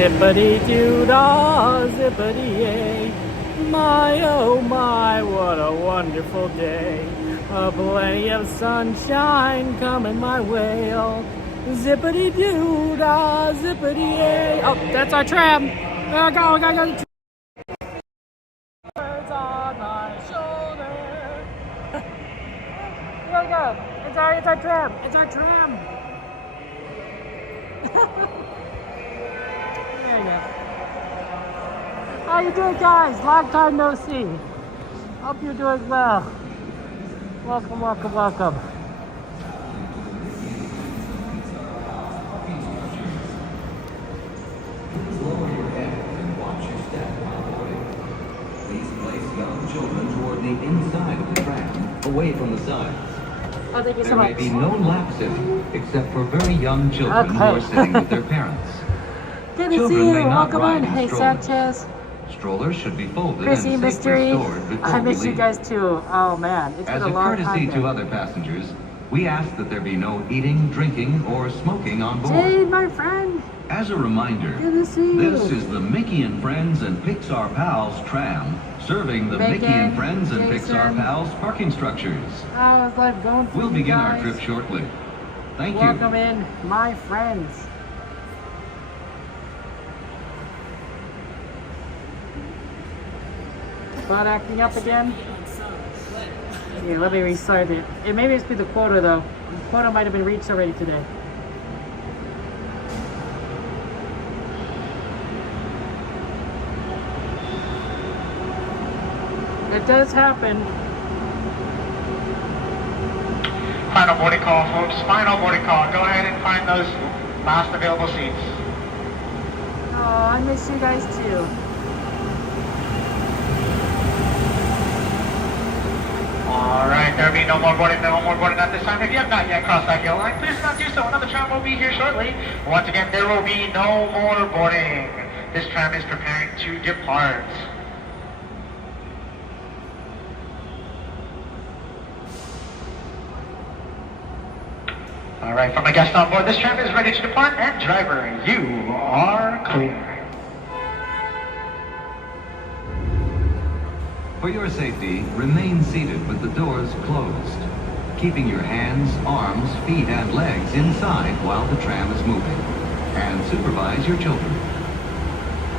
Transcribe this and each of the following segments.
Zippity-doo-dah, zippity-yay. My, oh my, what a wonderful day. Plenty of sunshine coming my way. Oh, zippity-doo-dah, zippity-yay. Oh, that's our tram. There I go, I gotta go. Birds on my shoulder. Here we go. It's our tram. It's our tram. There you go. How you doing, guys? Long time no see. Hope you're doing well. Welcome, welcome, welcome. Lower your head and watch your step while boarding. Please place young children toward the inside of the tram, away from the sides. Oh, thank you so There much. may be no lap sitting, except for very young children who are sitting with their parents. Good to Children see you. may not Welcome ride in. in Hey, strollers. Sanchez. Strollers should be folded Chrissy, and safely Mystery. stored before I we miss you leave. guys too. Oh man, it's As been a a long courtesy time. to other passengers, we ask that there be no eating, drinking, or smoking on board. Jade, my friend. As a reminder, Good to see you. this is the Mickey and Friends and Pixar Pals tram, serving the Megan, Mickey and Friends and Jason. Pixar Pals parking structures. How's life going for We'll you begin our guys? trip shortly. Thank you. Welcome in, my friends. Butt acting up again? Yeah, let me restart it. It may just be the quota though. The quota might have been reached already today. It does happen. Final boarding call, folks. Final boarding call. Go ahead and find those last available seats. Oh, I miss you guys too. Alright, there'll be no more boarding at this time. If you have not yet crossed that yellow line, please do not do so. Another tram will be here shortly. Once again, there will be no more boarding. This tram is preparing to depart. Alright, from a guest on board, this tram is ready to depart, and driver, you are clear. For your safety, remain seated with the doors closed, keeping your hands, arms, feet, and legs inside while the tram is moving. And supervise your children.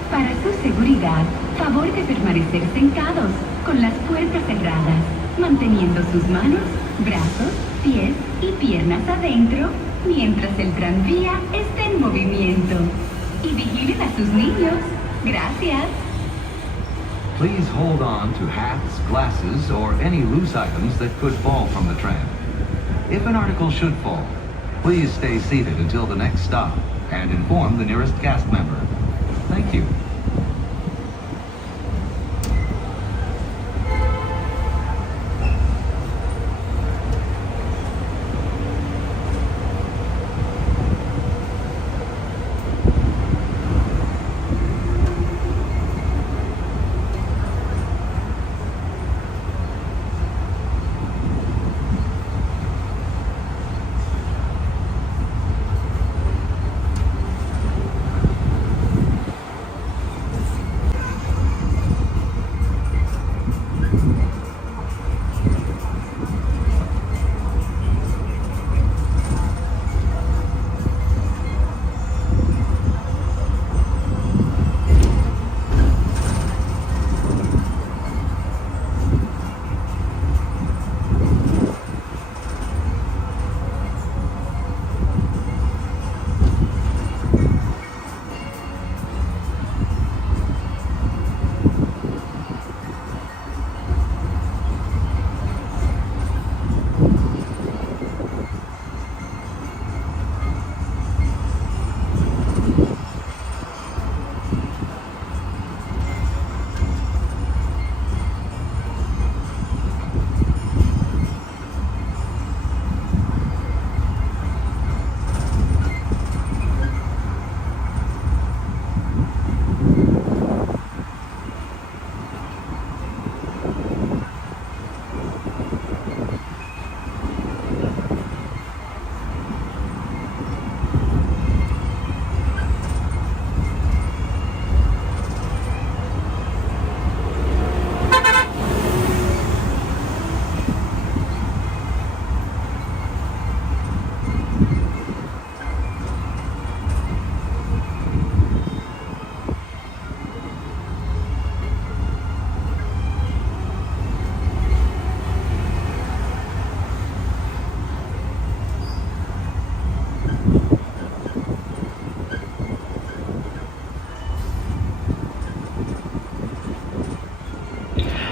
Para su seguridad, favor de permanecer sentados, con las puertas cerradas, manteniendo sus manos, brazos, pies y piernas adentro, mientras el tranvía está en movimiento. Y vigilen a sus niños. Gracias. Please hold on to hats, glasses, or any loose items that could fall from the tram. If an article should fall, please stay seated until the next stop and inform the nearest cast member. Thank you.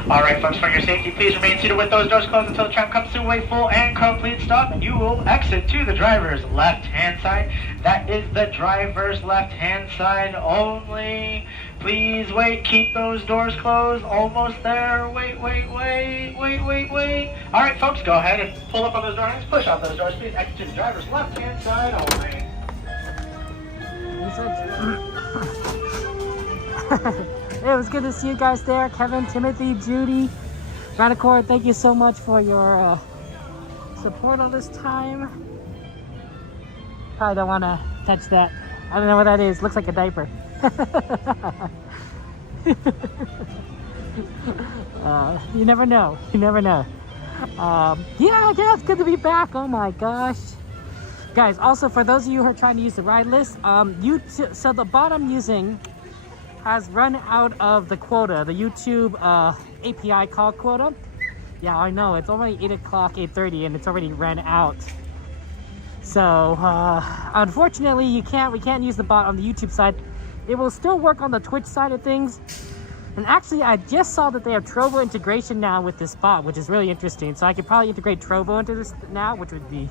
All right, folks, for your safety, please remain seated with those doors closed until the tram comes to a full and complete stop, and you will exit to the driver's left-hand side. That is the driver's left-hand side only. Please wait, keep those doors closed, almost there. Wait. All right, folks, go ahead and pull up on those door hands, push off those doors, please exit to the driver's left-hand side only. It was good to see you guys there. Kevin, Timothy, Judy, Raccoon, thank you so much for your support all this time. Probably don't want to touch that. I don't know what that is. Looks like a diaper. You never know. You never know. Yeah, it's good to be back. Oh my gosh. Guys, also for those of you who are trying to use the ride list, so the bot I'm using has run out of the quota, the YouTube API call quota. Yeah, I know, it's already 8 o'clock, 8:30, and it's already ran out. So, unfortunately, we can't use the bot on the YouTube side. It will still work on the Twitch side of things. And actually, I just saw that they have Trovo integration now with this bot, which is really interesting. So I could probably integrate Trovo into this now, which would be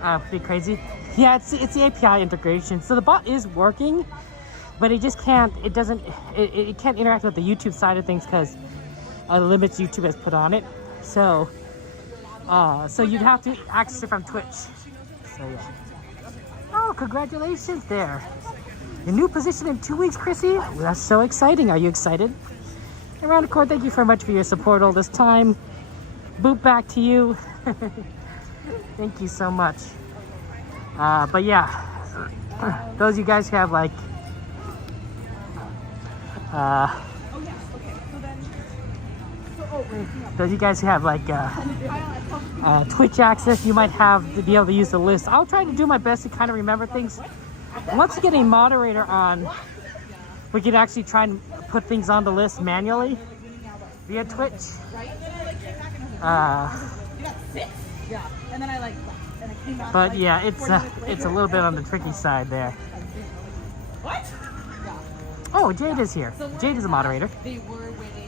pretty crazy. Yeah, it's the API integration. So the bot is working, but it just can't, it can't interact with the YouTube side of things because the limits YouTube has put on it. So, so you'd have to access it from Twitch. So yeah. Oh, congratulations there. Your new position in 2 weeks, Chrissy. Well, that's so exciting. Are you excited? And Raccoon, thank you very much for your support all this time. Boot back to you. Thank you so much. But yeah, those of you guys who have like those of you guys who have like Twitch access, you might have to be able to use the list. I'll try to do my best to kind of remember things. Once you get a moderator on, we can actually try and put things on the list manually via Twitch. But yeah, it's a little bit on the tricky side there. Oh, Jade is here. Jade is a moderator.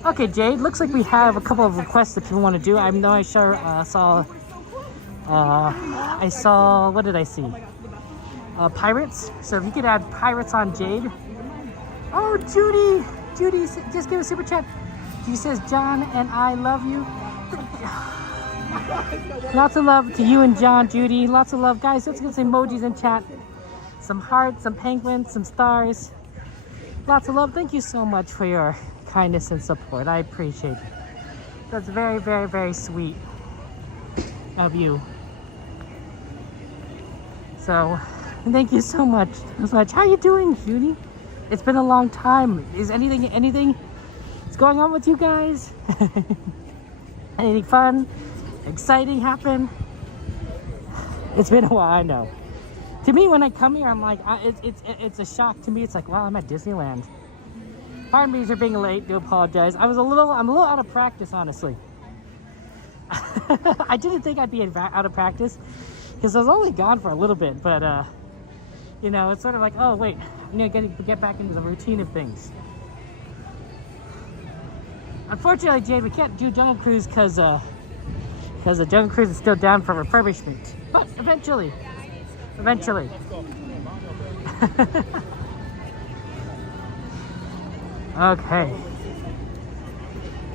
Okay, Jade, looks like we have a couple of requests that people want to do. I know I sure saw, what did I see? Pirates. So if you could add pirates on Jade. Oh, Judy just gave a super chat. She says, John and I love you. Lots of love to you and John, Judy. Lots of love. Guys, let's get some emojis in chat. Some hearts, some penguins, some stars. Lots of love. Thank you so much for your kindness and support. I appreciate it. That's very, very, very sweet of you. So, thank you so much. How are you doing, Judy? It's been a long time. Is anything is going on with you guys? Anything fun, exciting happen? It's been a while, I know. To me, when I come here, I'm like, it's a shock to me. It's like, wow, I'm at Disneyland. Pardon me for being late. Do apologize. I'm a little out of practice, honestly. I didn't think I'd be out of practice because I was only gone for a little bit, but you know, it's sort of like, oh wait, I'm gonna get back into the routine of things. Unfortunately, Jade, we can't do Jungle Cruise because the Jungle Cruise is still down for refurbishment, but eventually. Okay.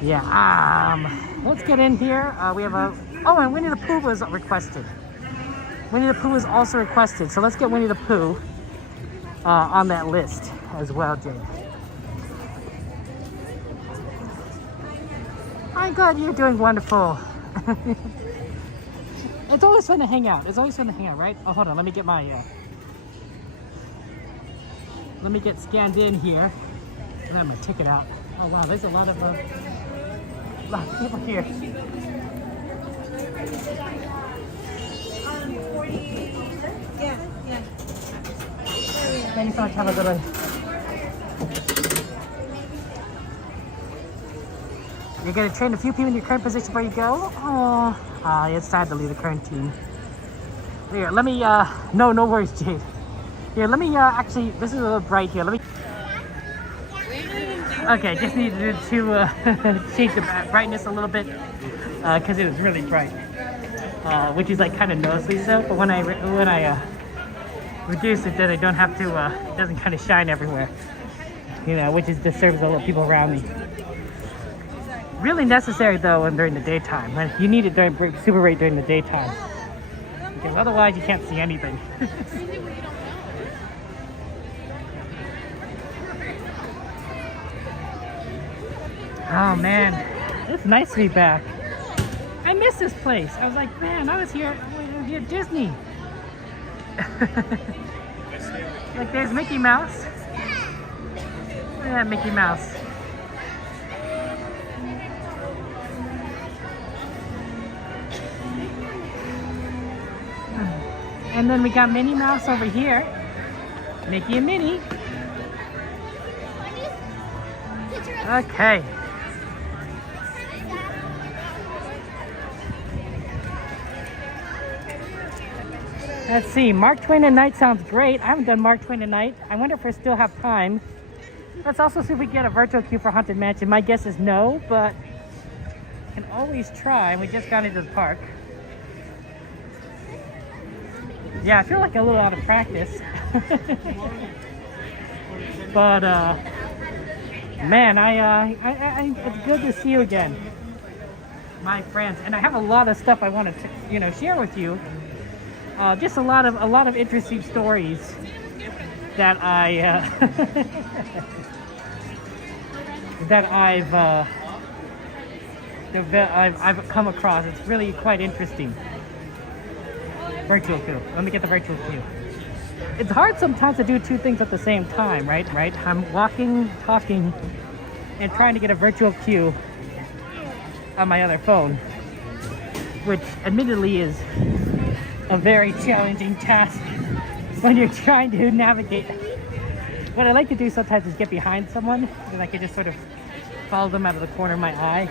Yeah. Let's get in here. We have and Winnie the Pooh was requested. Winnie the Pooh was also requested, so let's get Winnie the Pooh on that list as well, Jade. I'm glad you're doing wonderful. It's always fun to hang out. Right? Oh, hold on. Let me get my. Let me get scanned in here. And then my ticket out. Oh wow, there's a lot of people here. Thank you so much. Have a good one. You're gonna train a few people in your current position before you go. Oh, it's sad to leave the current team. Here, let me. No worries, Jade. Here, let me. Actually, this is a little bright here. Let me. Okay, just needed to change the brightness a little bit because it was really bright, which is like kind of noticeably so. But when I reduce it, then I don't have to. It doesn't kind of shine everywhere, you know, which is disturbs all the people around me. Really necessary though when during the daytime. When you need it during super bright during the daytime, because otherwise you can't see anything. Oh man, it's nice to be back. I miss this place. I was like, man, I was here at Disney. Like there's Mickey Mouse. Look at that Mickey Mouse. And then we got Minnie Mouse over here. Mickey and Minnie. Okay. Let's see, Mark Twain at night sounds great. I haven't done Mark Twain at night. I wonder if I still have time. Let's also see if we can get a virtual queue for Haunted Mansion. My guess is no, but can always try. We just got into the park. Yeah, I feel like a little out of practice. But man, it's good to see you again, my friends. And I have a lot of stuff I want to, share with you. Just a lot of interesting stories that I've come across. It's really quite interesting. Virtual queue. Let me get the virtual queue. It's hard sometimes to do two things at the same time, right? I'm walking, talking, and trying to get a virtual queue on my other phone, which admittedly is a very challenging task when you're trying to navigate. What I like to do sometimes is get behind someone and I can just sort of follow them out of the corner of my eye,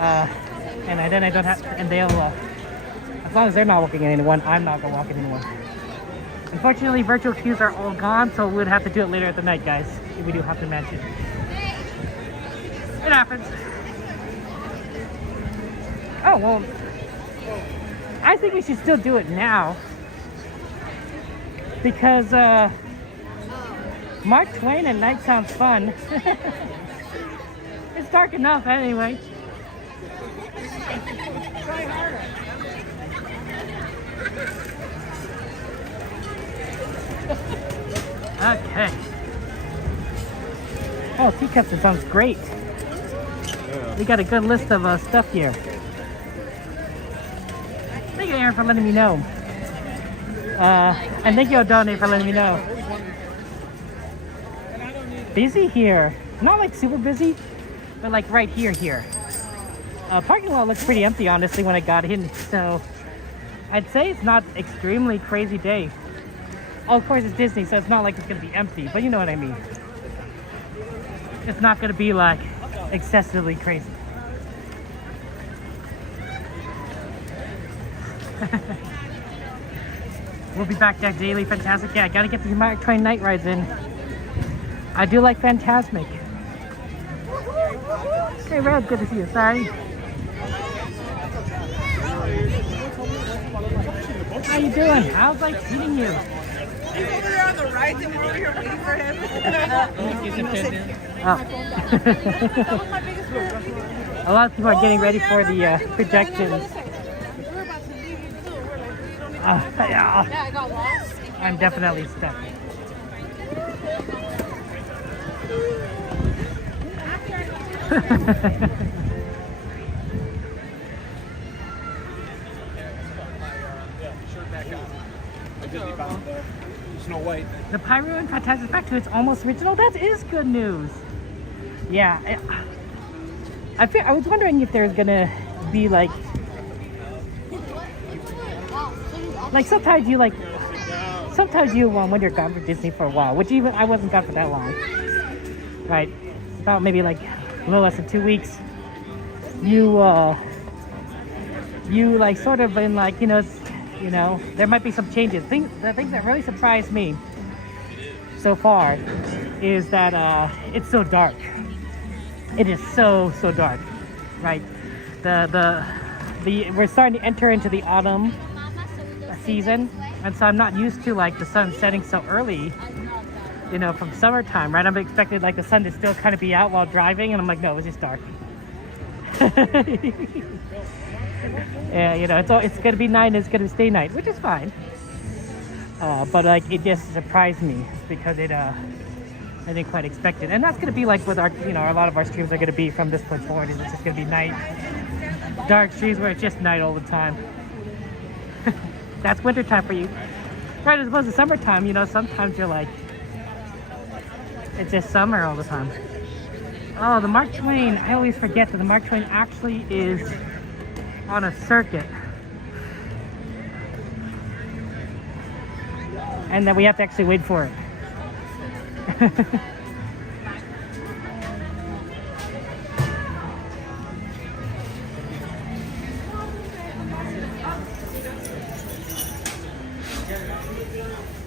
and then I don't have, and they'll as long as they're not walking anyone, I'm not gonna walk at anyone. Unfortunately, virtual queues are all gone, so we'd have to do it later at the night, guys, if we do have to mention. It happens. Oh well, I think we should still do it now because Mark Twain at night sounds fun. It's dark enough anyway. Try harder. Okay. Oh, Teacups, it sounds great. Yeah. We got a good list of stuff here. Thank you, Aaron, for letting me know. And thank you, O'Donnell, for letting me know. Busy here. Not like super busy, but like right here. Parking lot looks pretty empty, honestly, when I got in. So I'd say it's not extremely crazy day. Oh, of course, it's Disney, so it's not like it's going to be empty, but you know what I mean. It's not going to be like excessively crazy. We'll be back there daily. Fantastic. Yeah, I gotta get these Mark Twain night rides in. I do like Fantasmic. Hey, Red, good to see you. Sorry. How you doing? How's life treating you? He's over there on the right and we're over here waiting for him. Oh. A lot of people are getting ready for the projections. Yeah, I got lost. I'm definitely stuck. Snow White. The Pyro and Fantastic back to its almost original. That is good news. Yeah, I was wondering if there's gonna be like sometimes you when you're gone for Disney for a while, which even I wasn't gone for that long, right? It's about maybe like a little less than 2 weeks. You like sort of been like, there might be some changes. The things that really surprised me so far is that it's so dark. It is so dark, right? We're starting to enter into the autumn season, and so I'm not used to like the sun setting so early, you know, from summertime, right? I'm expected like the sun to still kind of be out while driving, and I'm like, no, it's just dark. Yeah, you know, it's gonna be night and it's gonna stay night, which is fine. But like it just surprised me because I didn't quite expect it, and that's gonna be like with our, you know, a lot of our streams are gonna be from this point forward. It's just gonna be night, dark streams where it's just night all the time. That's winter time for you, right? As opposed to summertime, you know, sometimes you're like, it's just summer all the time. Oh, the Mark Twain, I always forget that the Mark Twain actually is on a circuit. And that we have to actually wait for it.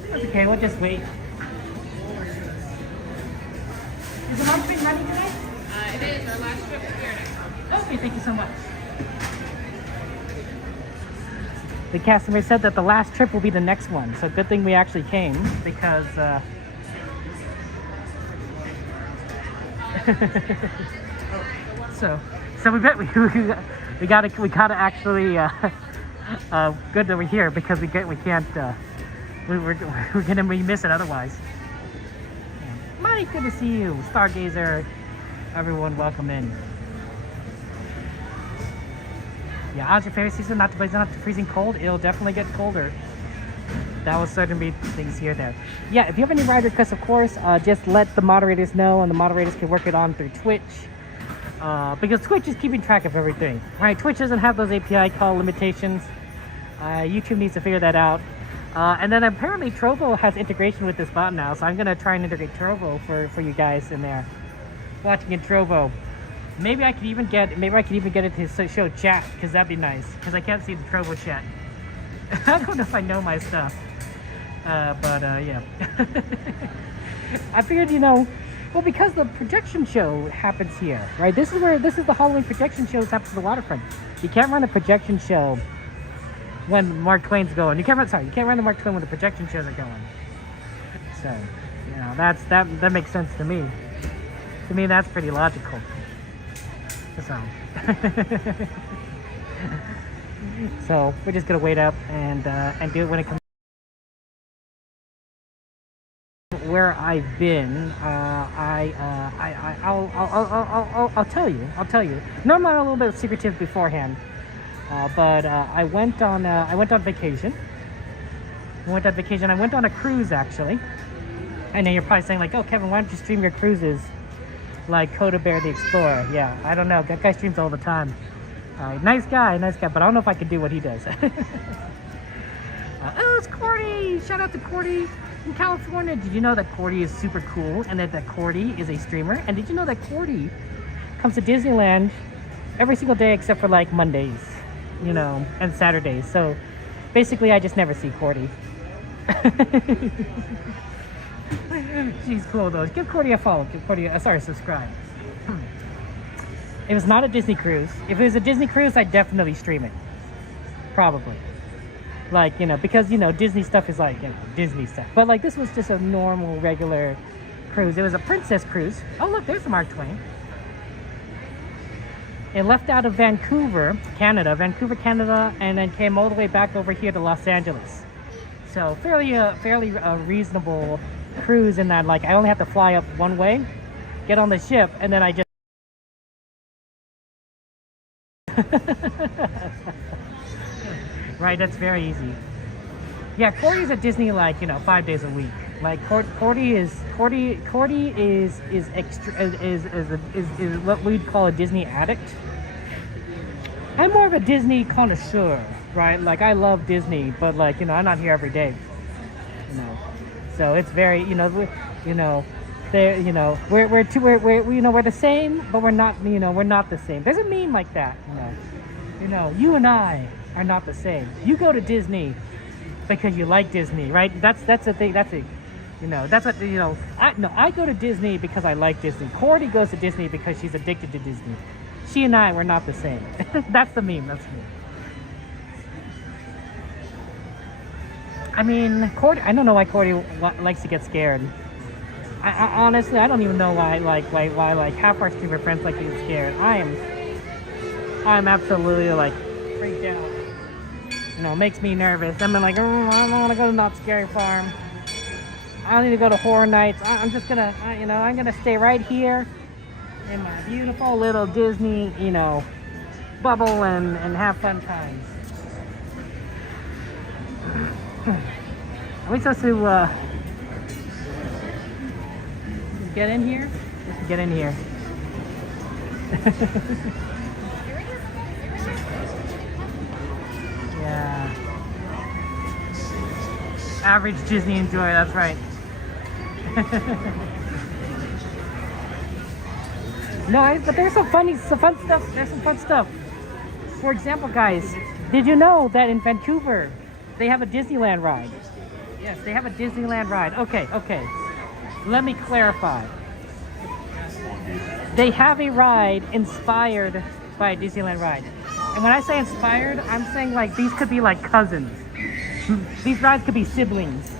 That's okay, we'll just wait. Is the Mark Twain running today? It is. Our last trip is here next. Okay, thank you so much. The customer said that the last trip will be the next one, so good thing we actually came because so we bet we gotta actually good that we're here because we're gonna miss it otherwise. Mike, good to see you, Stargazer. Everyone, welcome in. Yeah, how's your favorite season? Not to blaze, not to freezing cold. It'll definitely get colder. That will certainly be things here there. Yeah, if you have any ride requests, of course, just let the moderators know, and the moderators can work it on through Twitch. Because Twitch is keeping track of everything. Right? Twitch doesn't have those API call limitations. YouTube needs to figure that out. And then apparently Trovo has integration with this bot now, so I'm gonna try and integrate Trovo for you guys in there. Watching in Trovo. Maybe I could even get it to show chat, because that'd be nice. Because I can't see the Trovo chat. I don't know if I know my stuff. Yeah. I figured, you know, well, because the projection show happens here, right? This is the Halloween projection shows happen to the waterfront. You can't run a projection show when Mark Twain's going. You can't run the Mark Twain when the projection shows are going. So, you know, that makes sense to me. To me, that's pretty logical. So, so we're just gonna wait up and do it when it comes. Where I've been, I'll tell you. Normally I'm a little bit secretive beforehand, but I went on vacation. I went on a cruise actually. I know you're probably saying like, oh Kevin, why don't you stream your cruises? Like Coda Bear the Explorer. Yeah, I don't know. That guy streams all the time. Nice guy, but I don't know if I could do what he does. Oh, it's Cordy! Shout out to Cordy in California. Did you know that Cordy is super cool and that Cordy is a streamer? And did you know that Cordy comes to Disneyland every single day except for like Mondays, you know, and Saturdays. So basically I just never see Cordy. She's cool though. Give Cordy a follow. Subscribe. It was not a Disney cruise. If it was a Disney cruise, I'd definitely stream it. Probably. Like, you know, because, you know, Disney stuff is like, you know, Disney stuff. But like, this was just a normal, regular cruise. It was a princess cruise. Oh, look, there's the Mark Twain. It left out of Vancouver, Canada, and then came all the way back over here to Los Angeles. So fairly reasonable cruise in that, like, I only have to fly up one way, get on the ship, and then I just right, that's very easy. Yeah, Cordy's at Disney like, you know, 5 days a week. Like Cordy is what we'd call a Disney addict. I'm more of a Disney connoisseur, right? Like, I love Disney, but like, you know, I'm not here every day, you know. So it's very, you know, there, you know, we're you know, we're the same, but we're not, you know, we're not the same. There's a meme like that, you know, you and I are not the same. You go to Disney because you like Disney, right? That's the thing. You know, that's what, you know, I go to Disney because I like Disney. Cordy goes to Disney because she's addicted to Disney. She and I were not the same. That's the meme, that's me. I mean, Cordy, I don't know why Cordy likes to get scared. I honestly, I don't even know why like half our stupid friends like to get scared. I'm absolutely like freaked out. You know, it makes me nervous. I'm like, oh, I don't want to go to Not Scary Farm. I don't need to go to Horror Nights. I'm just gonna, you know, I'm gonna stay right here in my beautiful little Disney, you know, bubble and have fun times. Are we supposed to get in here? Let's get in here. Yeah. Average Disney enjoyer, that's right. No, but there's some fun stuff. There's some fun stuff. For example, guys, did you know that in Vancouver they have a Disneyland ride? Yes, they have a Disneyland ride. Okay. Let me clarify. They have a ride inspired by a Disneyland ride. And when I say inspired, I'm saying like these could be like cousins. These rides could be siblings.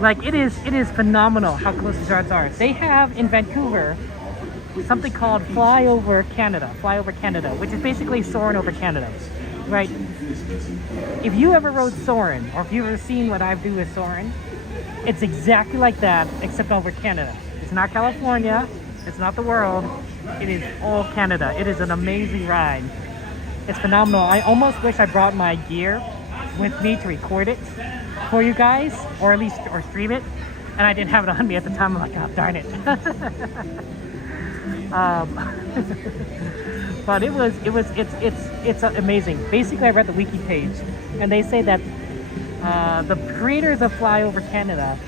Like it is phenomenal how close these rides are. They have in Vancouver something called Flyover Canada, which is basically soaring over Canada, right? If you ever rode Soarin', or if you've ever seen what I do with Soarin', it's exactly like that, except over Canada. It's not California, it's not the world, it is all Canada. It is an amazing ride. It's phenomenal. I almost wish I brought my gear with me to record it for you guys, or at least stream it, and I didn't have it on me at the time. I'm like, oh darn it. But it's amazing. Basically, I read the wiki page, and they say that the creators of Flyover Canada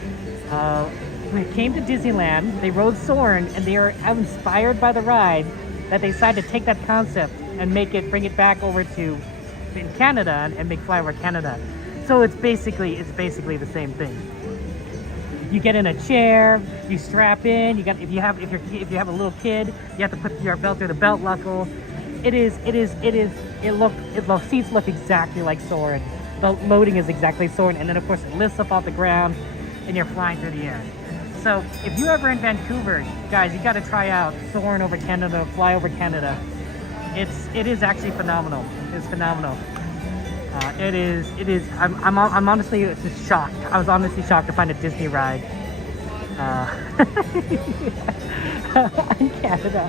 came to Disneyland, they rode Soarin', and they are inspired by the ride that they decided to take that concept and bring it back over to in Canada and make Flyover Canada. So it's basically the same thing. You get in a chair, you strap in. If you have a little kid, you have to put your belt through the belt buckle. The seats look exactly like Soarin'. The loading is exactly Soarin', and then of course it lifts up off the ground, and you're flying through the air. So if you're ever in Vancouver, guys, you got to try out Soarin' over Canada, Flyover Canada. It is actually phenomenal. It's phenomenal. It is. I'm honestly just shocked. I was honestly shocked to find a Disney ride in Canada.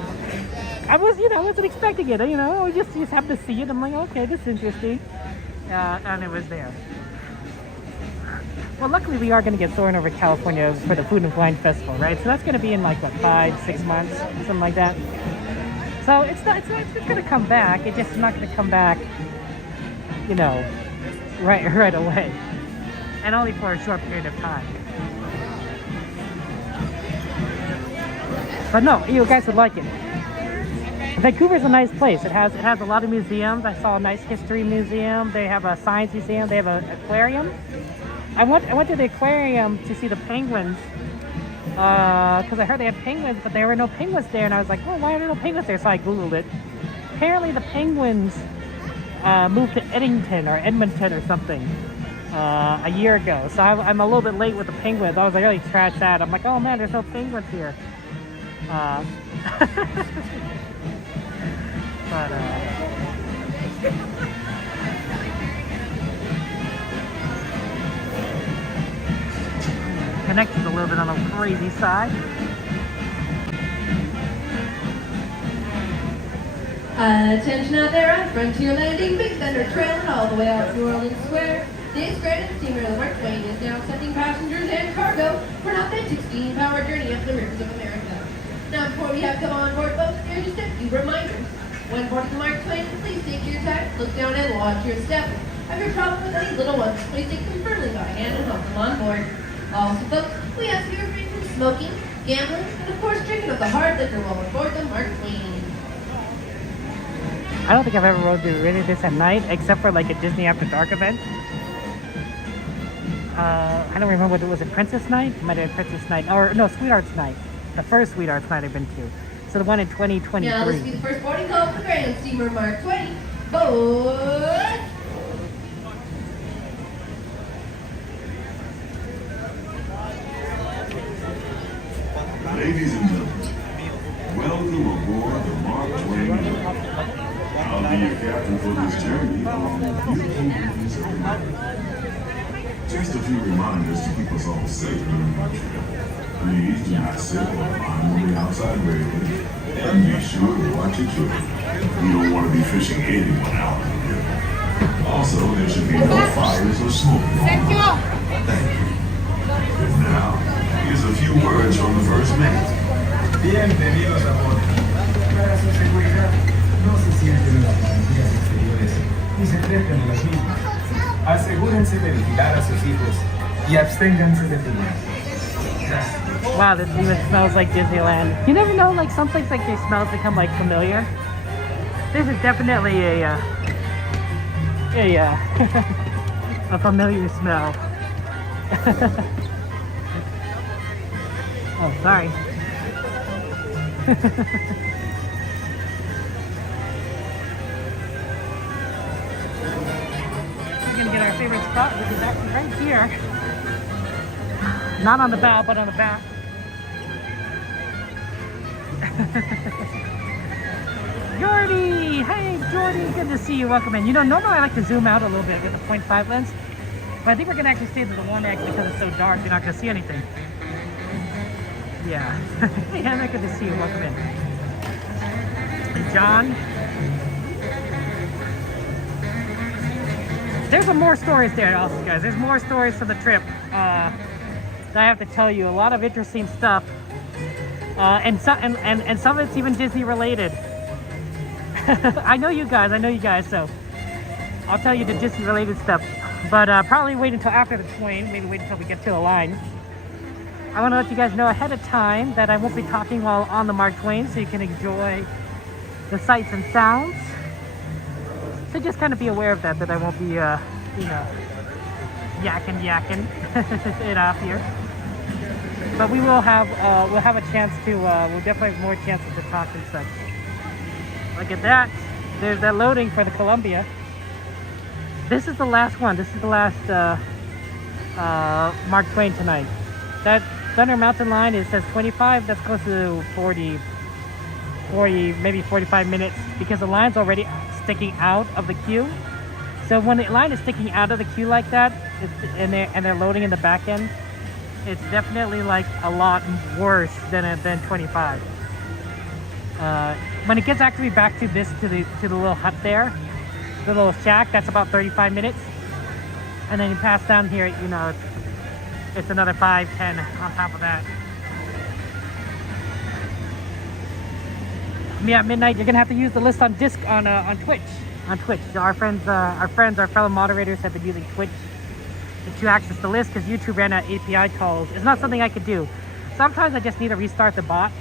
I wasn't expecting it. I just happened to see it. I'm like, okay, this is interesting, and it was there. Well, luckily we are going to get Soarin' over California for the Food and Wine Festival, right? So that's going to be in like what, 5-6 months, something like that. So it's going to come back. It's just not going to come back, right away, and only for a short period of time. But no, you guys would like it. Vancouver's a nice place. It has a lot of museums. I saw a nice history museum. They have a science museum. They have an aquarium. I went to the aquarium to see the penguins because I heard they had penguins, but there were no penguins there, and I was like, oh, why are there no penguins there? So I googled it. Apparently the penguins moved to Edmonton or something a year ago. So I'm a little bit late with the penguins. I was like really trash that. I'm like, oh man, there's no penguins here. But connection's a little bit on the crazy side. Attention out there on Frontier Landing, Big Thunder Trail, all the way out to Orleans Square. This grand steamer, the Mark Twain, is now accepting passengers and cargo for an authentic steam-powered journey up the rivers of America. Now, before we have come on board, folks, here's just a few reminders. When boarding the Mark Twain, please take your time, look down and watch your step. If you're traveling with any little ones, please take them firmly by hand and help them on board. Also, folks, we ask you to refrain from smoking, gambling, and of course, drinking of the hard liquor while on board the Mark Twain. I don't think I've ever rode through really this at night, except for like a Disney After Dark event. I don't remember what it was. Princess Night? It might have been Princess Night. Or no, Sweethearts Night. The first Sweethearts Night I've been to. So the one in 2023. Now this will be the first boarding call for the Grand Steamer Mark Twain. Board! Ladies and gentlemen, welcome aboard the Mark Twain. I'll be your captain for this journey along with beautiful movies of the night. Just a few reminders to keep us all safe during our trip. Please do not sit or climb on the outside railing, and be sure to watch your children. We don't want to be fishing anyone out in the river. Also, there should be no fires or smoke. Thank you. And now, here's a few words from the first mate. Bienvenidos a bordo. Para su seguridad, no se sienten en las plantillas exteriores ni se trepen en las mismas. Asegúrense de vigilar a sus hijos y absténganse de fumar. Gracias. Wow, this even smells like Disneyland. You never know, like some things like their smells become like familiar. This is definitely a a familiar smell. Oh, sorry. We're gonna get our favorite spot, which is actually right here. Not on the bow, but on the back. Jordy! Hey, Jordy, good to see you. Welcome in. You know, normally I like to zoom out a little bit with the 0.5 lens, but I think we're gonna actually stay to the 1x because it's so dark, you're not gonna see anything. Yeah. Hey, Hannah, good to see you. Welcome in. And John. There's some more stories there also, guys. There's more stories from the trip that I have to tell you. A lot of interesting stuff. And some of it's even Disney related. I know you guys, so I'll tell you the Disney related stuff. But probably wait until after the Twain, maybe wait until we get to the line. I want to let you guys know ahead of time that I won't be talking while on the Mark Twain, so you can enjoy the sights and sounds. So just kind of be aware of that I won't be, you know, yakking it off here. But we will have, we'll have a chance to, we'll definitely have more chances to talk and such. Look at that. There's that loading for the Columbia. This is the last one. This is the last Mark Twain tonight. That Thunder Mountain line, it says 25. That's close to 40, maybe 45 minutes because the line's already sticking out of the queue. So when the line is sticking out of the queue like that, and they're loading in the back end, it's definitely like a lot worse than 25. When it gets actually back to the little hut there, the little shack, that's about 35 minutes. And then you pass down here, you know, it's another 5-10 on top of that. Yeah, at midnight, you're gonna have to use the list on Twitch. On Twitch, our fellow moderators have been using Twitch to access the list because YouTube ran out API calls. It's not something I could do. Sometimes I just need to restart the bot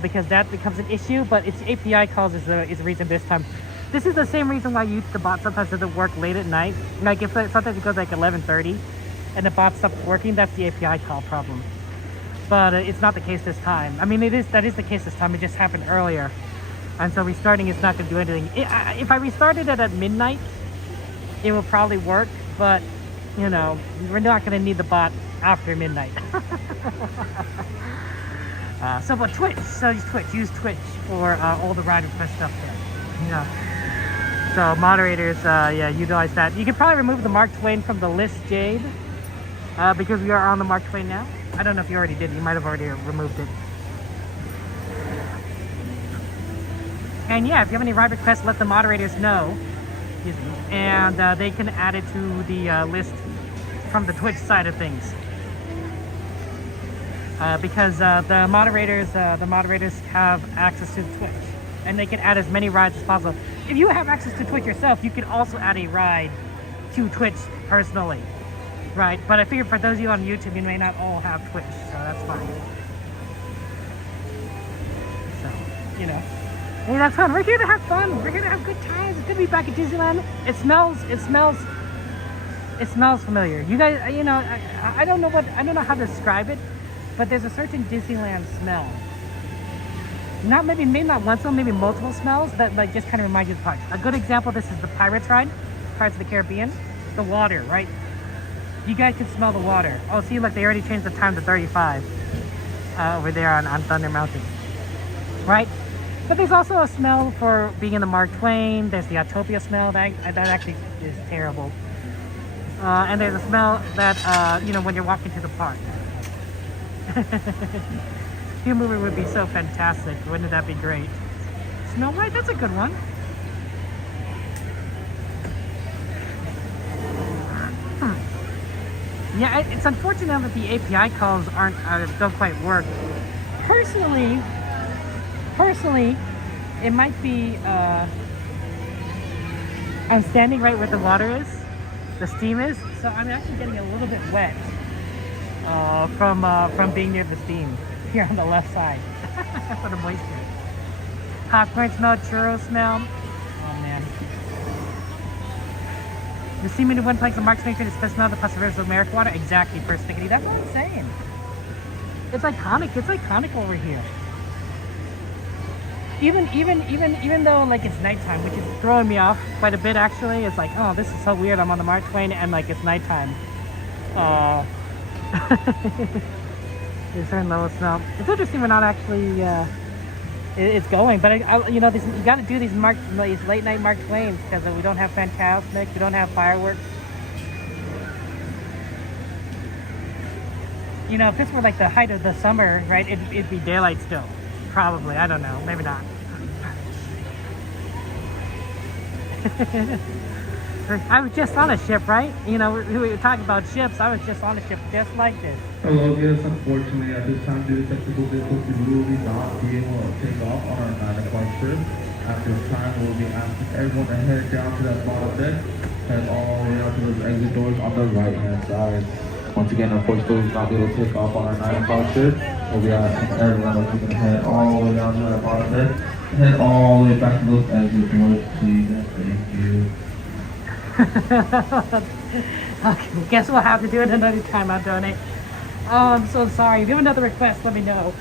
because that becomes an issue. But it's API calls is the reason this time. This is the same reason why the bot sometimes doesn't work late at night. Like if sometimes it goes like 11:30 and the bot stops working, that's the API call problem. But it's not the case this time. I mean, that is the case this time. It just happened earlier. And so restarting is not going to do anything. If I restarted it at midnight, it will probably work. But, you know, we're not going to need the bot after midnight. But Twitch. So use Twitch for all the Ride Request stuff there. You know. So moderators, yeah, utilize that. You can probably remove the Mark Twain from the list, Jade. Because we are on the Mark Twain now. I don't know if you already did. You might have already removed it. And yeah, if you have any ride requests, let the moderators know. And they can add it to the list from the Twitch side of things. Because the moderators have access to Twitch. And they can add as many rides as possible. If you have access to Twitch yourself, you can also add a ride to Twitch personally. Right, but I figured for those of you on YouTube, you may not all have Twitch, so that's fine. So, you know. Hey, that's fun. We're here to have fun. We're here to have good times. It's good to be back at Disneyland. It smells It smells familiar. You guys, you know, I don't know how to describe it, but there's a certain Disneyland smell. Not maybe not one smell, maybe multiple smells that like just kind of remind you of the park. A good example of this is the Pirates ride, Pirates of the Caribbean. The water, right? You guys can smell the water. Oh, see, look, they already changed the time to 35 over there on Thunder Mountain, right? But there's also a smell for being in the Mark Twain. There's the Autopia smell that actually is terrible. And there's a smell that you know, when you're walking to the park. Your movie would be so fantastic. Wouldn't that be great? Snow White, that's a good one. Yeah, it's unfortunate that the API calls don't quite work. Personally, it might be I'm standing right where the water is, the steam is, so I'm actually getting a little bit wet from being near the steam here on the left side for the moisture. Popcorn smell, churro smell. Oh man. The seaman who went like the Mark Twain is the smell of the Pacific American water. Exactly, persnickety. That's what I'm saying. It's iconic. It's iconic over here. Even though like it's nighttime, which is throwing me off quite a bit actually. It's like, oh, this is so weird. I'm on the Mark Twain and like it's nighttime. There's a certain level of smell. It's interesting we're not actually it's going, but you know, you got to do these late night Mark Twains because we don't have Fantasmic, we don't have fireworks. You know, if this were like the height of the summer, right, it'd be daylight still. Probably, I don't know, maybe not. I was just on a ship, right? You know, we were talking about ships. I was just on a ship just like this. Hello, yes, unfortunately at this time due to technical difficulties we will be not be able to take off on our 9 o'clock trip. At this time we'll be asking everyone to head down to that bottom deck, head all the way out to those exit doors on the right hand side. Once again, unfortunately we'll not be able to take off on our 9 o'clock trip. We'll be asking everyone if you can head all the way down to that bottom deck, head all the way back to those exit doors, please, and thank you. Okay, guess we'll have to do it another time. I'll donate. Oh, I'm so sorry. If you have another request, let me know.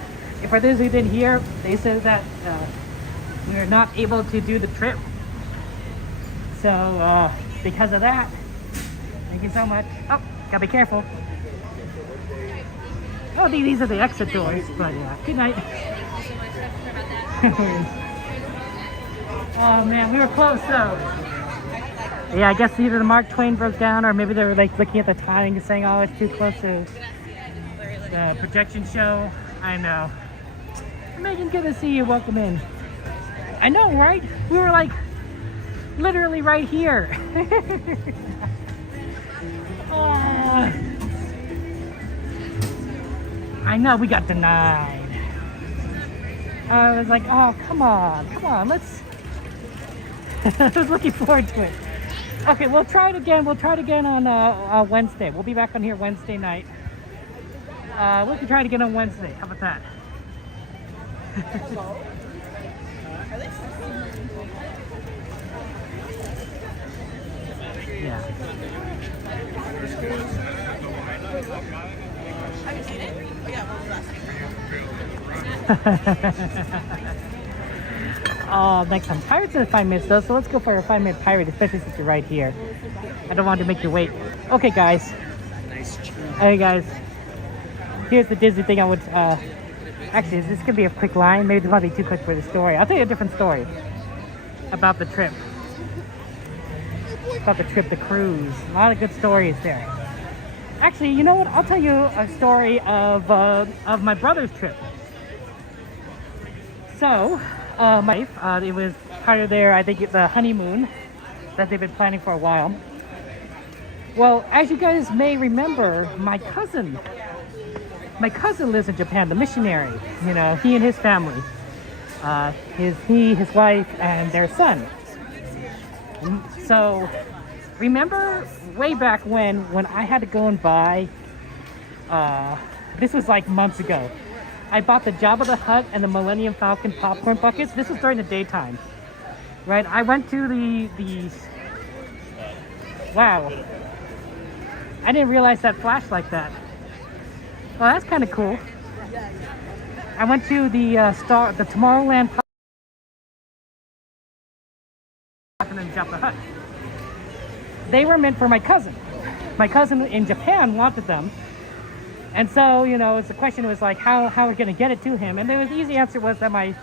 If for those who didn't hear, they said that we were not able to do the trip. So, because of that, thank you so much. Oh, gotta be careful. Oh, these are the exit doors, but yeah. Good night. Oh man, we were close though. Yeah, I guess either the Mark Twain broke down or maybe they were like looking at the timing and saying, oh, it's too close to the projection show. I know. Megan, good to see you. Welcome in. I know, right? We were like literally right here. Oh, I know, we got denied. I was like, oh, come on, let's. I was looking forward to it. Okay, we'll try it again. We'll try it again on Wednesday. We'll be back on here Wednesday night. We can try it again on Wednesday. How about that? Yeah. Have you seen it? Oh, yeah, what was last? Oh, next time. Pirates in 5 minutes though, so let's go for a 5-minute pirate, especially since you're right here. I don't want to make you wait. Okay, guys. Hey, guys. Here's the Disney thing I would, actually, this could be a quick line. Maybe this might be too quick for the story. I'll tell you a different story about the trip. About the trip, the cruise. A lot of good stories there. Actually, you know what? I'll tell you a story of my brother's trip. So, my wife, it was part of their, I think, the honeymoon that they've been planning for a while. Well, as you guys may remember, my cousin lives in Japan, the missionary. You know, he and his family, his wife, and their son. So, remember way back when I had to go and buy, this was like months ago. I bought the Jabba the Hutt and the Millennium Falcon popcorn buckets. This was during the daytime, right? I went to the wow. I didn't realize that flashed like that. Well, that's kind of cool. I went to the Tomorrowland Park and then Jabba the Hutt. They were meant for my cousin. My cousin in Japan wanted them. And so, you know, the question was like, how are we going to get it to him? And the easy answer was that my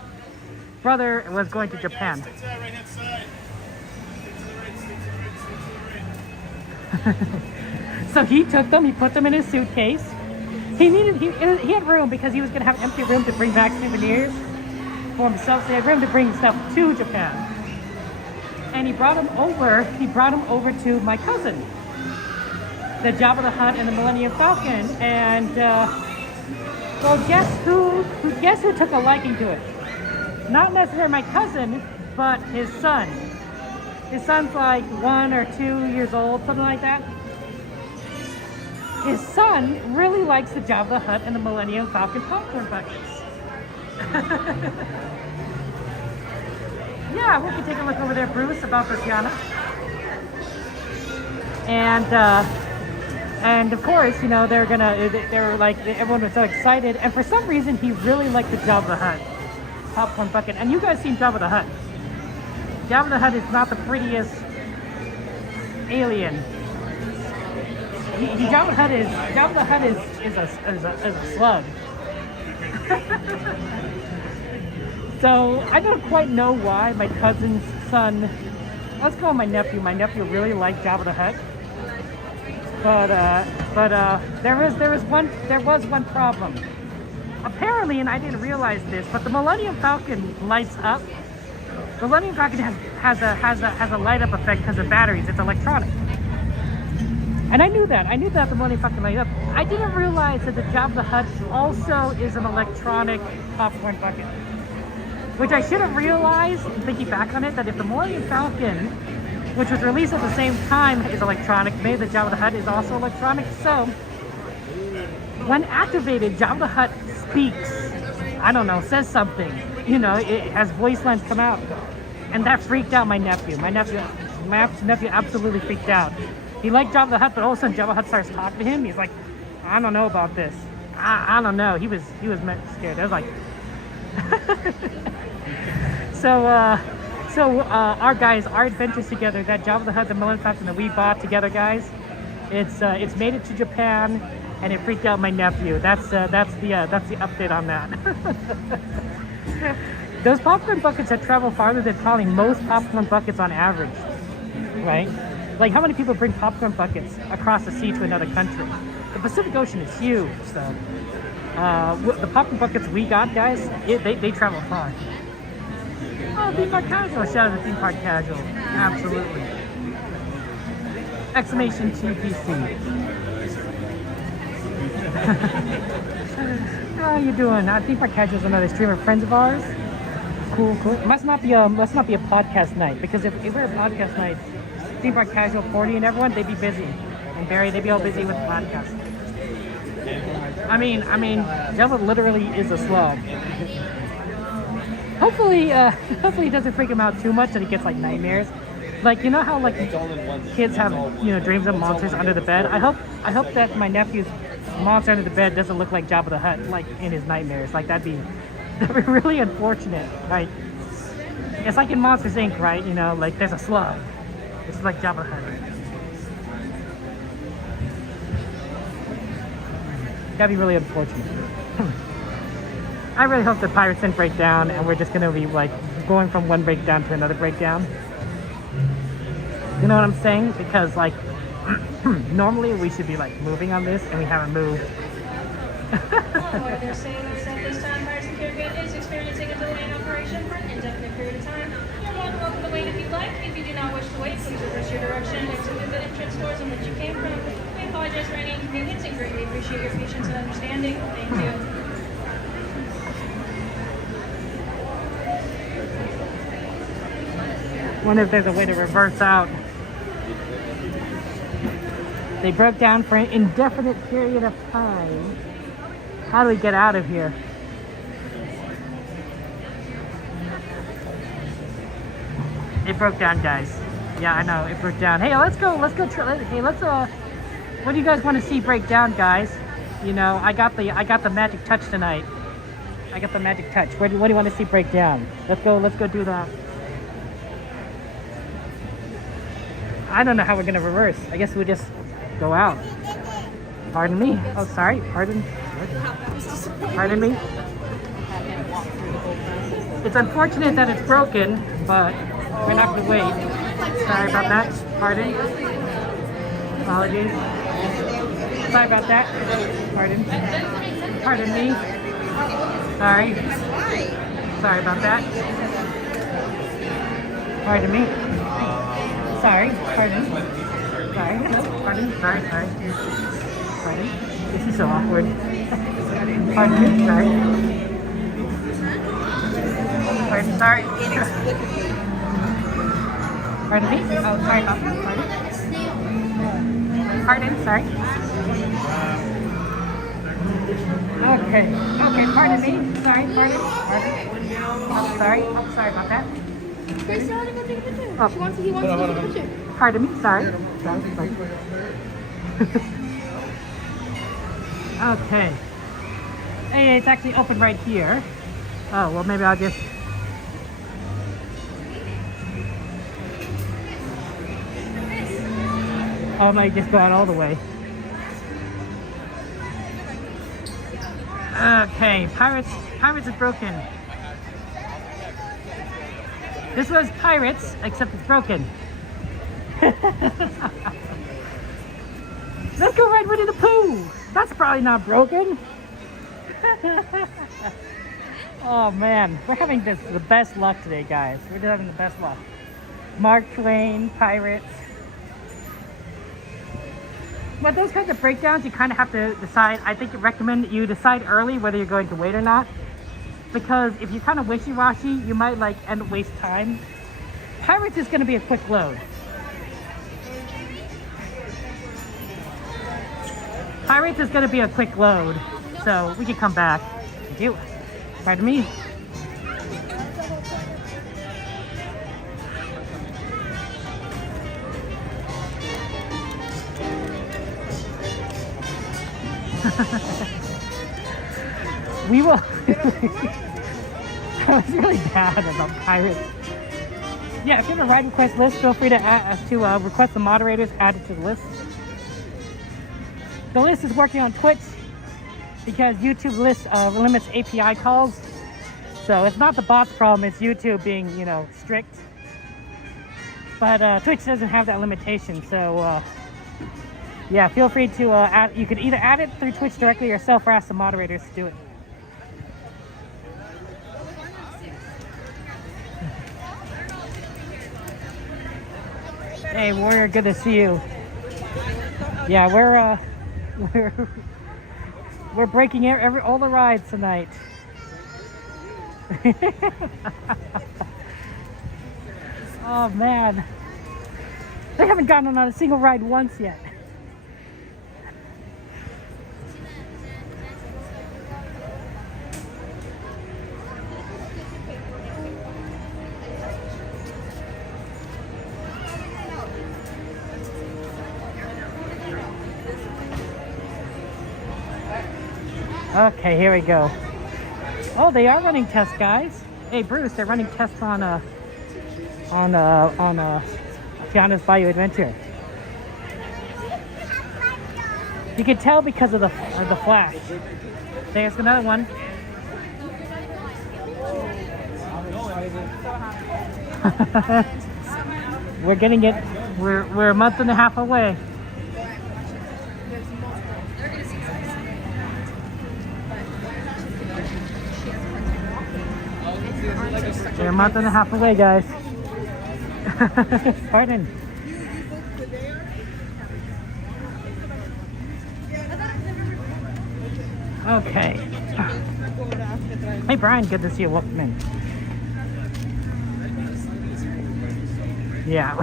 brother was going to Japan. So he took them, he put them in his suitcase. He had room because he was going to have empty room to bring back souvenirs for himself. So he had room to bring stuff to Japan. And he brought them over to my cousin, the Jabba the Hutt and the Millennium Falcon. And well, guess who took a liking to it? Not necessarily my cousin, but his son. His son's like 1 or 2 years old, something like that. His son really likes the Jabba the Hutt and the Millennium Falcon popcorn buckets. Yeah, we can take a look over there, Bruce, about this, Yana. And of course, you know, they were like, everyone was so excited. And for some reason, he really liked the Jabba the Hutt popcorn bucket. And you guys seen Jabba the Hutt. Jabba the Hutt is not the prettiest alien. Jabba the Hutt is a slug. So I don't quite know why my cousin's son, let's call him my nephew. My nephew really liked Jabba the Hutt. But there was one problem. Apparently, and I didn't realize this, but the Millennium Falcon lights up. The Millennium Falcon has a light up effect because of batteries. It's electronic. And I knew that the Millennium Falcon light up. I didn't realize that the Jabba the Hutt also is an electronic popcorn bucket. Which I should have realized, thinking back on it, that if the Millennium Falcon, which was released at the same time, is electronic, maybe the Jabba the Hutt is also electronic. So, when activated, Jabba the Hutt speaks, I don't know, says something. You know, it has voice lines come out. And that freaked out my nephew. My nephew absolutely freaked out. He liked Jabba the Hutt, but all of a sudden Jabba the Hutt starts talking to him. He's like, I don't know about this. I don't know. He was scared. I was like... So our adventures together, that Jabba the Hutt, the Millennium Falcon that we bought together, guys, it's made it to Japan, and it freaked out my nephew. That's the update on that. Those popcorn buckets have traveled farther than probably most popcorn buckets on average, right? Like, how many people bring popcorn buckets across the sea to another country? The Pacific Ocean is huge, so the popcorn buckets we got, guys, they travel far. Oh, Theme Park Casual. Shout out to Theme Park Casual. Absolutely. Exclamation TPC. How you doing? Theme Park Casual is another streamer friends of ours. Cool. It must not be a podcast night, because if it were a podcast night, Theme Park Casual, 40 and everyone, they'd be busy. And Barry, they'd be all busy with the podcast. I mean, Jabba literally is a slug. Hopefully it doesn't freak him out too much that he gets like nightmares. Like, you know how like kids have, you know, dreams of monsters under the bed. I hope that my nephew's monster under the bed doesn't look like Jabba the Hutt, like in his nightmares. Like that'd be really unfortunate, right? It's like in Monsters Inc., right? You know, like there's a slug. It's like Jabba the Hutt. That'd be really unfortunate. I really hope the pirates didn't break down and we're just gonna be like going from one breakdown to another breakdown. You know what I'm saying? Because like normally we should be like moving on this and we haven't moved. They're saying is that this time Pirates of the Caribbean is experiencing a delay in operation for an indefinite period of time. You're more than welcome to wait if you'd like. If you do not wish to wait, please reverse your direction next to the entrance doors in which you came from. We apologize for any inconvenience and greatly appreciate your patience and understanding. Thank you. Wonder if there's a way to reverse out. They broke down for an indefinite period of time. How do we get out of here? It broke down, guys. Yeah, I know, it broke down. Hey, let's go. Hey, let's What do you guys want to see break down, guys? You know, I got the magic touch tonight. I got the magic touch. What do you want to see break down? Let's go do that. I don't know how we're gonna reverse. I guess we'll just go out. Pardon me. Oh, sorry. Pardon me. It's unfortunate that it's broken, but we're not gonna wait. Sorry about that. Pardon. Apologies. Sorry about that. Pardon. Pardon me. Sorry. Sorry about that. Pardon me. Sorry. Pardon. Sorry. Pardon. Sorry. Pardon. This is so awkward. Pardon me. Sorry. Pardon. Sorry. Pardon me. Oh, sorry about that. Pardon. Pardon. Sorry. Okay. Okay. Pardon me. Sorry. Pardon. Pardon. Oh, sorry. Oh, sorry about that. Grace, you want to go take a picture? Oh. He wants to go take a picture. Pardon me. Sorry. Sorry. Okay. Hey, it's actually open right here. Oh, well, maybe I'll just... Oh, I might just go out all the way. Okay, Pirates is broken. This was Pirates, except it's broken. Let's go ride Winnie the Pooh. That's probably not broken. Oh man, we're having the best luck today, guys. We're just having the best luck. Mark Twain, Pirates. But those kinds of breakdowns, you kind of have to decide. I think I recommend you decide early whether you're going to wait or not. Because if you're kind of wishy-washy, you might like end up waste time. Pirates is going to be a quick load. Pirates is going to be a quick load, so we can come back. Thank you. Pardon me. We will. I was really bad about Pirates. Yeah, if you have a ride request list, feel free to request the moderators added to the list. The list is working on Twitch because YouTube limits API calls. So it's not the bot's problem, it's YouTube being, you know, strict. But Twitch doesn't have that limitation, so yeah, feel free to add. You could either add it through Twitch directly yourself or ask the moderators to do it. Hey, Warrior, good to see you. Yeah, we're breaking all the rides tonight. Oh man, they haven't gotten on a single ride once yet. Okay, here we go. Oh, they are running tests, guys. Hey, Bruce, they're running tests on Tiana's Bayou Adventure. You can tell because of the flash. There's another one. We're getting it. We're a month and a half away. We're a month and a half away, guys. Pardon. Okay. Hey, Brian, good to see you. Welcome in. Yeah.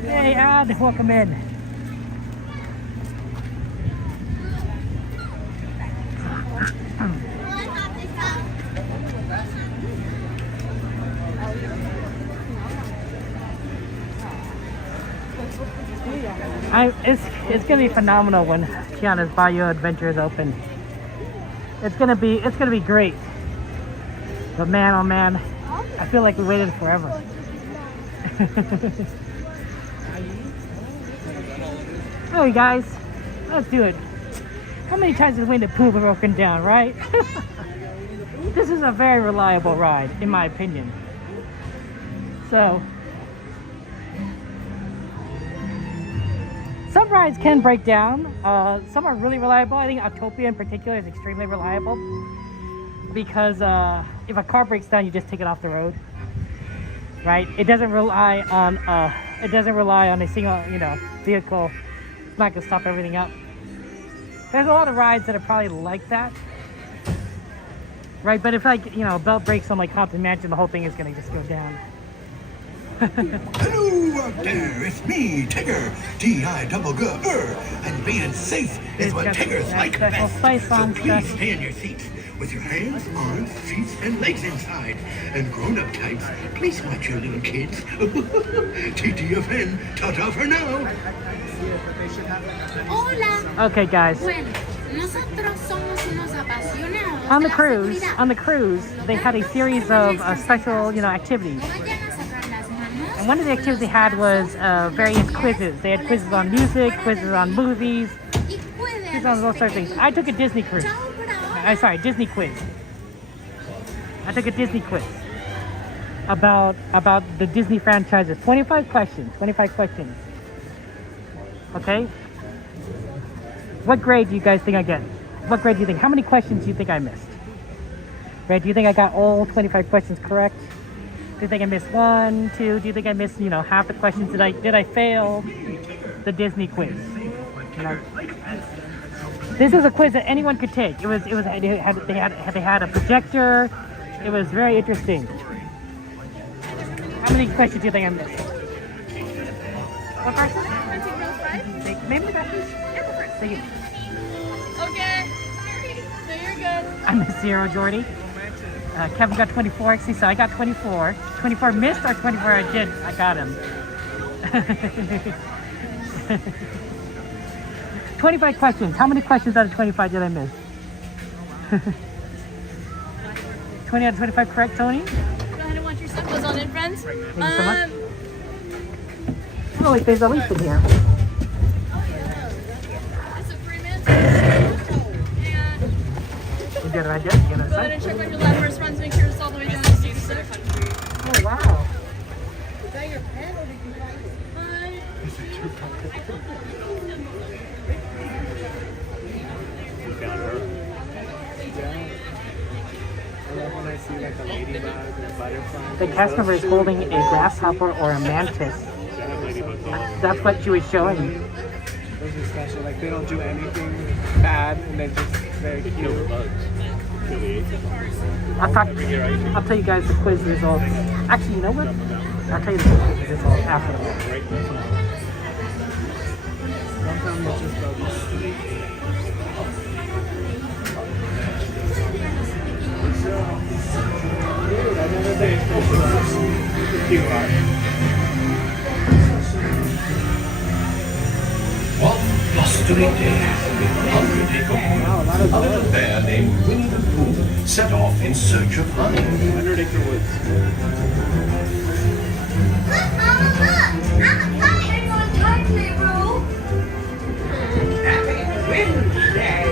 Hey, Ad, welcome in. It's gonna be phenomenal when Tiana's Bayou Adventures open. It's gonna be great. But man, oh man, I feel like we waited forever. Alright guys, let's do it. How many times has Winnie the Pooh broken down, right? This is a very reliable ride, in my opinion. So, some rides can break down. Some are really reliable. I think Autopia in particular is extremely reliable because if a car breaks down, you just take it off the road, right? It doesn't rely on a single, vehicle. It's not gonna stop everything up. There's a lot of rides that are probably like that, right? But if a belt breaks on like Haunted Mansion, the whole thing is gonna just go down. Hello out there, it's me, Tigger, T-I-double-G-R, and being safe is what Tiggers like best. So please stay in your seats with your hands, arms, feet, and legs inside. And grown-up types, please watch your little kids. TTFN, ta-ta for now. Hola. Okay, guys. Bueno, nosotros somos unos apasionados. On the cruise, they had a series of special, activities. And one of the activities they had was various quizzes. They had quizzes on music, quizzes on movies, quizzes on those sorts of things. I took a Disney cruise. Disney quiz. I took a Disney quiz about the Disney franchises. 25 questions. Okay? What grade do you guys think I get? What grade do you think? How many questions do you think I missed? Right? Do you think I got all 25 questions correct? Do you think I missed 1, 2? Do you think I missed, half the questions? Did I fail the Disney quiz? This was a quiz that anyone could take. They had a projector. It was very interesting. How many questions do you think I missed? What question? Maybe the questions? Thank you. Okay. So you're good. I missed 0, Jordy. Kevin got 24, actually, so I got 24. 24 missed or 24 I did? I got him. 25 questions. How many questions out of 25 did I miss? 20 out of 25 correct, Tony? Go ahead and watch your stuff. Goes on in, friends. Thank you so much. Oh, wait, there's a leaf in here. It's a free man. You get it right there? You get it Go ahead and check on your left first runs. Make sure it's all the way down to seat 6. Oh, wow. Is that your pen or did you write it? The cast member is holding a grasshopper or a mantis. That's what she was showing. Those are special. Like they don't do anything bad, and they're just very cute. I'll tell you guys the quiz results. Actually, you know what? I'll tell you the quiz results after the Sometimes it's just I never say it's cute art. One blustering day, hungry Teacup, a little bear named Winnie the Pooh set off in search of honey. Underneath the woods. Happy Wednesday!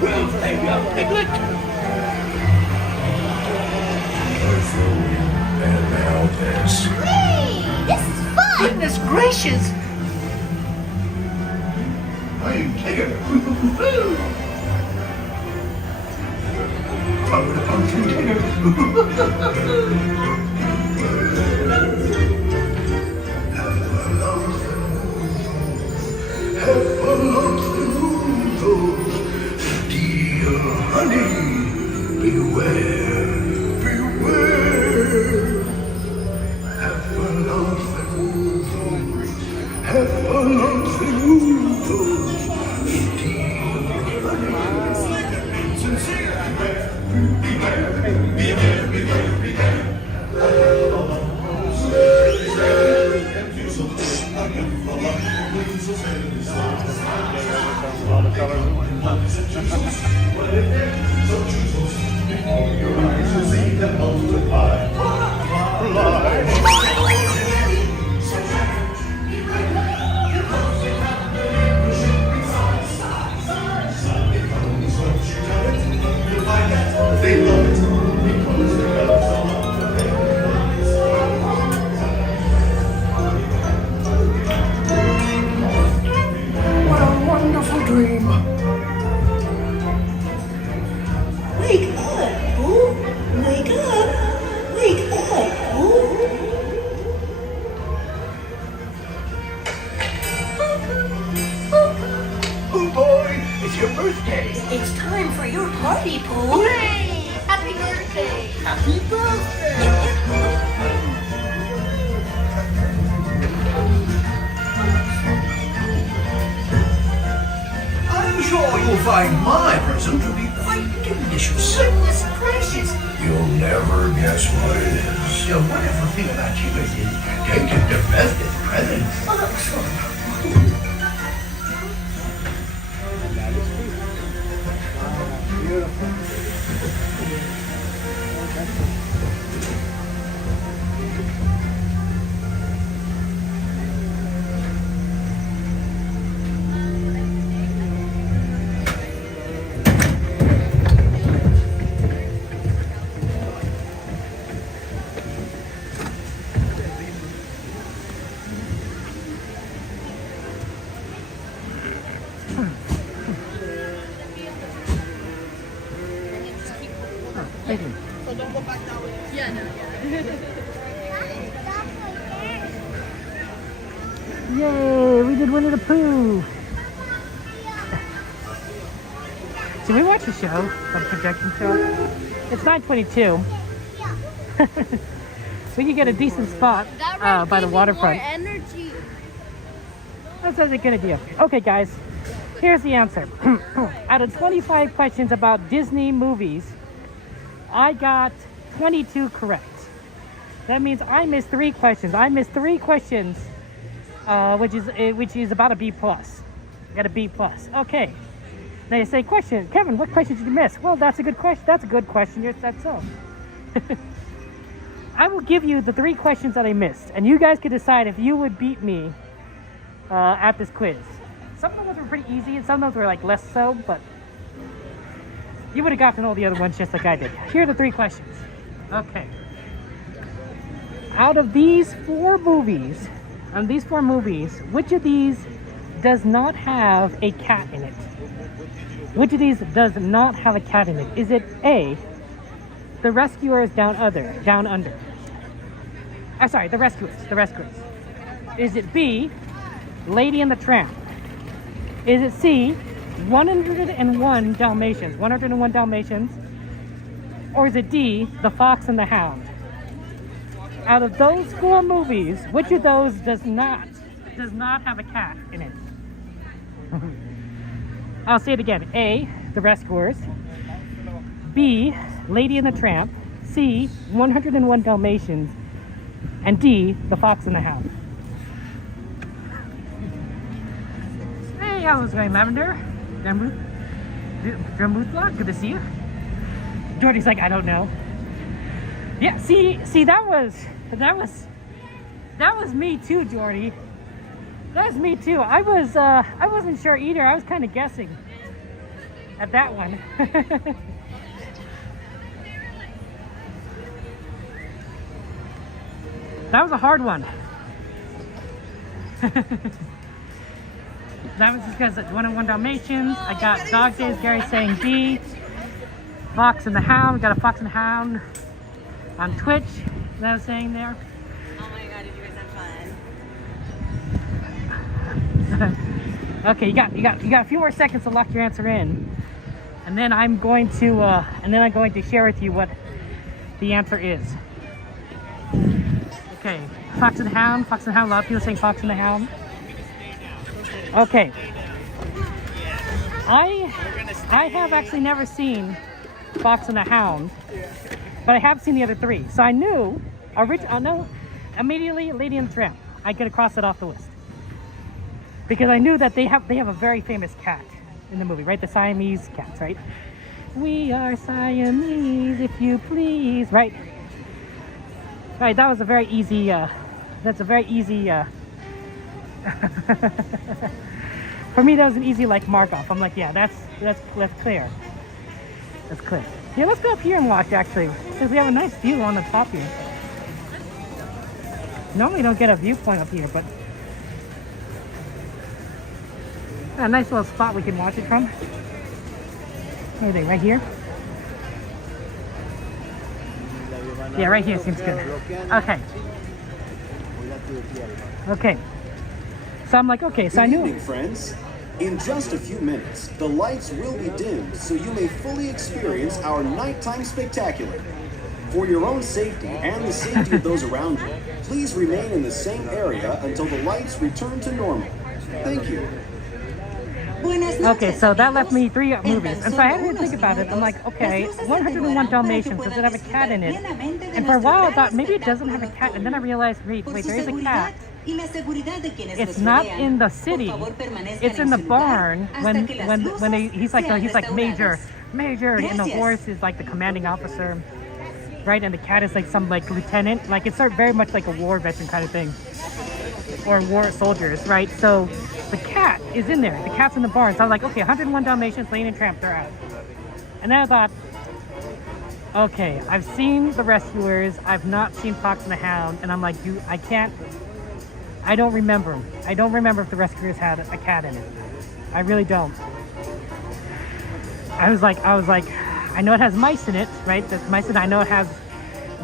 Well, hang up, Piglet! And now this. Hey, this is fun! Goodness gracious! I'm Tigger! Follow the function, Tigger! Have a lumps and dear honey, beware, beware. Have a lumps and have a What a wonderful dream. Wake up, Pooh. Wake up. Wake up, Pooh. Pooh boy, it's your birthday. It's time for your party, Pooh. Hooray! Happy birthday. Happy birthday. I'm sure you'll find my present to be quite delicious. Goodness gracious! You'll never guess what it is. The wonderful thing about you is take it the best as presents. Thank you. So don't go back that way. Yeah, no, Yay! We did Winnie the Pooh. Should we watch the show? The projection show? It's 9:22. We can get a decent spot by the waterfront. Energy. That sounds like a good idea. Okay, guys. Here's the answer. Out of 25 questions about Disney movies, I got 22 correct. That means I missed 3 questions. I missed 3 questions, which is about a B plus. I got a B plus. Okay. Now you say, question, Kevin, what question did you miss? Well, that's a good question. That's a good question. Yes, that's so. I will give you the 3 questions that I missed, and you guys can decide if you would beat me at this quiz. Some of those were pretty easy, and some of those were like less so, but you would have gotten all the other ones just like I did. Here are the 3 questions. Okay. Out of these 4 movies, which of these does not have a cat in it? Which of these does not have a cat in it? Is it A, The Rescuers Down Under? Sorry, The Rescuers. Is it B, Lady and the Tramp? Is it C, 101 Dalmatians? Or is it D, The Fox and the Hound? Out of those 4 movies, which of those does not have a cat in it? I'll say it again. A, The Rescuers. B, Lady and the Tramp. C, 101 Dalmatians. And D, The Fox and the Hound. Hey, how's it going, Lavender? Drumboot Vlog, good to see you. Jordy's like, I don't know. Yeah, see, that was me too, Jordy. That was me too. I wasn't sure either. I was kind of guessing at that one. That was a hard one. That was just because 101 Dalmatians. I got Dog Days, Gary saying D. Fox and the Hound. We got a Fox and the Hound on Twitch that I was saying there. Oh my god, you guys have fun. Okay, you got a few more seconds to lock your answer in, and then I'm going to share with you what the answer is. Okay, Fox and the Hound. A lot of people saying Fox and the Hound. Okay. I have actually never seen Fox and the Hound, but I have seen the other three. So I knew, immediately Lady and the Tramp. I could cross it off the list. Because I knew that they have a very famous cat in the movie, right? The Siamese cats, right? We are Siamese, if you please, right? Right, that was a very easy, that's a very easy, for me that was an easy like mark off. I'm like, yeah, that's clear. That's clear. Yeah, let's go up here and watch actually, because we have a nice view on the top here. Normally don't get a viewpoint up here, but a nice little spot we can watch it from. What do you think, right here? Yeah, right here seems good. Okay. Okay. So I'm like, okay, so I knew. Good evening, friends. In just a few minutes, the lights will be dimmed so you may fully experience our nighttime spectacular. For your own safety and the safety of those around you, please remain in the same area until the lights return to normal. Thank you. Okay, so that left me 3 movies, and so I had to think about it. I'm like, okay, 101 Dalmatians, does it have a cat in it? And for a while I thought maybe it doesn't have a cat, and then I realized, wait, there is a cat. It's not in the city. It's in the barn when he's like major, and the horse is like the commanding officer, right? And the cat is like some like lieutenant. Like it's very much like a war veteran kind of thing, or war soldiers, right? So the cat is in there. The cat's in the barn. So I was like, okay, 101 Dalmatians, Lane and Tramp, they're out. And then I thought, okay, I've seen The Rescuers. I've not seen Fox and the Hound. And I'm like, I don't remember. I don't remember if The Rescuers had a cat in it. I really don't. I was like, I know it has mice in it, right? There's mice in it. I know it has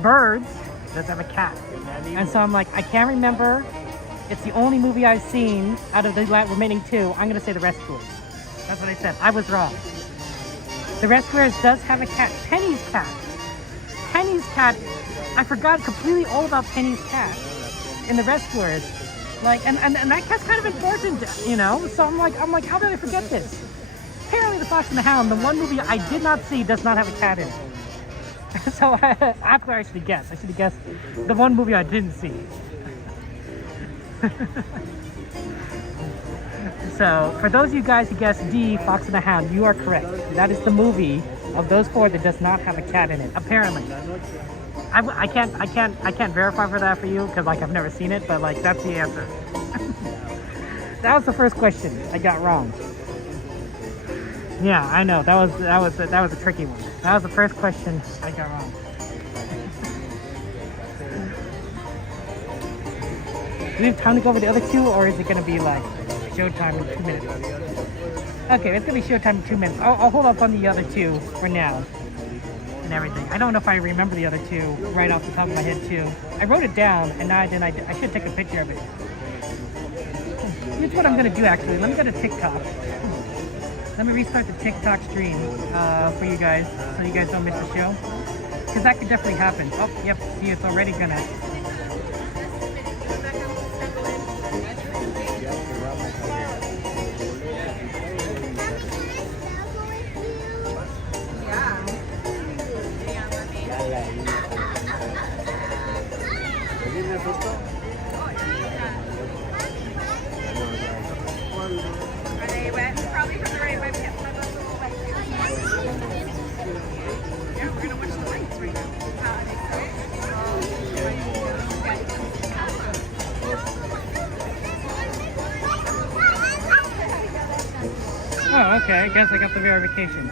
birds. It doesn't have a cat. And so I'm like, I can't remember. It's the only movie I've seen out of the remaining 2. I'm going to say The Rescuers. That's what I said. I was wrong. The Rescuers does have a cat. Penny's cat. Penny's cat. I forgot completely all about Penny's cat in The Rescuers. Like, and that cat's kind of important, you know? So I'm like, how did I forget this? Apparently The Fox and the Hound, the one movie I did not see, does not have a cat in it. So after I should have guessed. I should have guessed the one movie I didn't see. So, for those of you guys who guessed D, Fox and the Hound, you are correct. That is the movie of those 4 that does not have a cat in it. Apparently, I can't verify for that for you because like I've never seen it, but like that's the answer. That was the first question I got wrong. Yeah, I know that was a tricky one. That was the first question I got wrong. Do we have time to go over the other 2, or is it going to be like showtime in 2 minutes? Okay, it's going to be showtime in 2 minutes. I'll hold up on the other 2 for now and everything. I don't know if I remember the other 2 right off the top of my head too. I wrote it down, and now I should take a picture of it. Here's what I'm going to do actually. Let me go to TikTok. Let me restart the TikTok stream for you guys so you guys don't miss the show. Because that could definitely happen. Oh, yep, see, it's already going to... Are they wet? Probably from the rain. My pants, my butt's a little wet. Yeah, we're gonna watch the lights right now. Are they Oh, okay. I guess I got the verification.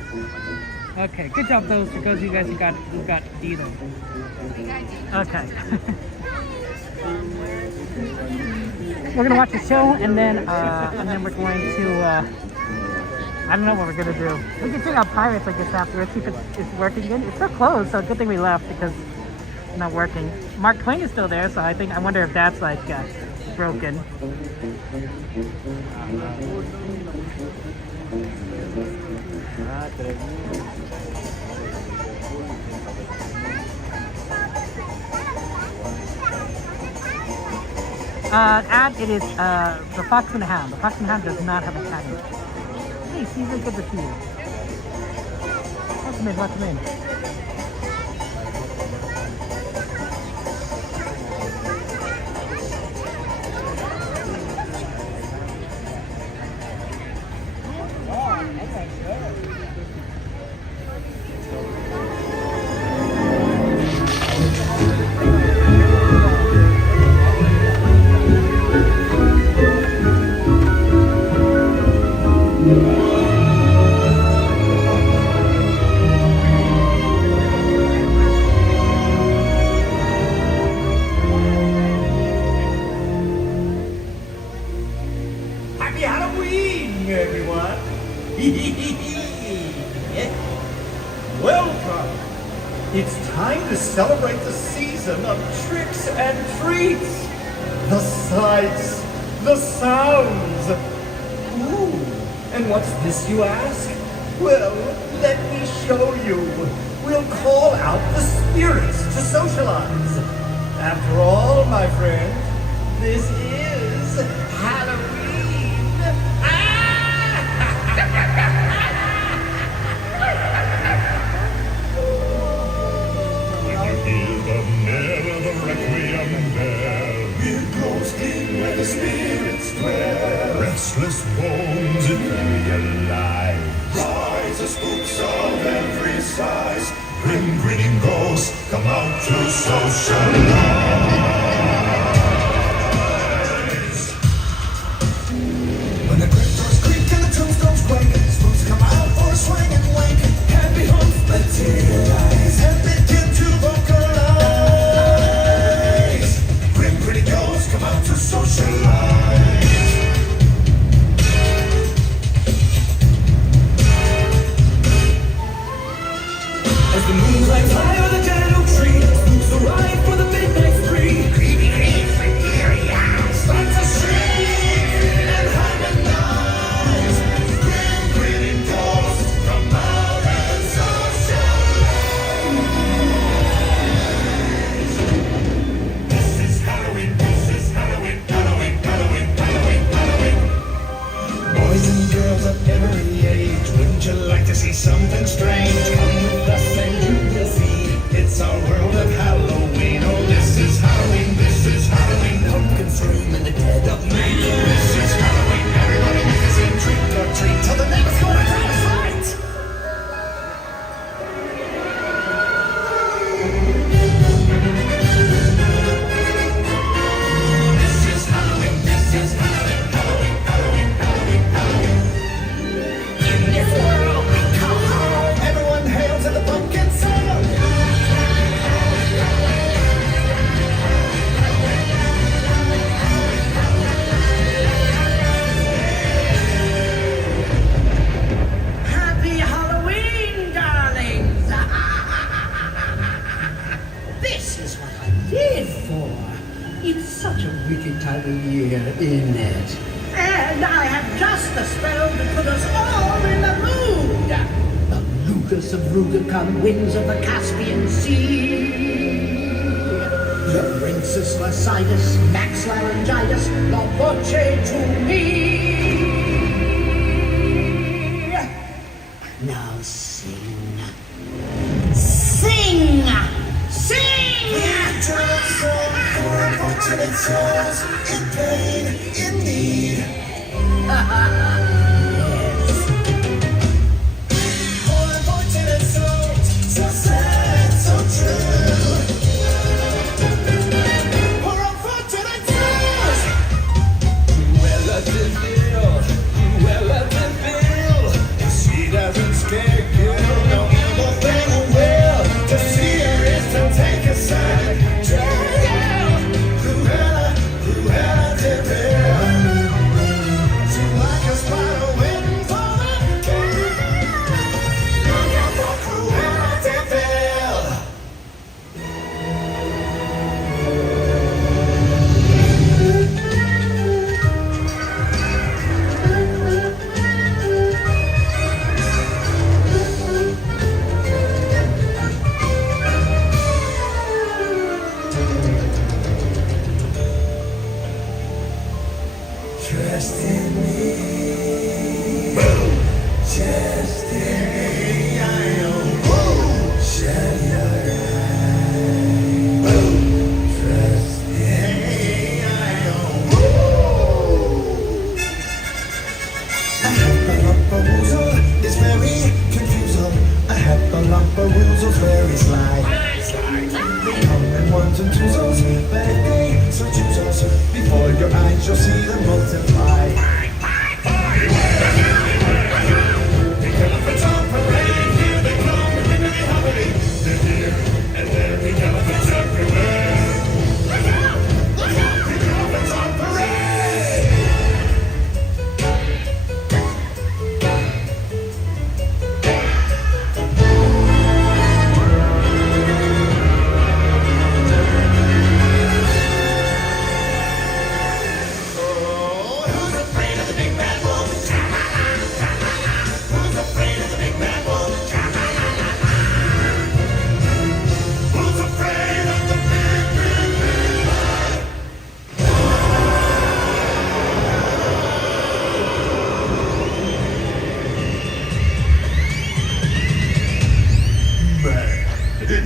Okay, good job those for those of you guys who got D though. Okay. We're gonna watch the show and then we're going to I don't know what we're gonna do. We can check out Pirates I guess afterwards, see if it's working again. It's still closed, so good thing we left because it's not working. Mark Twain is still there, so I wonder if that's like broken. ad, it is the Fox and the Hound. The Fox and the Hound does not have a tag. Hey, Caesar, good to see you. Welcome in, welcome in. Happy Halloween, everyone! Welcome! It's time to celebrate the season of tricks and treats! The sights, the sounds! Ooh, and what's this, you ask? Well, let me show you. We'll call out the spirits to socialize. After all, my friend, this is Halloween! The requiem bell. It goes in where the spirits dwell. Restless bones it realize. Rise the spooks of every size. Grim grinning ghosts come out to socialize. When the cryptos creak and the tombstones quake, spooks come out for a swing and wake. Happy homes materialize and begin to vocalize. Grim grinning ghosts come out to socialize. As the moon climbs high over the dead oak tree, spooks arrive for the midnight spree. Creepy creeps and eerie eyes start to shriek and harmonize. Grim grinning ghosts come out and socialize. This is Halloween, this is Halloween, Halloween, Halloween, Halloween, Halloween. Boys and girls of every age, wouldn't you like to see something strange? Come with us and you will see. It's our world of Halloween. Oh, this is Halloween, this is Halloween. Pumpkins scream in the dead of May. This is Halloween, everybody make a scene. Trick or treat till the neighbors go and tell us right. This is Halloween, this is Halloween, Halloween, Halloween, Halloween, Halloween. In this world we call home, everyone hail to the pumpkin sound. Happy Halloween, darlings! This is what I live for. It's such a wicked time of year, isn't it? And I have just the spell to put us all in the mood. The Lucas of Rugacon, winds of the Caspian Sea. The Princess Lycidas, Max Laryngitis, La Voce to me. Now sing. Sing! Sing! Unfortunate souls in pain, in need. Yes. Poor unfortunate souls, so sad, so true. Poor unfortunate souls. Relatives It's very confusing. A hepalopperoozel's very sly. They come in ones and twos, bad day, so choose us. Before your eyes, you'll see them multiply. The elephants on parade, here they come, hippity hoppity. They're here, and there the elephants everywhere. Look out! Look out! The elephants on parade!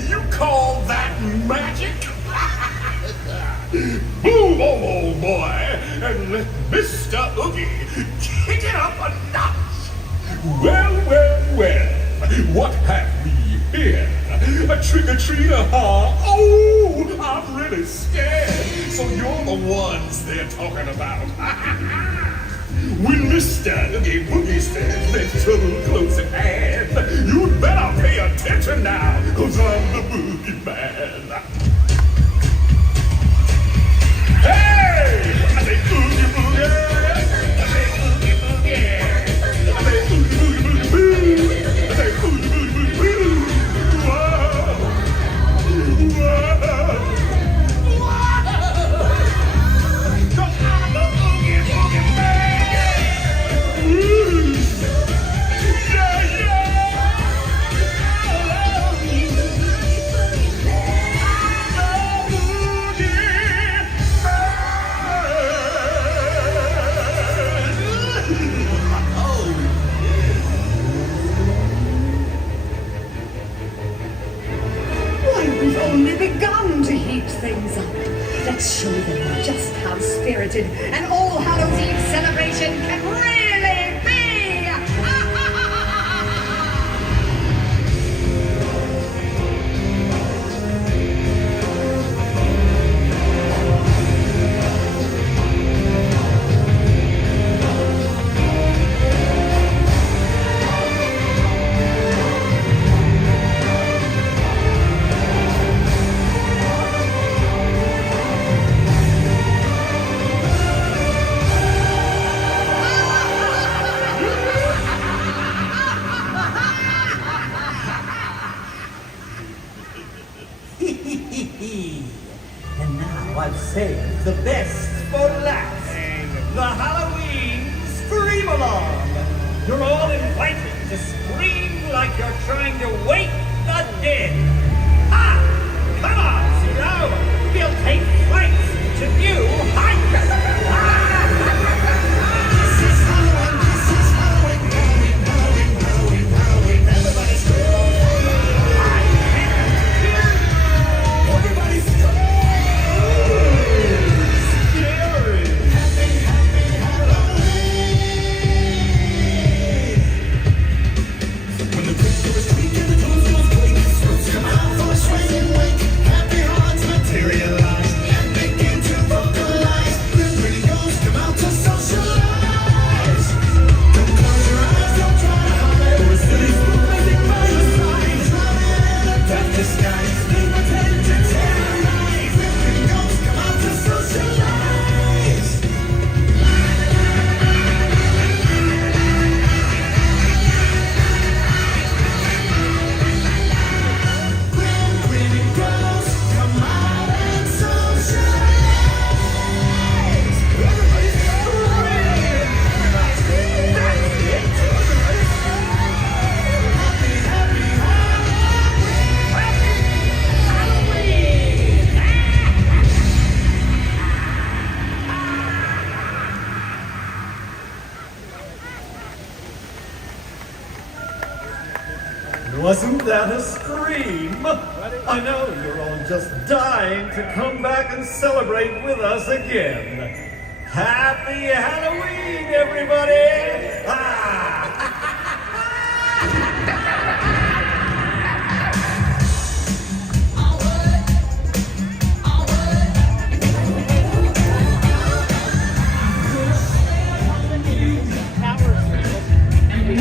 You call that magic? Move, old boy, and let Mr. Oogie kick it up a notch. Well, what have we here? A trick-or-treater, huh? Oh, I'm really scared. So you're the ones they're talking about. When Mr. Oogie Boogie says there's trouble close at hand, you'd better pay attention now, 'cause I'm the Boogie Man. Hey! I say Oogie Boogie! I say Oogie Boogie! I say Oogie Boogie Boogie Boo! I say Oogie Boogie Boogie Boo! Whoa! Whoa! We've only begun to heat things up. Let's show them just how spirited an All Hallows Eve celebration can really be! And now I've saved the best for last. The Halloween Scream Along. You're all invited to scream like you're trying to wake the dead. Ah! Come on, Zero! We'll take flight to new heights! This is Halloween, Halloween, Halloween, Halloween. Everybody scream! Everybody scream! Wasn't that a scream? I know you're all just dying to come back and celebrate with us again. Happy Halloween, everybody! Can't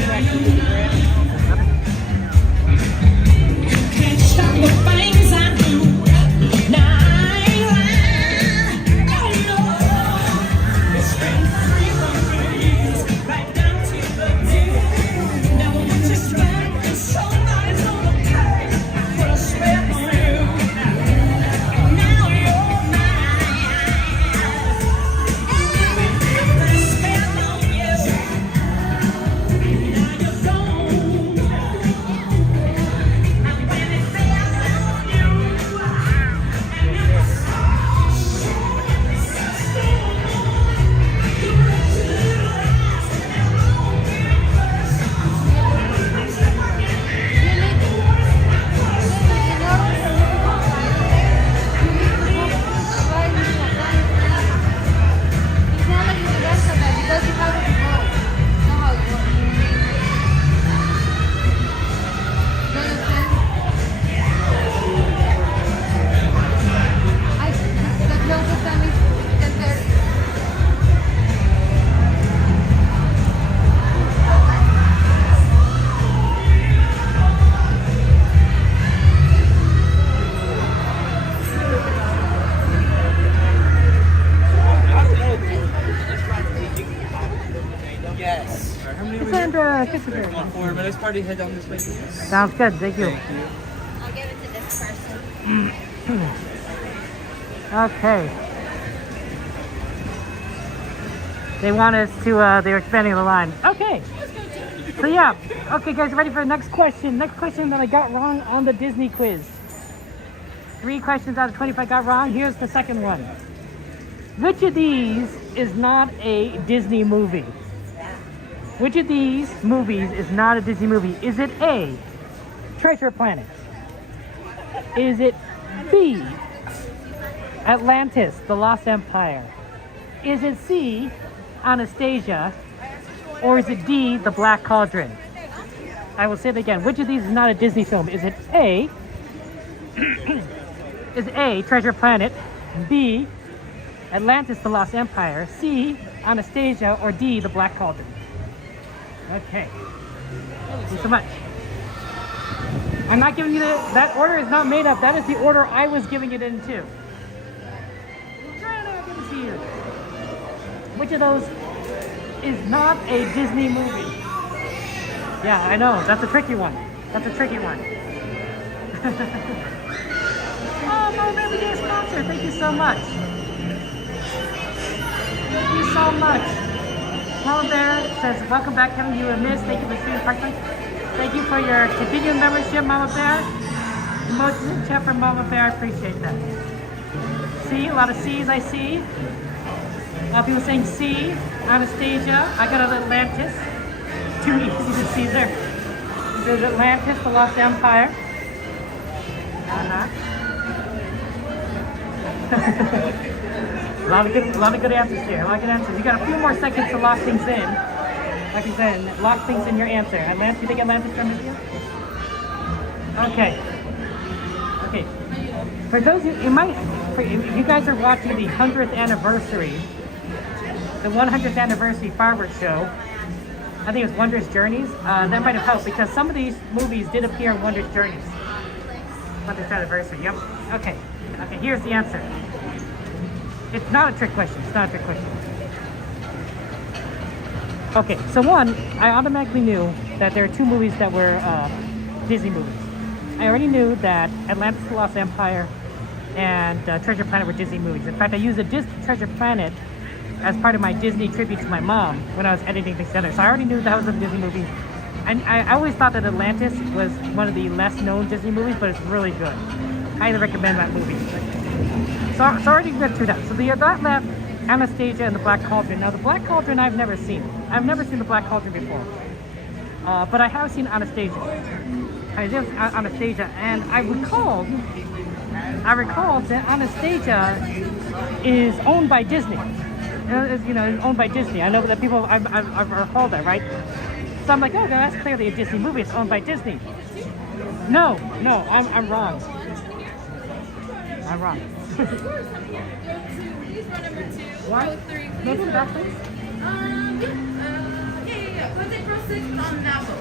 stop the things I do. Now I ain't lying. Oh no, it's been free from trees right down to the moon. Now what you expect is somebody's gonna pay for a spell on you. Now you're mine. Put a spell on you. Now you're gone. And when it fell on you, and you were so Yes. How many It's we Sandra, get? kiss her. Come on, 4 minutes. Party head down this way. Sounds good. Thank you. I'll give it to this person. Okay. They want us to, they're expanding the line. Okay. So yeah. Okay, guys, ready for the next question? Next question that I got wrong on the Disney quiz. 3 questions out of 25 got wrong. Here's the second one. Which of these is not a Disney movie? Which of these movies is not a Disney movie? Is it A, Treasure Planet? Is it B, Atlantis, the Lost Empire? Is it C, Anastasia? Or is it D, The Black Cauldron? I will say it again. Which of these is not a Disney film? Is it A, is A, Treasure Planet, B, Atlantis, the Lost Empire, C, Anastasia, or D, The Black Cauldron? Okay. Thank you so much. I'm not giving you that order is not made up. That is the order I was giving it in too. Good to see you. Which of those is not a Disney movie? Yeah, I know. That's a tricky one. That's a tricky one. Oh, my baby day sponsor. Thank you so much. Thank you so much. Mama Bear says, welcome back, Kevin. You were missed. Thank you for streaming Parkland. Thank you for your continued membership, Mama Bear. Emotions in chat from Mama Bear. I appreciate that. See, a lot of C's I see. A lot of people saying C, Anastasia. I got Atlantis. Too easy to see there. There's Atlantis, the Lost Empire. A lot of good answers here. A lot of good answers. You got a few more seconds to lock things in. Like I said, lock things in your answer. Atlantis, you think Atlantis from India? Okay. Okay. For those of you, if you guys are watching the 100th anniversary, the 100th anniversary fireworks show, I think it was Wondrous Journeys. That might have helped because some of these movies did appear in Wondrous Journeys. 100th anniversary. Yep. Okay. Okay. Here's the answer. It's not a trick question. It's not a trick question. Okay, so one, I automatically knew that there are 2 movies that were Disney movies. I already knew that Atlantis, the Lost Empire, and Treasure Planet were Disney movies. In fact, I used a Treasure Planet as part of my Disney tribute to my mom when I was editing things together. So I already knew that was a Disney movie. And I always thought that Atlantis was one of the less known Disney movies, but it's really good. Highly recommend that movie. So I already went through that. So that left Anastasia and the Black Cauldron. Now the Black Cauldron I've never seen. I've never seen the Black Cauldron before. But I have seen Anastasia. And I recalled that Anastasia is owned by Disney. Owned by Disney. I know that people, I've recalled that, right? So I'm like, oh, that's clearly a Disney movie. It's owned by Disney. No, I'm wrong. I'm wrong. What? Maybe that place? Yeah.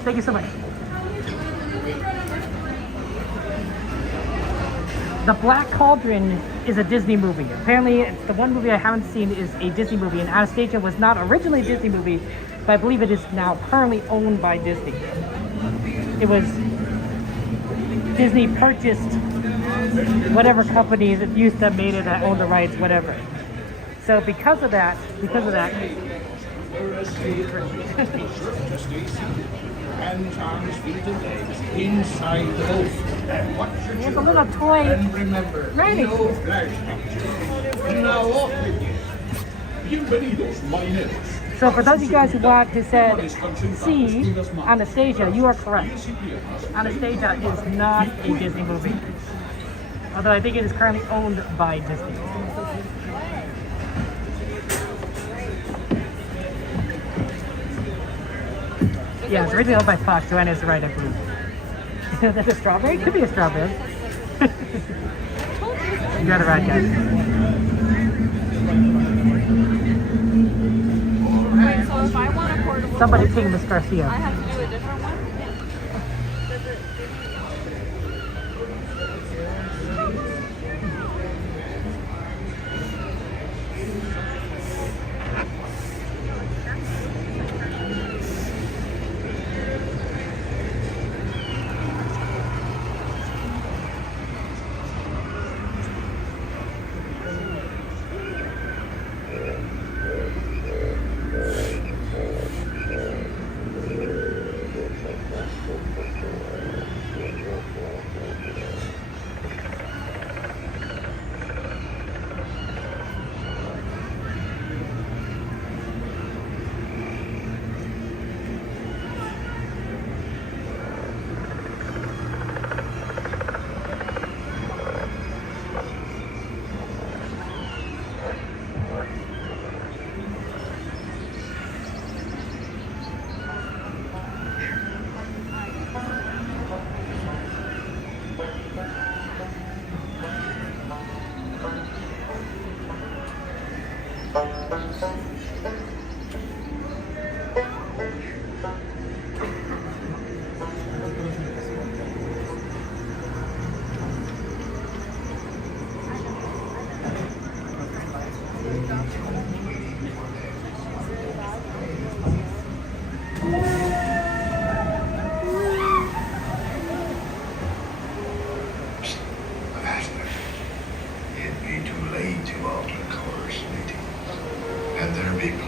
Thank you so much. The Black Cauldron is a Disney movie. Apparently, it's the one movie I haven't seen is a Disney movie, and Anastasia was not originally a Disney movie, but I believe it is now currently owned by Disney. It was Disney purchased whatever companies it used to made it that owned the rights, whatever. So because of that, Hands, arms, feet, and legs inside the boat. And watch your there's a little toy. And remember, Ready. no flash pictures. Now off with you. You ready those minutes? So for those of you guys who want who said see Anastasia, you are correct. Anastasia is not a Disney movie. Although I think it is currently owned by Disney. Yeah, it's originally owned by Fox. Joanna is right, I believe. That's a strawberry? Could be a strawberry. You got it right, guys. Wait, so if I want a portable Somebody ping Miss Garcia. I have to do a different one? Does it...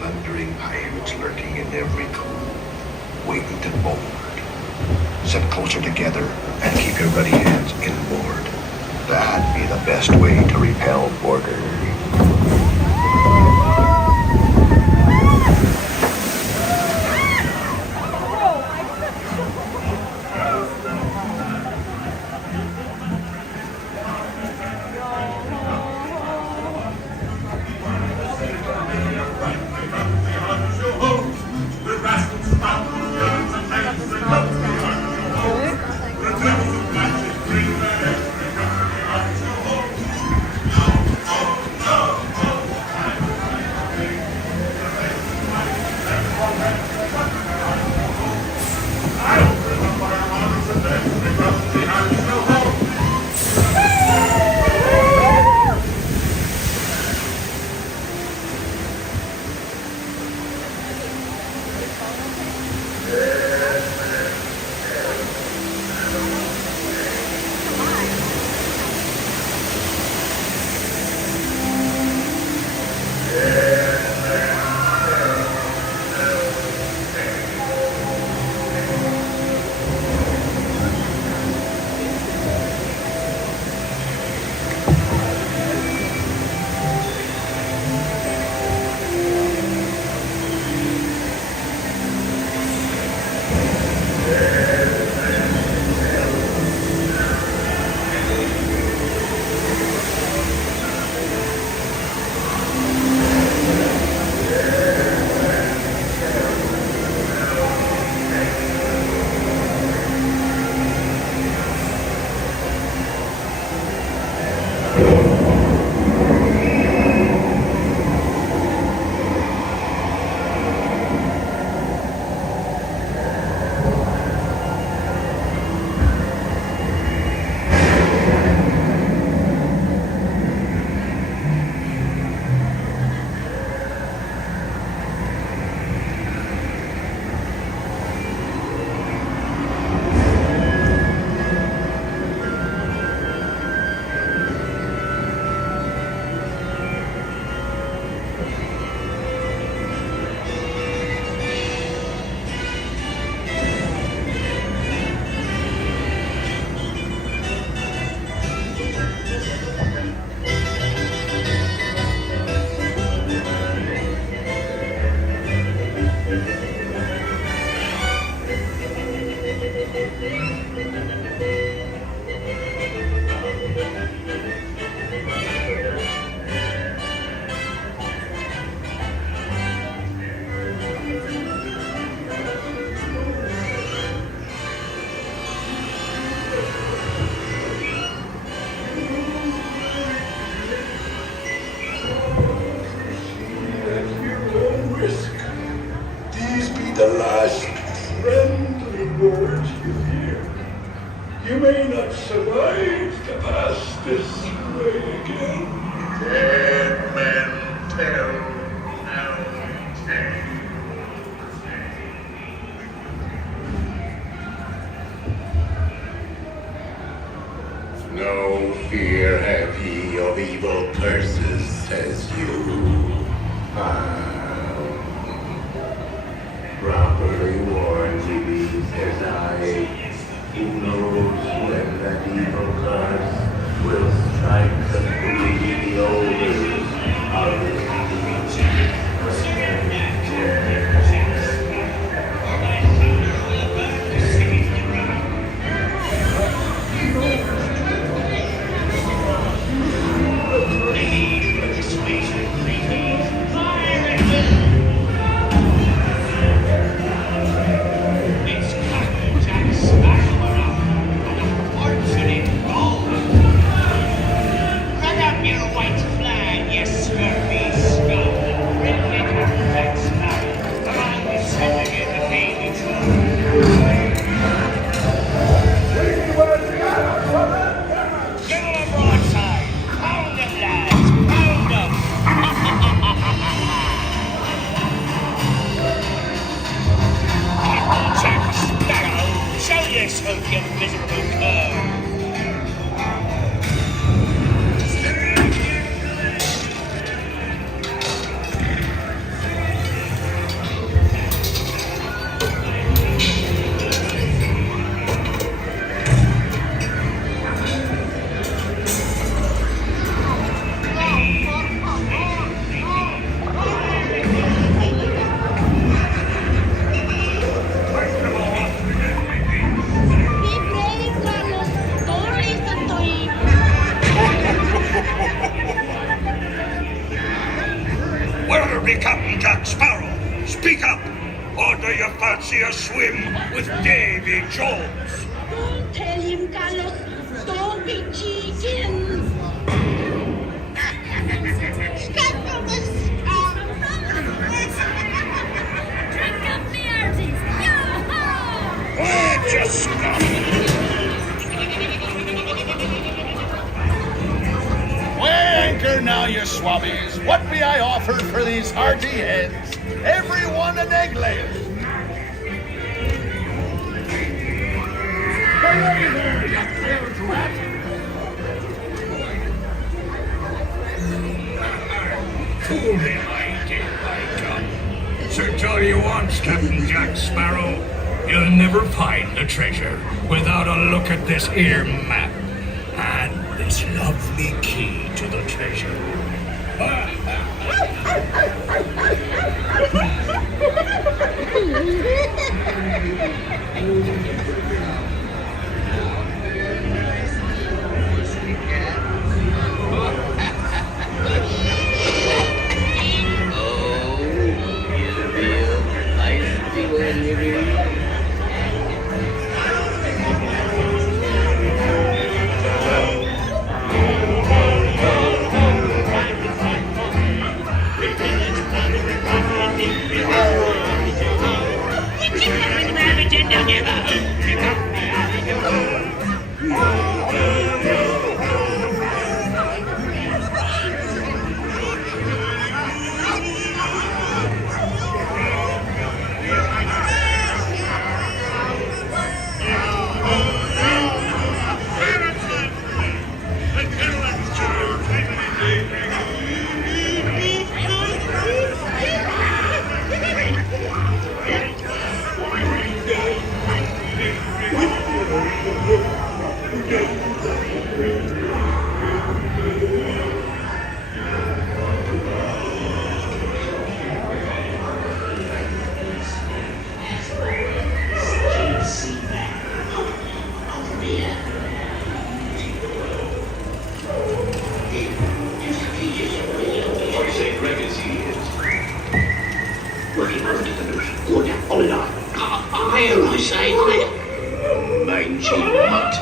plundering pirates lurking in every cove, waiting to board. Sit closer together and keep your ready hands inboard. That'd be the best way to repel boarders. These be the last friendly words you hear. You may not survive to pass this way again. Dead men tell no tale. No fear have ye of evil curses, says you. Properly warned ye be, says I. Who knows when that evil curse will strike the greedy owners of this Captain Jack Sparrow, speak up! Or do you fancy a swim with Davy Jones? Don't tell him, Carlos. Don't be cheating. Stop from the scum. Drink up the arties. Yo-ho! Oh, just stop! Anchor now, you swabbies. What be I offered for these hearty heads? Every one an egg layer. Truly, my dear, my God. So tell you once, Captain Jack Sparrow, you'll never find the treasure without a look at this here map and this lovely key to the treasure. Okay. say, hiya. Mangy mutt.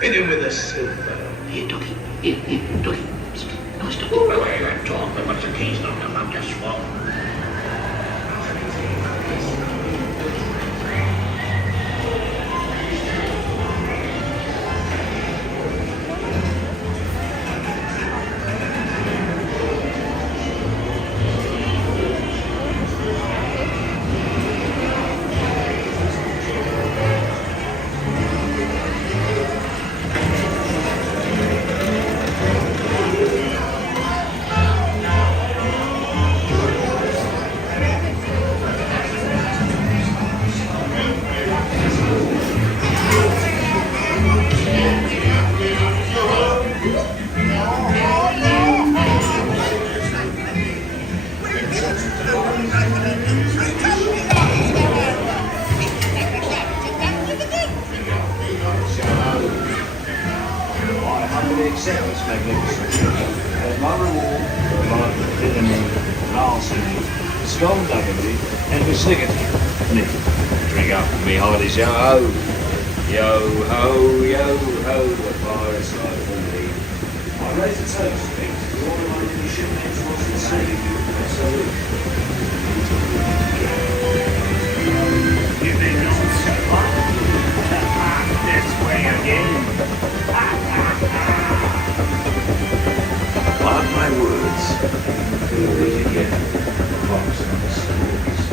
Hit him with a silver. Here, doggy. Here, doggy. Nice doggy. Well, I don't talk, but once the key's not come, I'm just swap. Drink up for me, hearties, yo ho, yo ho, yo ho, the fireside for me. I raise a toast, mate, to all the London shipmates once the same. You think this is so fun? This way again. Mark my words, you'll read again. Fox on the stories.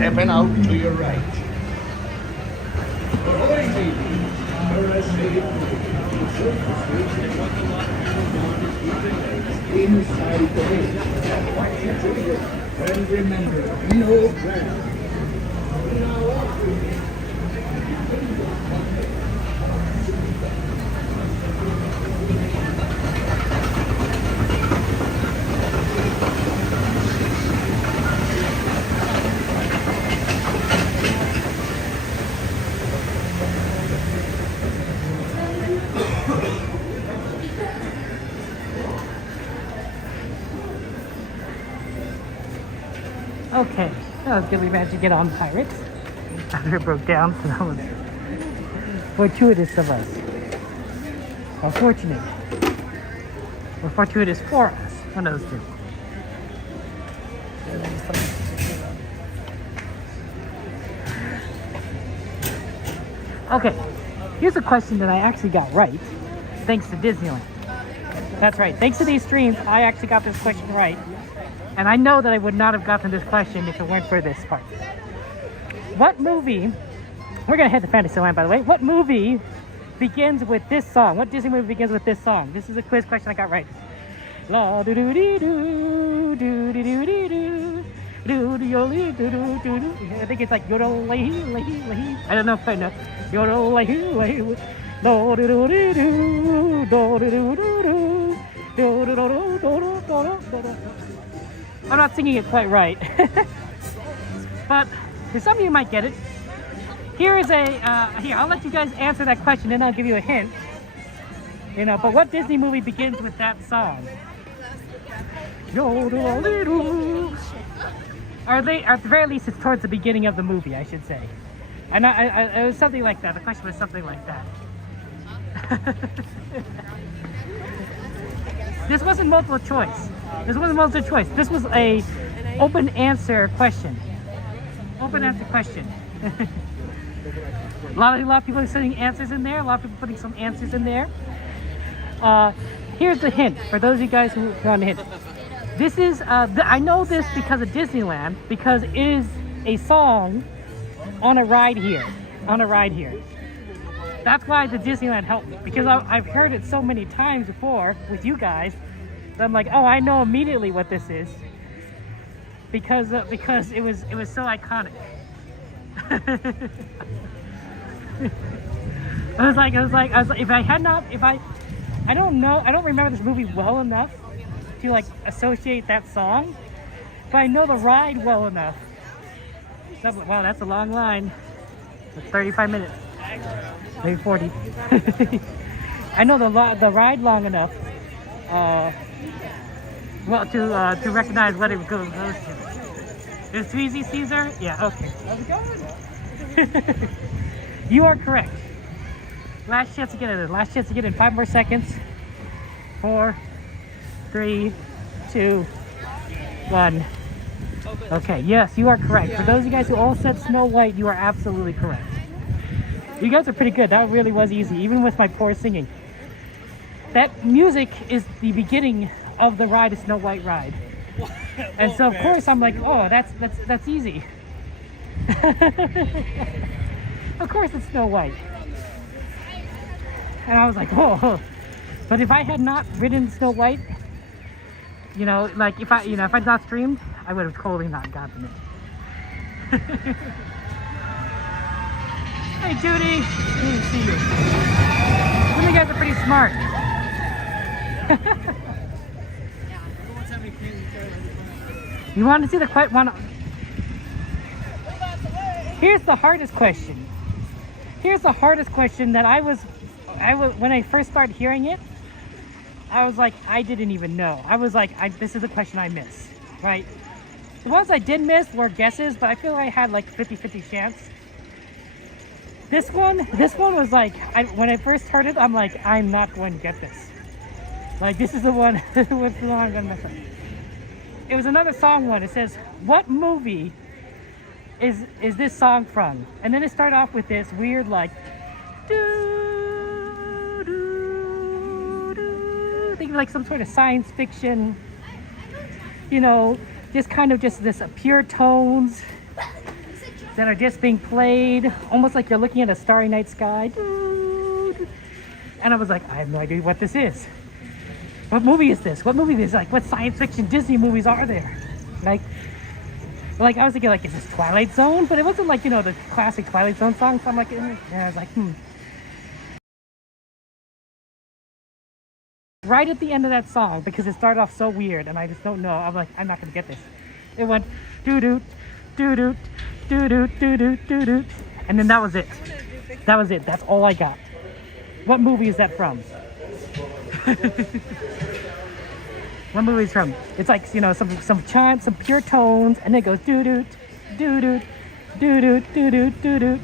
stepping out to your right. Inside the gate. And remember, no Tram. Okay, that was good. We managed to get on Pirates after it broke down, so that was fortuitous of us. Or fortunate. Or fortuitous for us. One of those two. Okay, here's a question that I actually got right, thanks to Disneyland. That's right, thanks to these streams, I actually got this question right. And I know that I would not have gotten this question if it weren't for this part. What movie, we're gonna head to Fantasyland by the way, what movie begins with this song? What Disney movie begins with this song? This is a quiz question I got right. La do do dee doo, do do do dee doo, do do do do do do. I think it's like yodel lay lay. I don't know if I know. Yodel lay lay. Do do do dee doo, do do do do do, do do do do do do. I'm not singing it quite right, but some of you might get it. Here is a, here, I'll let you guys answer that question and I'll give you a hint. You know, but what Disney movie begins with that song? Or they, at the very least, it's towards the beginning of the movie, I should say. And it was something like that. The question was something like that. This wasn't multiple choice. This wasn't multiple choice. This was a open answer question. Open answer question. A lot of people are putting answers in there. A lot of people putting some answers in there. Here's the hint for those of you guys who want a hint. This is I know this because of Disneyland, because it is a song on a ride here. On a ride here. That's why the Disneyland helped me, because I've heard it so many times before with you guys that I'm like, oh, I know immediately what this is, because it was so iconic. I was like, if I don't remember this movie well enough to like associate that song, but I know the ride well enough. Wow, that's a long line. It's 35 minutes. Maybe 40. I know the ride long enough, well, to recognize what it goes to. Is Tweezy Caesar? Yeah. Okay. How's it going? You are correct. Last chance to get it in. Last chance to get in. 5 more seconds. 4, 3, 2, 1. Okay. Yes, you are correct. For those of you guys who all said Snow White, you are absolutely correct. You guys are pretty good. That really was easy, even with my poor singing. That music is the beginning of the ride, a Snow White ride. And so of course I'm like, oh, that's easy. Of course it's Snow White. And I was like, oh. But if I had not ridden Snow White, you know, like if I'd not streamed, I would have totally not gotten it. Hey Judy, good to see you. Some of you guys are pretty smart. You want to see the question? Here's the hardest question. Here's the hardest question that I was when I first started hearing it, I was like, I didn't even know. I was like, this is a question I missed, right? The ones I did miss were guesses, but I feel like I had like 50-50 chance. This one was like, when I first heard it, I'm like, I'm not going to get this. Like, this is the one, what's the one I'm gonna mess up. It was another song one. It says, what movie is this song from? And then it started off with this weird like, doo, doo, doo. Think like some sort of science fiction, you know, just kind of just this pure tones. that are just being played, almost like you're looking at a starry night sky. And I was like, I have no idea what this is. What movie is this? What movie is this? Like, what science fiction Disney movies are there? Like I was thinking, like, is this Twilight Zone? But it wasn't like, you know, the classic Twilight Zone song. So I'm like, yeah, I was like, Right at the end of that song, because it started off so weird, and I just don't know. I'm like, I'm not gonna get this. It went doo-doo, doo-doo, doo-doo, doo-doo, doo-doo. And then that was it. That was it. That's all I got. What movie is that from? What movie is from? It's like, you know, some chant, some pure tones, and then it goes doo-doo, doo-doo, doo-doo, doo-doo, doo-doo.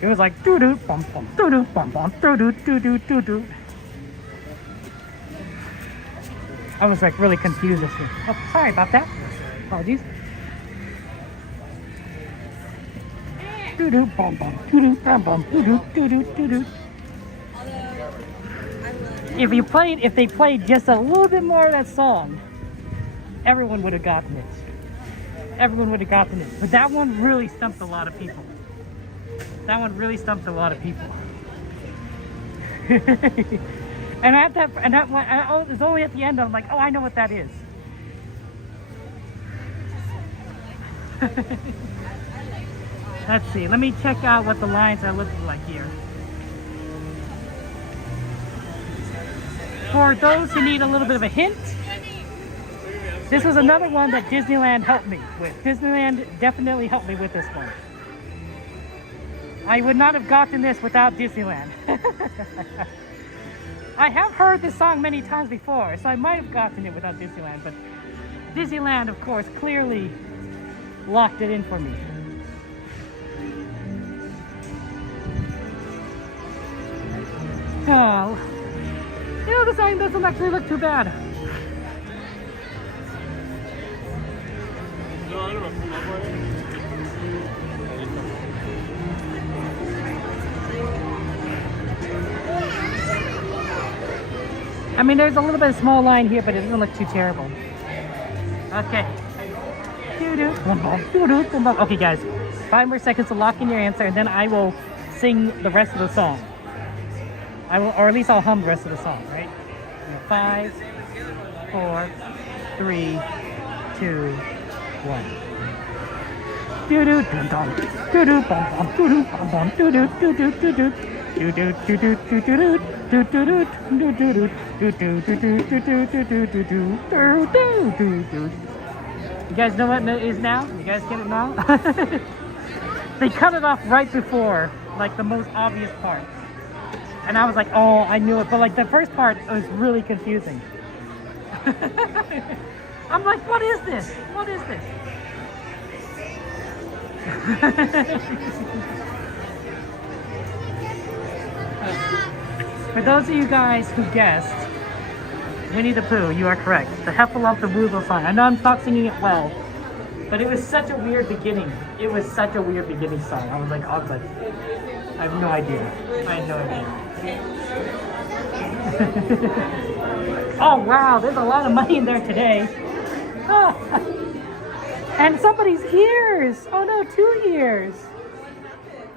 It was like doo-doo, bum bum, doo-doo, bum bum, doo-doo, doo-doo, doo-doo. I was like really confused this year. Oh, sorry about that. Apologies. Doo-doo, bum bum, doo-doo, bum bum, doo-doo, doo-doo, doo-doo. If they played just a little bit more of that song, everyone would have gotten it. Everyone would have gotten it. But that one really stumped a lot of people. That one really stumped a lot of people. and that one, it was only at the end. I'm like, oh, I know what that is. Let's see. Let me check out what the lines are looking like here. For those who need a little bit of a hint, this was another one that Disneyland helped me with. Disneyland definitely helped me with this one. I would not have gotten this without Disneyland. I have heard this song many times before, so I might have gotten it without Disneyland, but Disneyland, of course, clearly locked it in for me. Oh, you know, the sign doesn't actually look too bad. I mean, there's a little bit of small line here, but it doesn't look too terrible. Okay. Okay, guys. 5 more seconds to lock in your answer, and then I will sing the rest of the song. Or at least I'll hum the rest of the song, right? 5, 4, 3, 2, 1. Do do dum dum, do do bum bum, do do bum bum, do do do do do do, do do do do do do do, do do do do do do, do do do do do do do do do do do. You guys know what it is now? You guys get it now? They cut it off right before, like the most obvious part, and I was like, oh, I knew it, but like the first part was really confusing. I'm like, what is this? What is this? For those of you guys who guessed Winnie the Pooh, you are correct. The Heffalump the Woozle song. I know I'm not singing it well, but it was such a weird beginning. It was such a weird beginning song. I was like, I have no idea. I had no idea. Oh wow, there's a lot of money in there today. Oh. And somebody's ears! Oh no, 2 ears!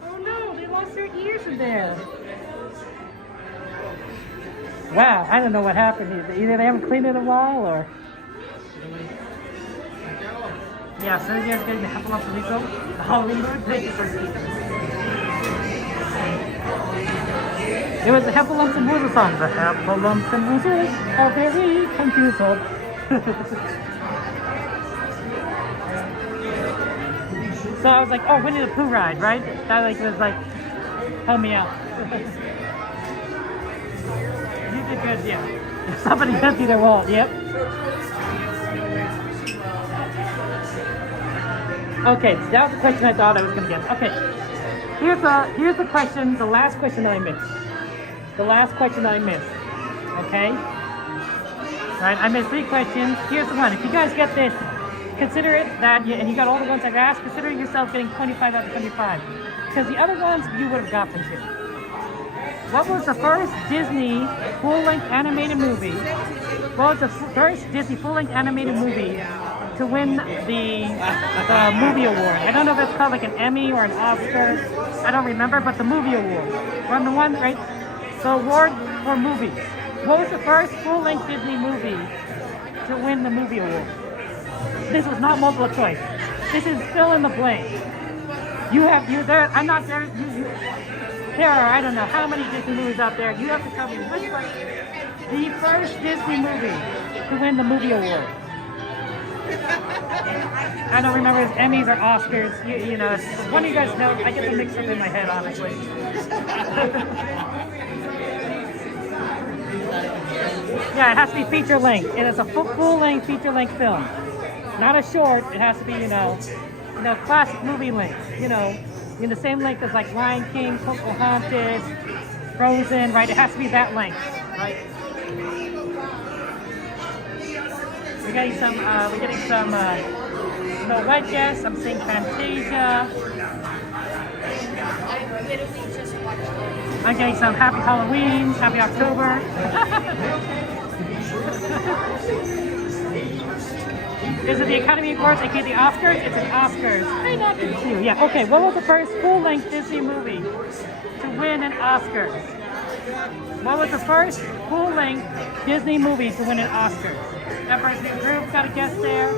Oh no, they lost their ears in there. Wow, I don't know what happened. Either they haven't cleaned it in a while, or... Yeah, so you guys getting the Heffalump the Woozle? The Halloween mood? Thank you for speaking. It was the Heffalump the Woozle song. The Heffalump the Woozle are very confused. So I was like, oh, Winnie the Pooh ride, right? That like was like, help me out. You did good, yeah. Somebody empty their wallet, yep. Okay, so that was the question I thought I was gonna get. Okay, here's the question, the last question that I missed. The last question that I missed. Okay? Right, I missed 3 questions. Here's the one. If you guys get this, consider it that, and you got all the ones I've asked, consider yourself getting 25 out of 25. Because the other ones, you would have gotten too. What was the first Disney full-length animated movie? What was the first Disney full-length animated movie to win the movie award? I don't know if it's called like an Emmy or an Oscar. I don't remember, but the movie award. From the one, right? The award for movies. What was the first full-length Disney movie to win the movie award? This was not multiple choice. This is fill in the blank. There. I'm not there. There are, I don't know how many Disney movies out there. You have to tell me which was the first Disney movie to win the movie award. I don't remember if it's Emmys or Oscars. You know, one of you guys know. I get them mixed up in my head, honestly. Yeah, it has to be feature length. It is a full length feature length film, not a short. It has to be, you know, classic movie length. You know, in the same length as like Lion King, Pocahontas, Frozen, right? It has to be that length, right? We're getting some Snow White guests. I'm seeing Fantasia. I'm getting some Happy Halloween, Happy October. Is it the Academy Awards, aka the Oscars? It's an Oscars. Hey, not good too. Yeah, okay. What was the first full-length Disney movie to win an Oscar? What was the first full-length Disney movie to win an Oscar? Emperor's New Groove, got a guest there.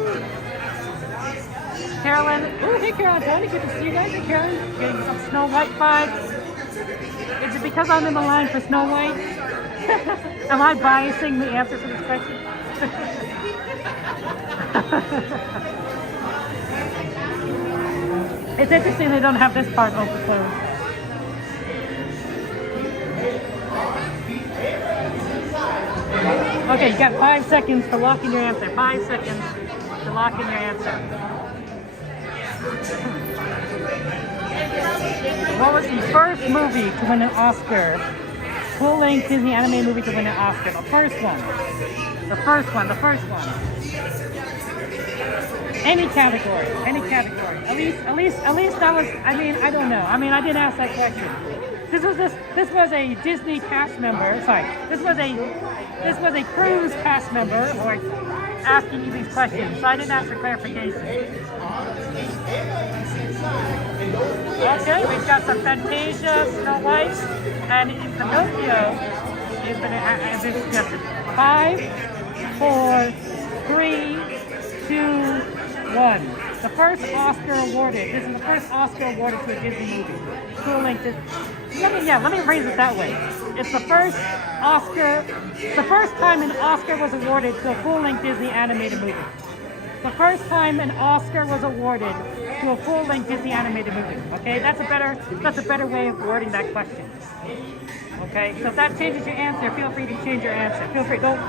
Carolyn. Oh, hey Carolyn, Tony, good to see you guys. Hey Carolyn, getting some Snow White vibes. Is it because I'm in the line for Snow White? Am I biasing the answer to this question? It's interesting they don't have this part open closed. Okay, you got 5 seconds to lock in your answer. 5 seconds to lock in your answer. What was the first movie to win an Oscar? Full-length Disney animated movie to win an Oscar. The first one. The first one. Any category. At least that was. I mean, I don't know. I mean, I didn't ask that question. This was a Disney cast member. Sorry, this was a cruise cast member or asking you these questions. So I didn't ask for clarification. Okay, we've got some Fantasia, Snow White, and Pinocchio is been suggested. 5, 4, 3, 2, 1. The first Oscar awarded. This is the first Oscar awarded to a Disney movie. Full length. Let me phrase it that way. It's the first Oscar. The first time an Oscar was awarded to a full-length Disney animated movie. The first time an Oscar was awarded to a full-length Disney animated movie. Okay, that's a better way of wording that question. Okay, so if that changes your answer, feel free to change your answer. Feel free, don't,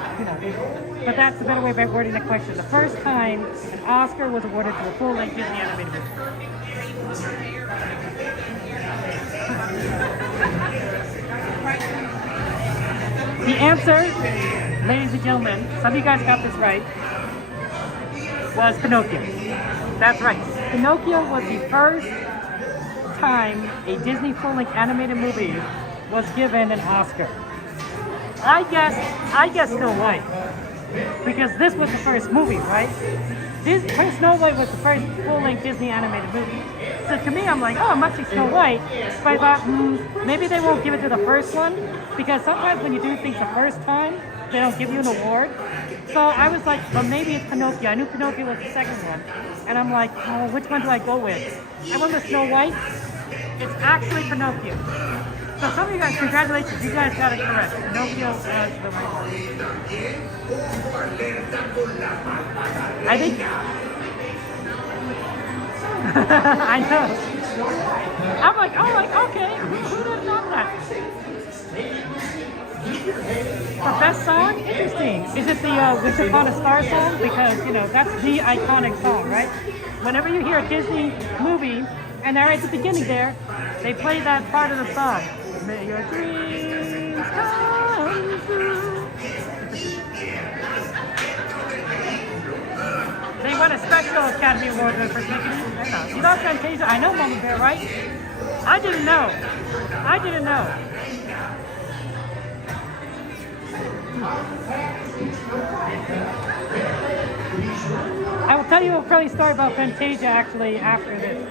but that's a better way of wording the question. The first time an Oscar was awarded to a full-length Disney animated movie. The answer, ladies and gentlemen, some of you guys got this right, was Pinocchio. That's right. Pinocchio was the first time a Disney full-length animated movie was given an Oscar. I guess Snow White, because this was the first movie, right? Snow White was the first full-length Disney animated movie. So to me, I'm like, oh, it must be Snow White. But I thought, maybe they won't give it to the first one, because sometimes when you do things the first time, they don't give you an award. So I was like, well, maybe it's Pinocchio. I knew Pinocchio was the second one. And I'm like, oh, which one do I go with? I went with Snow White. It's actually Pinocchio. So some of you guys, congratulations, you guys got it correct. Pinocchio was the right one. I think... I know. I'm like, okay, who would have done that? The best song? Interesting. Is it the Once Upon a Star song? Because, that's the iconic song, right? Whenever you hear a Disney movie, and they're at the beginning there, they play that part of the song. May your dreams come true. They won a special Academy Award for making it. You know Fantasia? I know Mama Bear, right? I didn't know. I will tell you a funny story about Fantasia actually after this.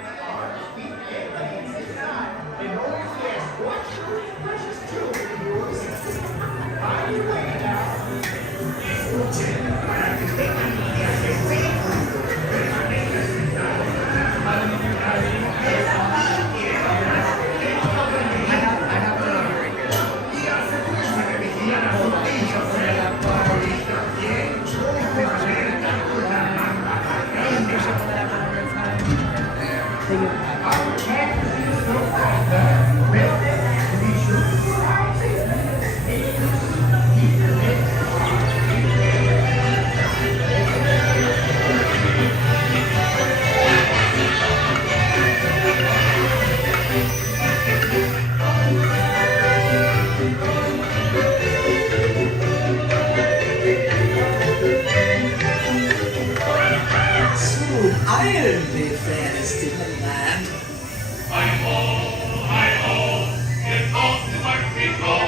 I'll be fairest in the land. It goes to my people.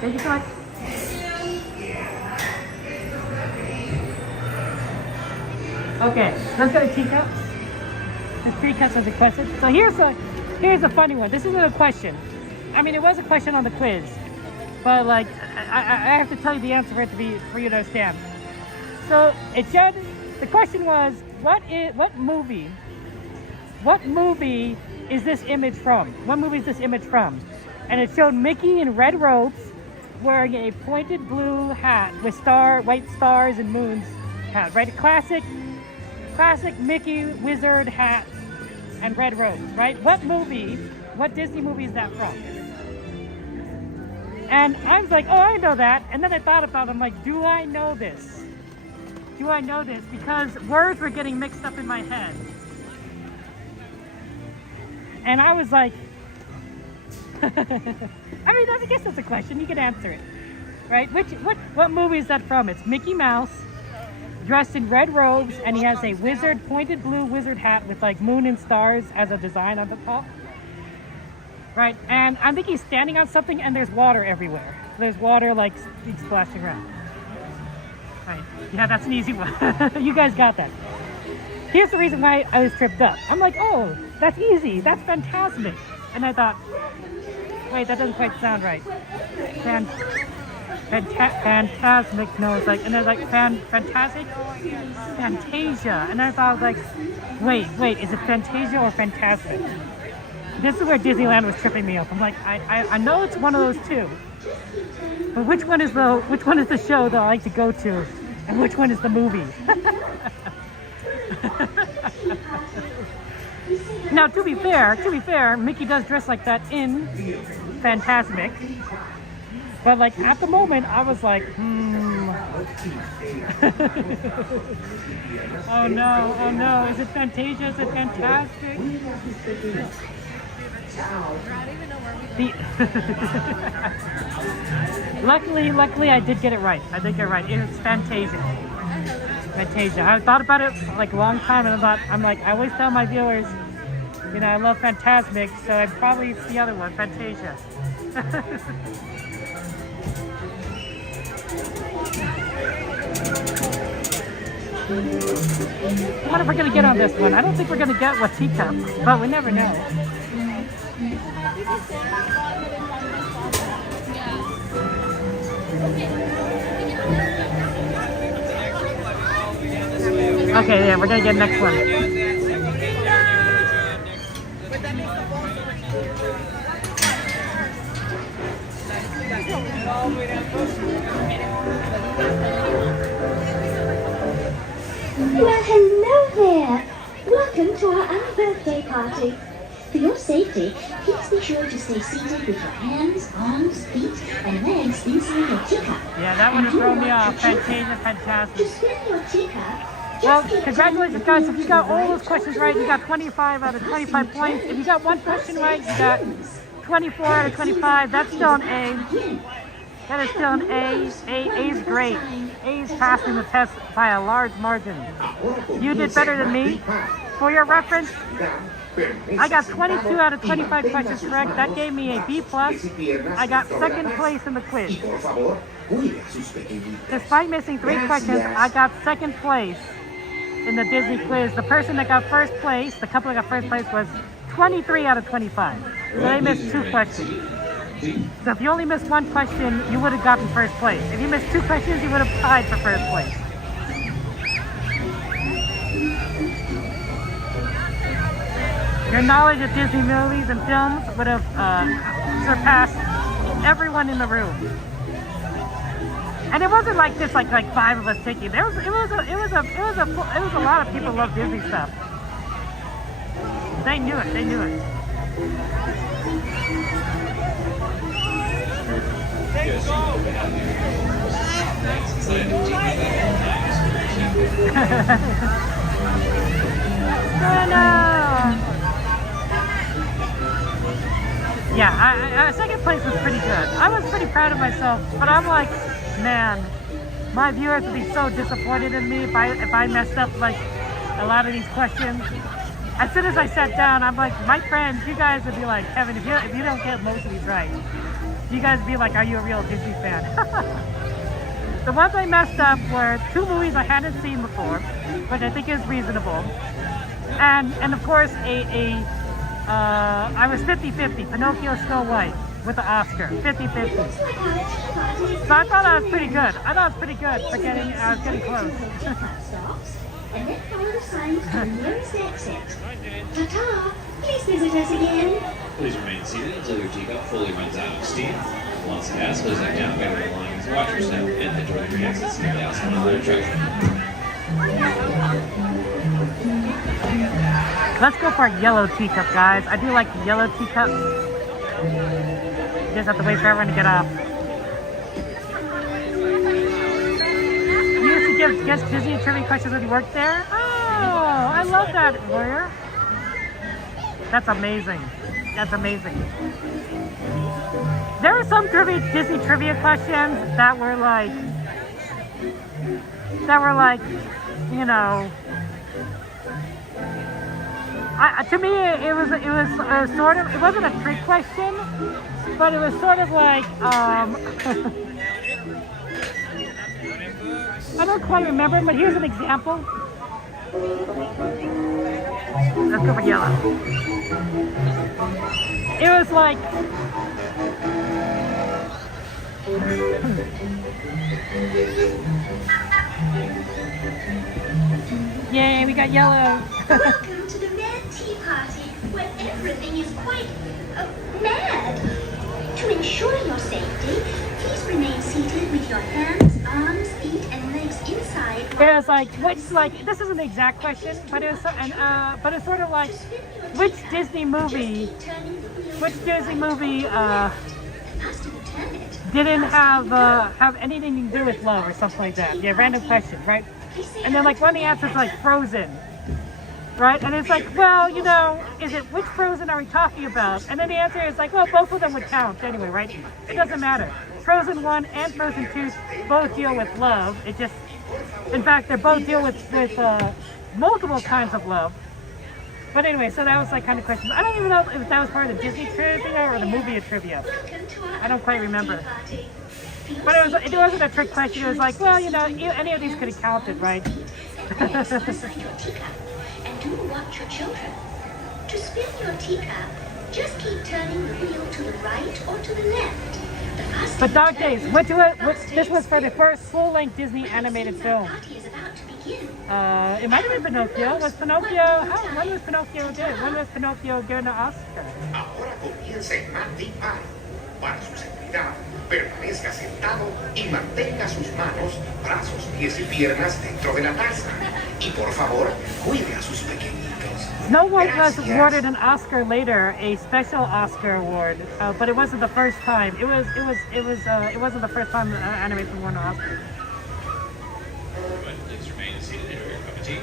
Thank you so much. Okay, let's go to Teacups. There's Teacups as a question. So here's a funny one. This isn't a question. I mean, it was a question on the quiz, but like I have to tell you the answer for it to be for you to understand. So the question was, what movie is this image from? What movie is this image from? And it showed Mickey in red robes, wearing a pointed blue hat with white stars and moons hat, right? Classic Mickey wizard hat and red robes, right? What Disney movie is that from? And I was like, oh, I know that. And then I thought about it, I'm like, do I know this? Do I know this? Because words were getting mixed up in my head. And I was like, I mean, I guess that's a question. You can answer it, right? What movie is that from? It's Mickey Mouse, dressed in red robes, and he has a pointed blue wizard hat with like moon and stars as a design on the top, right? And I think he's standing on something, and there's water everywhere. There's water like splashing around. Right? Yeah, that's an easy one. You guys got that. Here's the reason why I was tripped up. I'm like, oh, that's easy. That's fantastic. And I thought, wait, that doesn't quite sound right. Phantasmic, no, it's like, and I was like, fantastic? Fantasia. And I thought, like, wait, is it Fantasia or Phantasmic? This is where Disneyland was tripping me up. I'm like, I know it's one of those two. But which one is the show that I like to go to? And which one is the movie? Now, to be fair, Mickey does dress like that in Phantasmic. But like at the moment, I was like, Oh no, oh no. Is it Fantasia? Is it fantastic? Luckily, I did get it right. I did get it right. It's Fantasia. Fantasia. I thought about it like a long time, and I'm like, I always tell my viewers, you know, I love Fantasmic, so I'd probably it's the other one, Fantasia. What are we gonna get on this one? I don't think we're gonna get what Teacups, but we never know. Okay, yeah, we're gonna get next one. Well, hello there. Welcome to our birthday party. For your safety, please be sure to stay seated with your hands, arms, feet, and legs inside your teacup. Yeah, that would have thrown me off. Fantasia, fantastic. To spin your teacup, well, congratulations, guys. If you got all those questions right, you got 25 out of 25 points. If you got one question right, you got 24 out of 25. That's still an A. That is still an A. A is great. A is passing the test by a large margin. You did better than me. For your reference, I got 22 out of 25 questions correct. That gave me a B+. I got second place in the quiz. Despite missing 3 questions, I got second place in the Disney quiz. The person that got first place, the couple that got first place, was 23 out of 25. So they missed 2 questions. So if you only missed 1 question, you would have gotten first place. If you missed 2 questions, you would have tied for first place. Your knowledge of Disney movies and films would have surpassed everyone in the room. And it wasn't like this, like 5 of us taking. It was a lot of people who love Disney stuff. They knew it. They knew it. Yeah, second place was pretty good. I was pretty proud of myself, but I'm like, man, my viewers would be so disappointed in me if I messed up like a lot of these questions. As soon as I sat down, I'm like, my friends, you guys would be like, Kevin, if you don't get most of these right, you guys would be like, are you a real Disney fan? The ones I messed up were 2 movies I hadn't seen before, which I think is reasonable. And of course, I was 50-50, Pinocchio, Snow White, with the Oscar, 50-50. So I thought I was pretty good. I thought I was pretty good for I was getting close. and then follow the signs to the nearest exit. Ta-ta! Please visit us again. Please remain seated until your teacup fully runs out of steam. Once it has, close it down, gather the lines, watch your step, and enjoy the exits and pass on another attraction. Let's go for a yellow teacup, guys. I do like yellow teacups. You just have to wait for everyone to get off. You used to give guest Disney trivia questions when you worked there? Oh, I love that, Warrior. That's amazing. That's amazing. There were some Disney trivia questions that were like, you know, to me, it was sort of, it wasn't a trick question, but it was sort of like, I don't quite remember, but here's an example. Let's go for yellow. It was like, yay, we got yellow. Welcome to the Mad Tea Party, where everything is quite mad. To ensure your safety, please remain seated with your hands, arms, feet, and legs inside. It was like, this isn't the exact question, but it was, but it's sort of like, which Disney movie, didn't have anything to do with love or something like that. Yeah, random question, right? And then like one of the answers like Frozen, right? And it's like, well, you know, is it which Frozen are we talking about? And then the answer is like, well, both of them would count anyway, right? It doesn't matter. Frozen 1 and Frozen 2 both deal with love. It just, in fact, they both deal with multiple kinds of love. But anyway, so that was like kind of questions. I don't even know if that was part of the Disney trivia or the movie trivia. I don't quite remember. But it wasn't a trick question. It was like, well, you know, any of these could have counted, right? And do watch your children. To spin your teacup, just keep turning the wheel to the right or to the left. But Dog Days, this was for the first full-length Disney animated film. It might have been Pinocchio. Was Pinocchio? When was Pinocchio good? When was Pinocchio given an Oscar? Ahora comienza el Mandy Pie. Para su seguridad, permanezca sentado y mantenga sus manos, brazos, pies y piernas dentro de la taza. Y por favor, cuide a sus pequeñitos. Snow White was awarded an Oscar later, a special Oscar award, but it wasn't the first time. It wasn't the first time animation won an Oscar. Please remain seated and your cup of tea.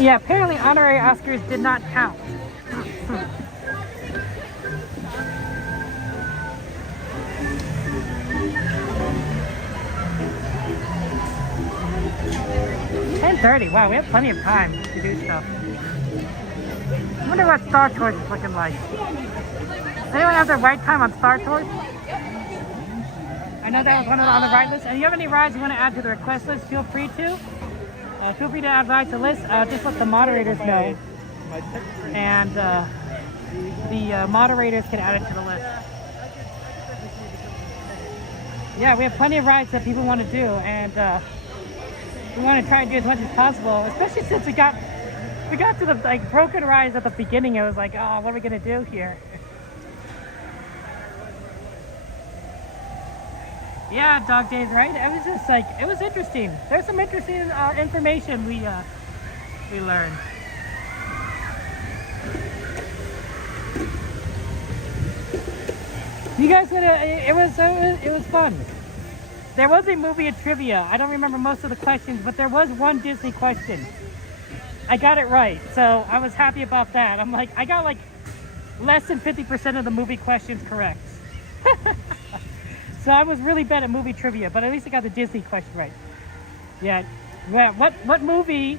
Yeah, apparently honorary Oscars did not count. $10:30. Wow, we have plenty of time to do stuff. I wonder what Star Tours is looking like. Does anyone have their ride time on Star Tours? I know that was one on the ride list. And if you have any rides you want to add to the request list, feel free to. Feel free to add rides to the list. Just let the moderators know. And the moderators can add it to the list. Yeah, we have plenty of rides that people want to do. And we want to try and do as much as possible. Especially since we got to the like broken rides at the beginning. It was like, oh, what are we going to do here? Yeah, Dog Days, right? It was just like, it was interesting. There's some interesting information we learned. You guys it was fun. There was a movie of trivia. I don't remember most of the questions, but there was one Disney question. I got it right, so I was happy about that. I'm like, I got like less than 50% of the movie questions correct. So I was really bad at movie trivia, but at least I got the Disney question right. Yeah. What movie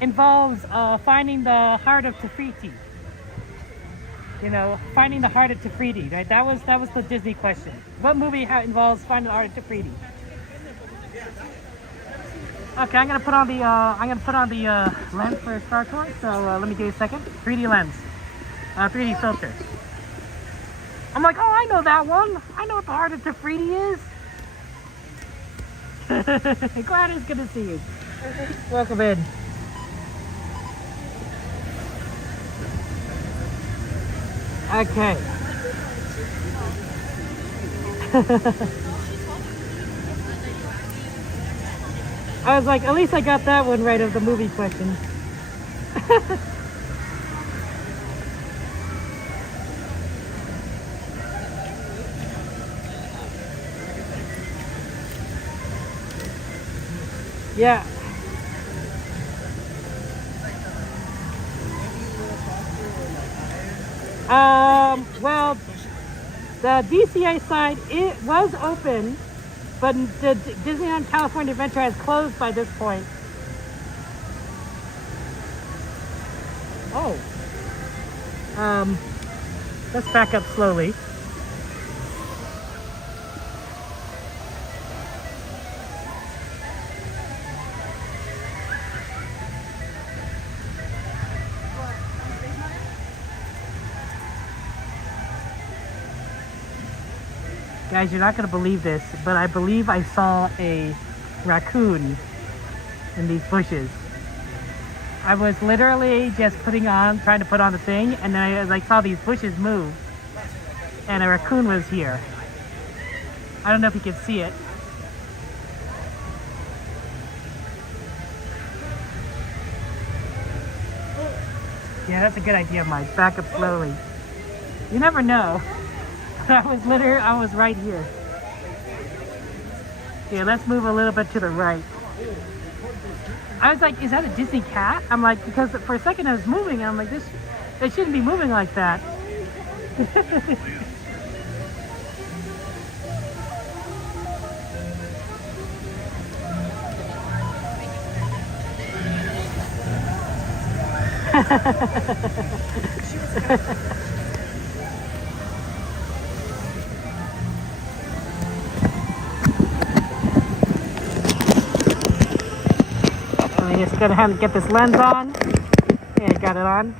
involves finding the heart of Tafiti? You know, finding the heart of Tafiti, right? That was the Disney question. What movie involves finding the heart of Tafiti? Okay, I'm gonna put on the lens for Star Tours. So let me give you a second. 3D lens, 3D filter. I'm like, oh, I know that one. I know what the heart of Tafiti is. Gladys, good to see you. Welcome in. Okay. I was like, at least I got that one right of the movie question. Yeah. Well, the DCA side, it was open, but the Disneyland California Adventure has closed by this point. Oh. Let's back up slowly. Guys, you're not going to believe this, but I believe I saw a raccoon in these bushes. I was literally just trying to put on the thing, and then I saw these bushes move, and a raccoon was here. I don't know if you can see it. Yeah, that's a good idea, Mike. Back up slowly. You never know. I was right here. Yeah, let's move a little bit to the right. I was like, is that a Disney cat? I'm like, because for a second I was moving, and I'm like, they shouldn't be moving like that. I'm just gonna have to get this lens on. Yeah, got it on.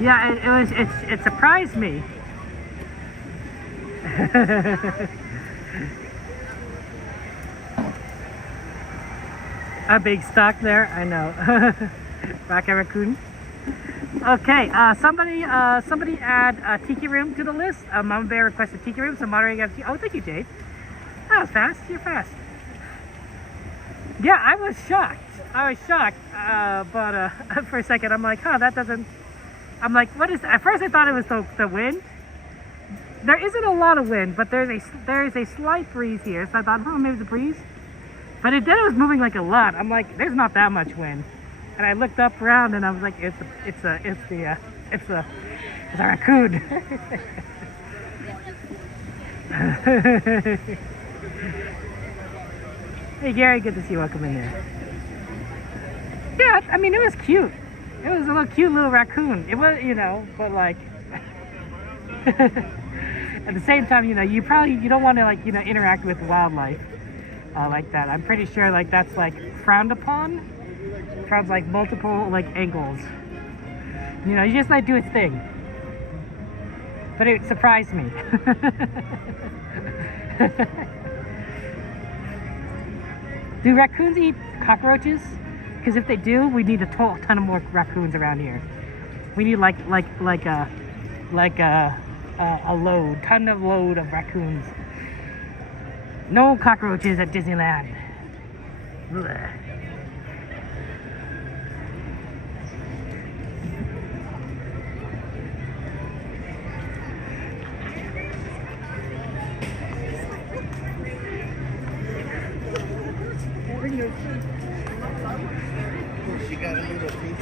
Yeah, it surprised me. A big stock there, I know. Raccoon. Okay, somebody add Tiki Room to the list. Mama Bear requested Tiki Room, so moderating. Oh, thank you, Jade. That was fast. You're fast. Yeah, I was shocked. But for a second, I'm like, huh, that doesn't. I'm like, what is? At first, I thought it was the wind. There isn't a lot of wind, but there is a slight breeze here. So I thought, oh, maybe it's a breeze. But it was moving like a lot. I'm like, there's not that much wind. And I looked up around and I was like, it's a raccoon. Hey Gary, good to see you. Welcome in there. Yeah, I mean, it was cute. It was a cute little raccoon. It was, but like, at the same time, you don't want to interact with wildlife. Like that. I'm pretty sure that's frowned upon from multiple angles. You just do its thing. But it surprised me. Do raccoons eat cockroaches? Because if they do, we need a ton of more raccoons around here. We need a ton of raccoons. No cockroaches at Disneyland. Blech.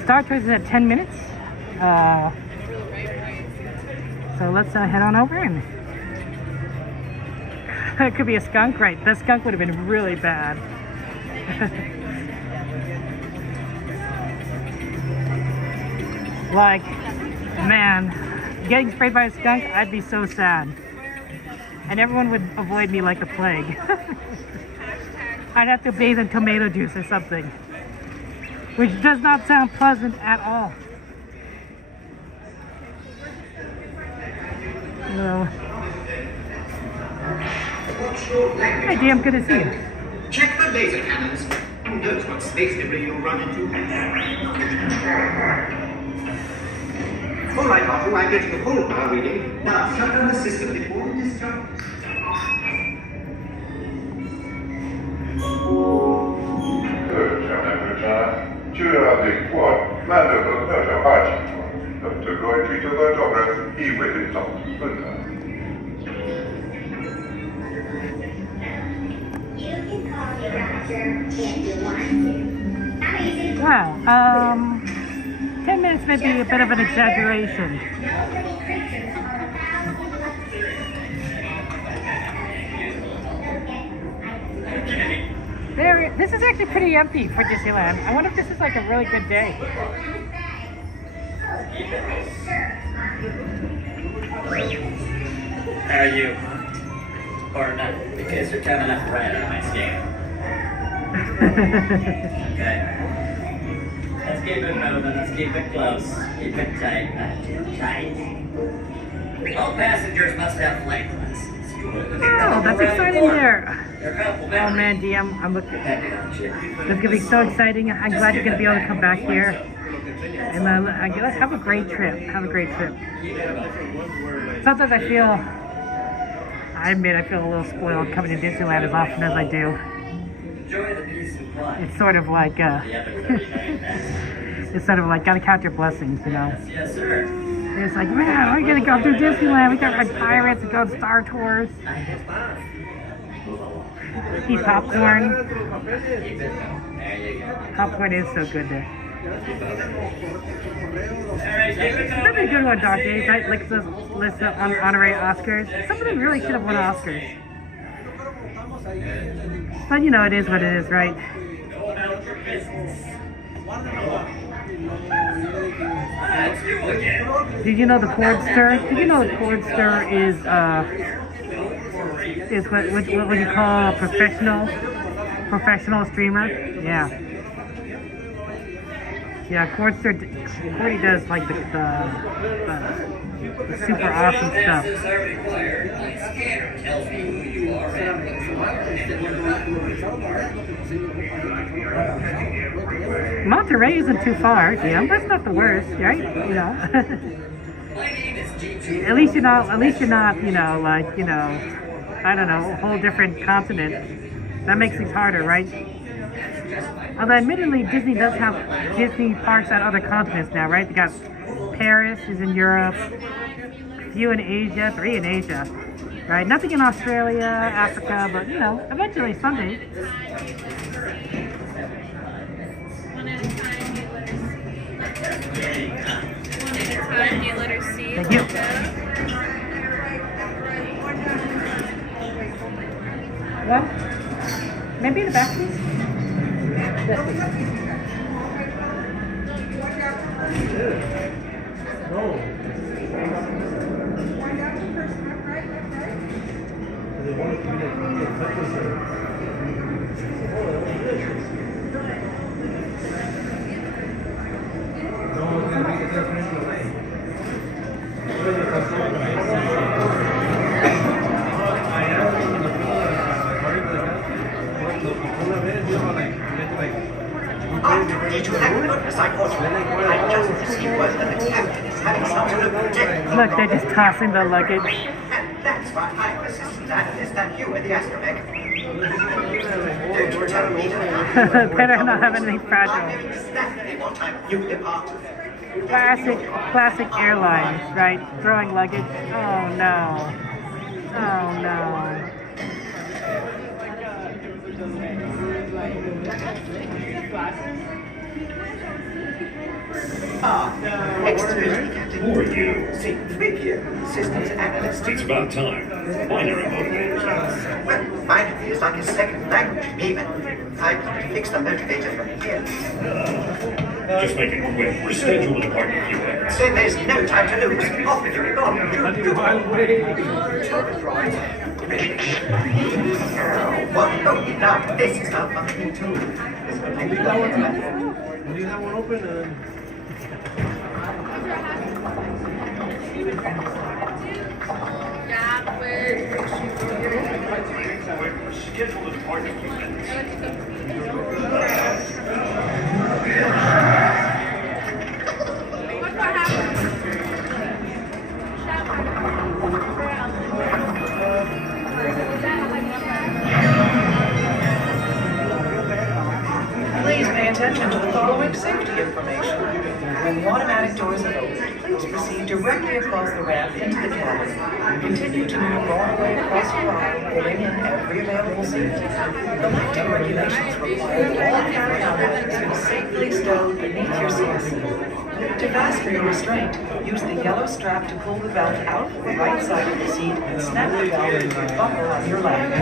Star Tours is at 10 minutes. So let's head on over in. It could be a skunk, right? The skunk would have been really bad. Like, man, getting sprayed by a skunk, I'd be so sad. And everyone would avoid me like the plague. I'd have to bathe in tomato juice or something. Which does not sound pleasant at all. Hello. Hi, Dean. Good to see you. Check the laser cannons. Who knows what space debris you'll run into? All right, Arthur, I'm getting a full power reading. Now, shut down the system before we discharge. Cher maître, tu as quoi? Plein de bonheur à Dr. Goy treated the doctor, he waited some good. Wow. 10 minutes may be a bit of an exaggeration. This is actually pretty empty for Disneyland. I wonder if this is like a really good day. How are you? Or not, because you're coming up right on my scale. Okay. Let's keep it moving, let's keep it close. Keep it tight, not too tight. All passengers must have flight license. Oh, that's exciting there. Oh man, DM, I'm looking. That's gonna be so exciting. I'm glad you're gonna be able to come back here. And have a great trip. Have a great trip. Sometimes I feel a little spoiled coming to Disneyland as often as I do. It's sort of like it's sort of like gotta count your blessings, you know. Yes, sir. It's like, man, we're gonna go through Disneyland. We got ride pirates and go on Star Tours. Eat popcorn. Popcorn is so good there. That'd be a good one, Doc Dave, right? Like this list of honorary Oscars. Some of them really should have won Oscars. But you know, it is what it is, right? Did you know the Chordster? Did you know the Chordster is what you call a professional streamer? Yeah. Yeah, Chordster does like the super awesome stuff. Monterey isn't too far, yeah. That's not the worst, right? You know. At least you're not, you know, like, you know, I don't know, a whole different continent. That makes things harder, right? Although admittedly, Disney does have Disney parks at other continents now, right? They got Paris is in Europe, a few in Asia, 3 in Asia, right? Nothing in Australia, Africa, but you know, eventually someday. Thank you. Well, maybe in the back, please. Did you have goodness? I just received word that the captain is having some sort of technical Look, they're just tossing the luggage. And that's why I'm assistant analyst and you in the astromech. Don't you tell me that Better not have anything fragile. I know exactly what time you depart. Classic airlines, right? Throwing luggage. Oh no. Oh no. Excuse me, Captain. Who are you? C-3PO, systems analyst. It's about time. Binary motivators. Well, binary is like a second language to me, man. I can fix the motivator from here. Just make it quick. Reschedule the departure in a few minutes. Then there's no time to lose. Off with your gone. What? No, now this is not fucking tool. This will take you Leave that one open and... Schedule the party Please pay attention to the following safety information. When the automatic doors are open, please proceed directly across the ramp into the cabin. Continue to move all the way across the aisle, filling in every available seat. The lifting regulations require that all carry-on items be safely stowed beneath your seats. To fasten your restraint, use the yellow strap to pull the belt out from the right side of the seat and snap the belt into the buckle on your leg.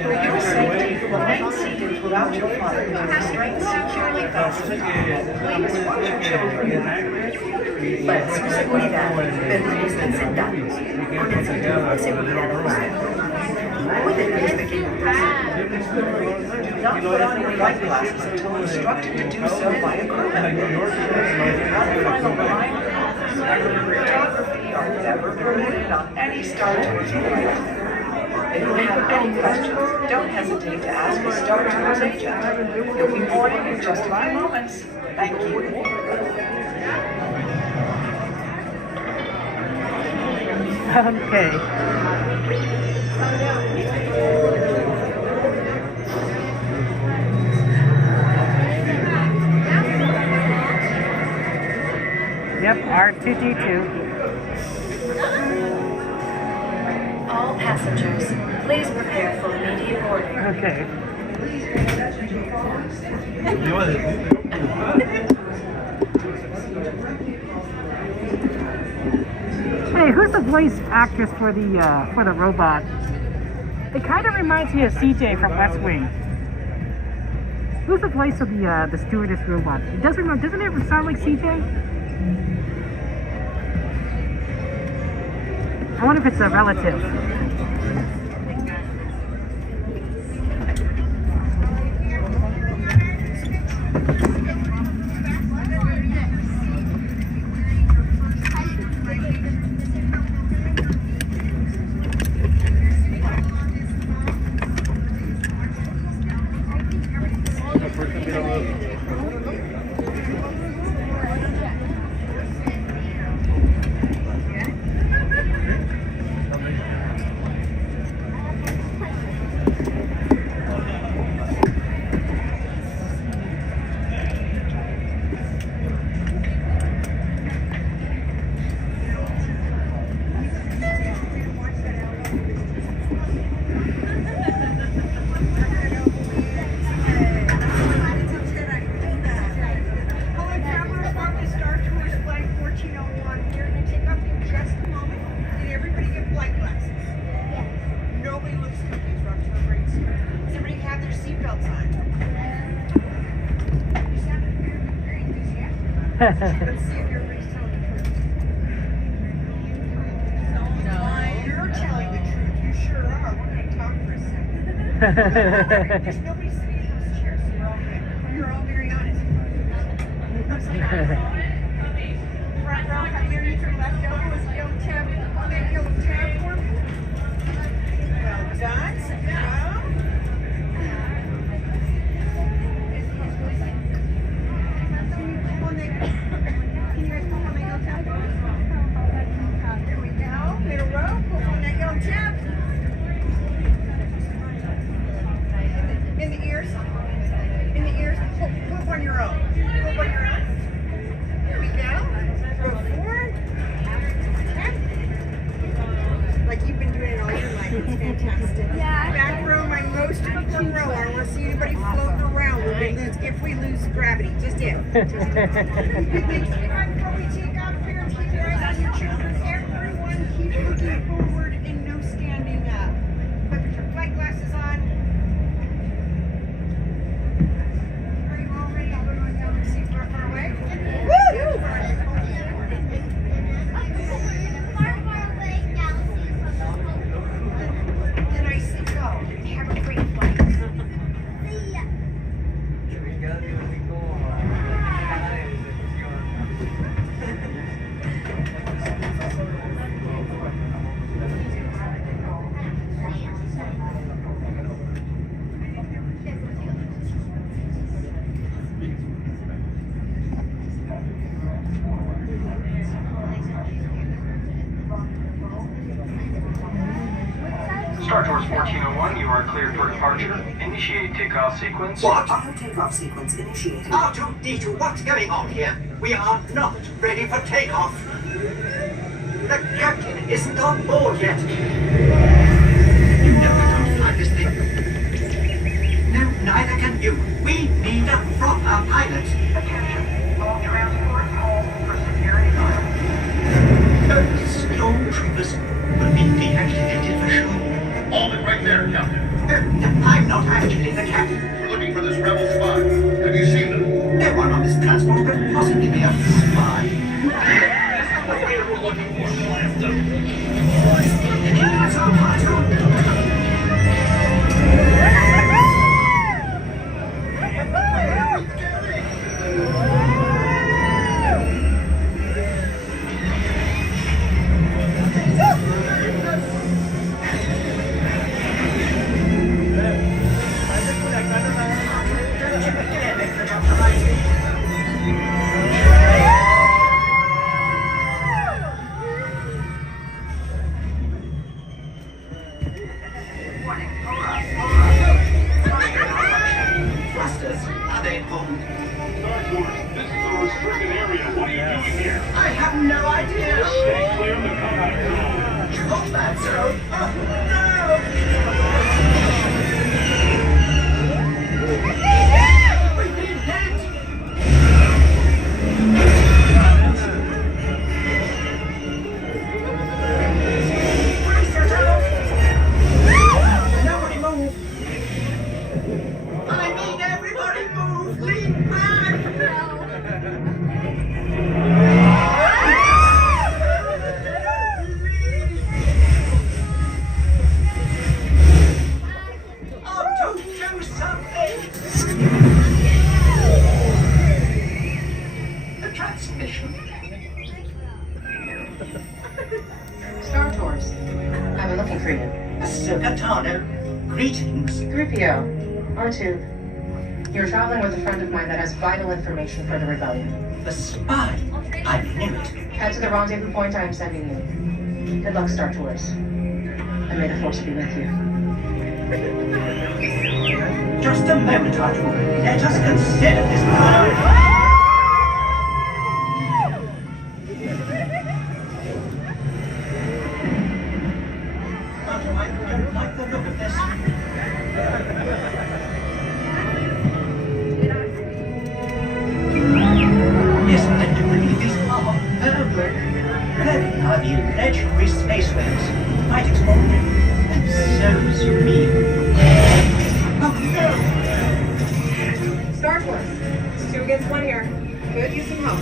For your safety, remain seated throughout your flight with the restraints securely fastened. Please watch your children. La seguridad, permanezca sentados. Con el cinturón de seguridad ajustado. Pueden ver pequeños. Do not put on your flight glasses until instructed to do so by a crew member. One final reminder, photography are never permitted on any Star Tours flight. If you have any questions, don't hesitate to ask a Star Tours agent. You'll be boarding in just a few moments. Thank you. Okay. Yep, R2D2. All passengers, please prepare for immediate boarding. Okay. Hey, who's the voice actress for the robot? It kind of reminds me of CJ from West Wing. Who's the voice of the stewardess robot? It does remember. Doesn't it sound like CJ? I wonder if it's a relative. Let's see if everybody's telling the truth. No, you're telling the truth. You sure are. We're going to talk for a second. There's nobody sitting in those chairs, so we're all good. You're all very honest. Front row, underneath your left elbow is a yellow tab on that yellow tab for me. Well done. Sit down. In the ears, flip on your own. Flip on your own. Here we go. Go forward. Like you've been doing it all your life. It's fantastic. Yeah. Back row, my most important row. I don't want to see anybody floating around. If we lose gravity, just it. Before we take off, parents, keep your eyes on your children. Everyone keep looking forward and no standing up. Put your flight glasses on. Are you all ready? I'll go down the seat far away. Woo! Then I say go. Have a great flight. See ya. Here we go. cleared for departure. Initiate takeoff sequence. What? Auto takeoff sequence initiated. R2-D2, what's going on here? We are not ready for takeoff. The captain isn't on board yet. You know I can't fly this thing. No, neither can you. We need a proper pilot. Attention, all transports hold for security fire. Stormtroopers will be deactivated for sure. Hold it right there, Captain. I'm not actually the captain. We're looking for this rebel spy. Have you seen them? No one on this transport could possibly be a spy. This is the way we're looking for. Blast them. That's our platoon. I have no idea. Stay clear of the combat zone. Combat zone? Oh, no! We've been hit! Brace yourself! Nobody move! I mean, everybody move! Lean back! Star Tours. I've been looking for you. Sokatano, greetings. 3PO. R2. You're traveling with a friend of mine that has vital information for the rebellion. The spy? I knew it. Head to the rendezvous point I am sending you. Good luck, Star Tours. And may the Force be with you. Just a moment, R2. Let us consider this matter. The legendary space waves, quite extraordinary, and so serene. Oh no! Star Tours. It's 2 against 1 here. Could use some help.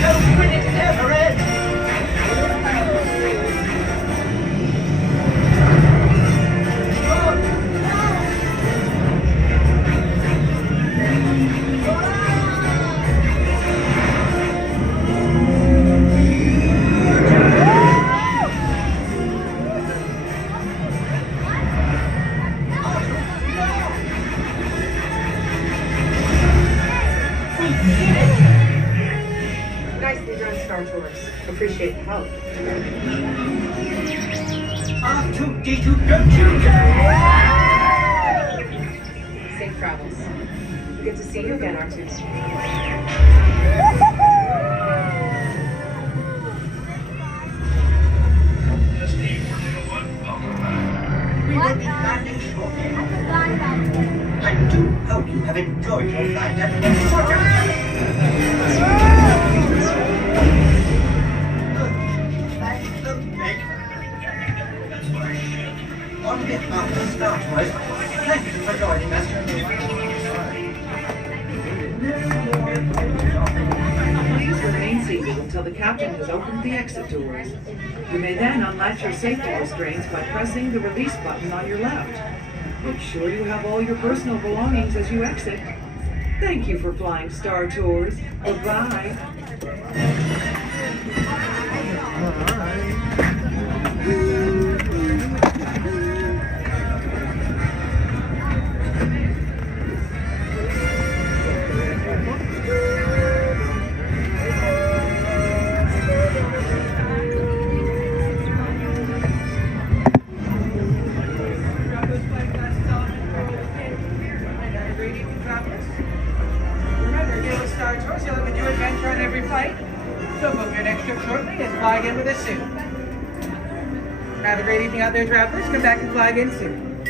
No, when it never ends! Nicely done, Star Tours. Appreciate the help. R2-D2, don't you dare! Safe travels. Good to see you again, R2. We will be landing shortly. I do hope you have enjoyed your flight On behalf of the Star Tours, thank you for joining us. Please remain seated until the captain has opened the exit doors. You may then unlatch your safety restraints by pressing the release button on your left. Make sure you have all your personal belongings as you exit. Thank you for flying Star Tours. Goodbye. great evening, travelers. Remember, here with Star Tours, you'll have a new adventure on every flight. So book your next trip shortly and fly again with us soon. Have a great evening out there, travelers. Come back and fly again soon.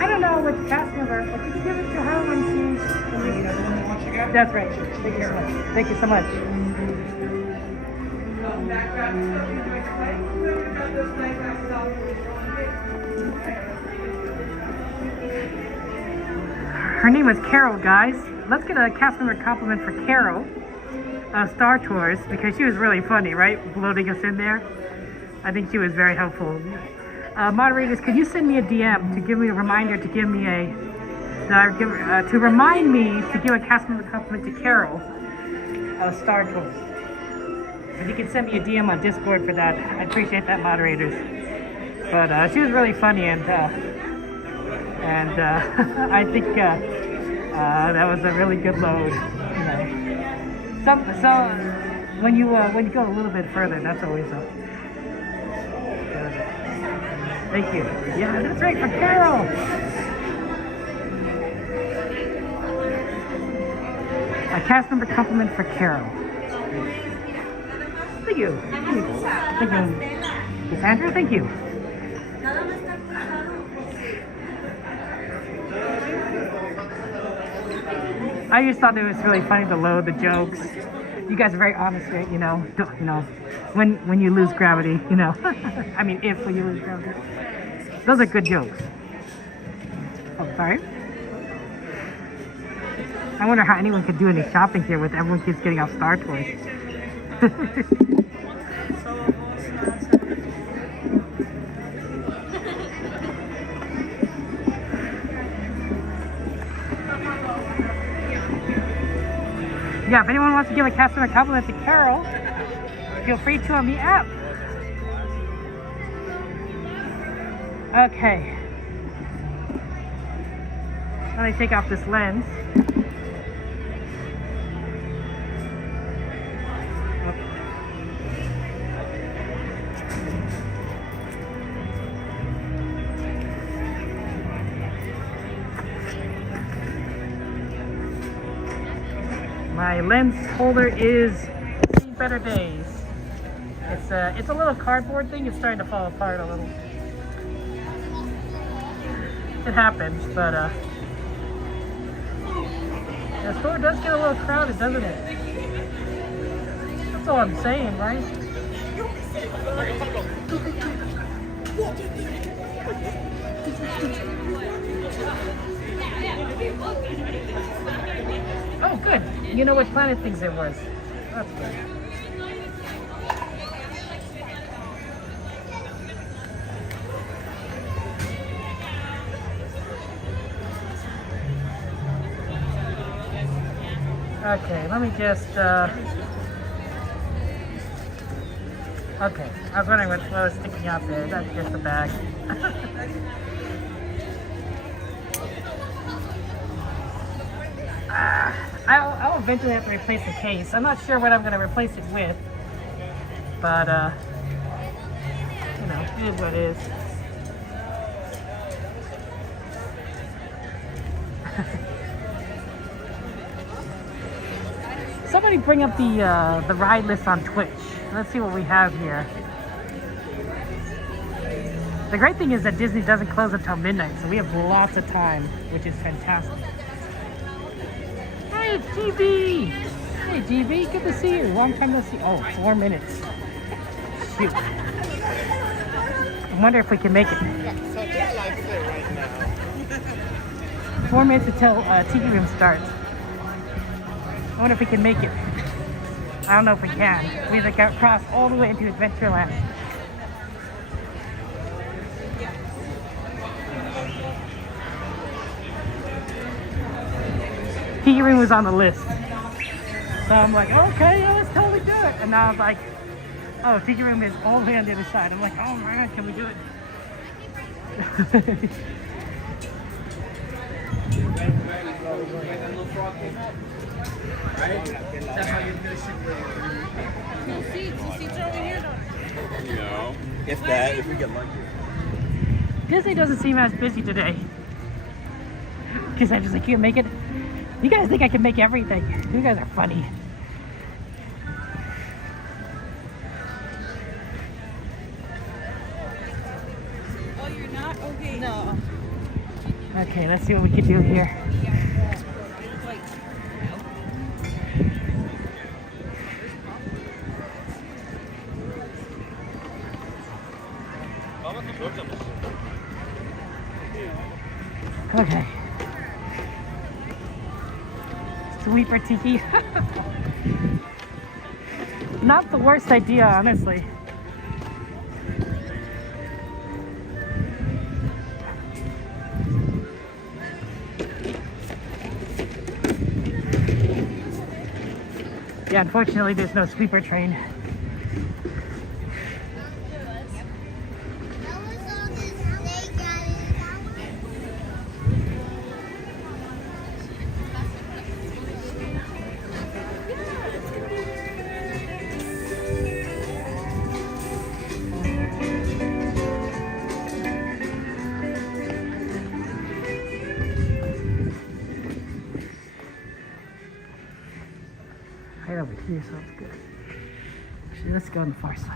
I don't know what cast member, but could you give it to her when she's... That's right. Thank you so much. Thank you so much. Welcome back, travelers. Hope you enjoyed your flight. Remember to drop those flight passes off for this Her name was Carol, guys. Let's get a cast member compliment for Carol, Star Tours, because she was really funny, right? Loading us in there. I think she was very helpful. Moderators, could you send me a DM to give me a reminder to give me a to remind me to give a cast member compliment to Carol, Star Tours. If you can send me a DM on Discord for that, I appreciate that, moderators. But she was really funny, and I think that was a really good load. You know, so when you go a little bit further, that's always up. Thank you. Yeah, that's right, for Carol. A cast member compliment for Carol. Thank you. Thank you. Cassandra, thank you. I just thought it was really funny to load the jokes. You guys are very honest, right? You know, when you lose gravity, you know. I mean, when you lose gravity. Those are good jokes. Oh, sorry. I wonder how anyone could do any shopping here with everyone keeps getting off Star Tours. Yeah, if anyone wants to give a customer compliment to Carol, feel free to on the app. Okay. Let me take off this lens. My lens holder is Seen Better Days. It's a little cardboard thing. It's starting to fall apart a little. It happens, but the store does get a little crowded, doesn't it? That's all I'm saying, right? Oh, good. You know what Planet thinks it was. That's good. Okay, let me just, okay, I was wondering what was sticking out there. That's just a bag. I'll eventually have to replace the case. I'm not sure what I'm going to replace it with, but, you know, it is what it is. Somebody bring up the ride list on Twitch. Let's see what we have here. The great thing is that Disney doesn't close until midnight, so we have lots of time, which is fantastic. Hey, it's GB! Hey, GB, good to see you. Long time no see. Oh, 4 minutes. Shoot. I wonder if we can make it. 4 minutes until Tiki Room starts. I wonder if we can make it. I don't know if we can. We have to get across all the way into Adventureland. Tiki Room was on the list. So I'm like, okay, yeah, let's totally do it. And now I was like, oh, Tiki Room is all the way on the other side. I'm like, oh man, can we do it? No. If we get lucky. Disney doesn't seem as busy today. Because I just like, can't make it. You guys think I can make everything. You guys are funny. Oh, you're not? Okay. No. Okay, let's see what we can do here. Okay. Sweeper Tiki. Not the worst idea, honestly. Yeah, unfortunately there's no sweeper train. Right over here sounds good. Actually, let's go on the far side.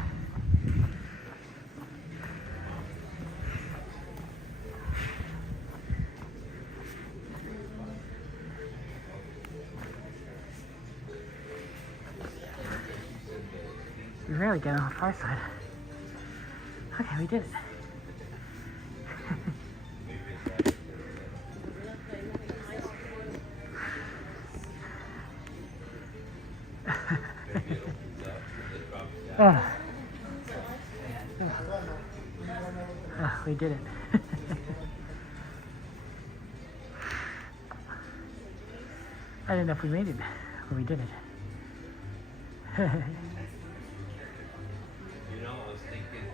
We rarely get on the far side. Okay, we did it. Oh. Oh, we did it. I didn't know if we made it, but we did it. You know, I was thinking,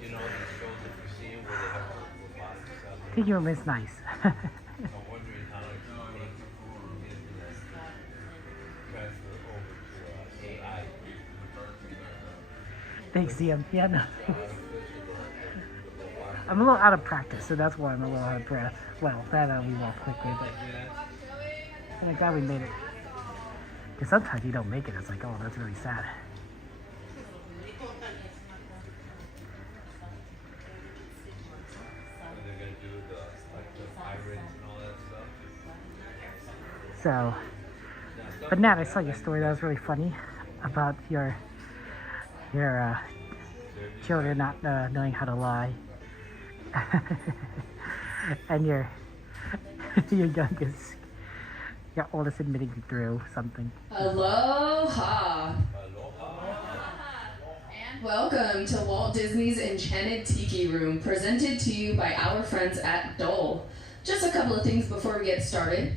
you know, these shows that you see where they have robotics out there. Tiki Room is nice. I'm wondering how to transfer over to AI. Thanks, DM. Yeah, no. I'm a little out of practice, so that's why I'm a little out of breath. Well, that we walk quickly, but I'm glad we made it. Because sometimes you don't make it, it's like, oh, that's really sad. So, but Nat, I saw your story. That was really funny about your children not knowing how to lie, and your youngest, your oldest admitting through something. Aloha! And welcome to Walt Disney's Enchanted Tiki Room, presented to you by our friends at Dole. Just a couple of things before we get started.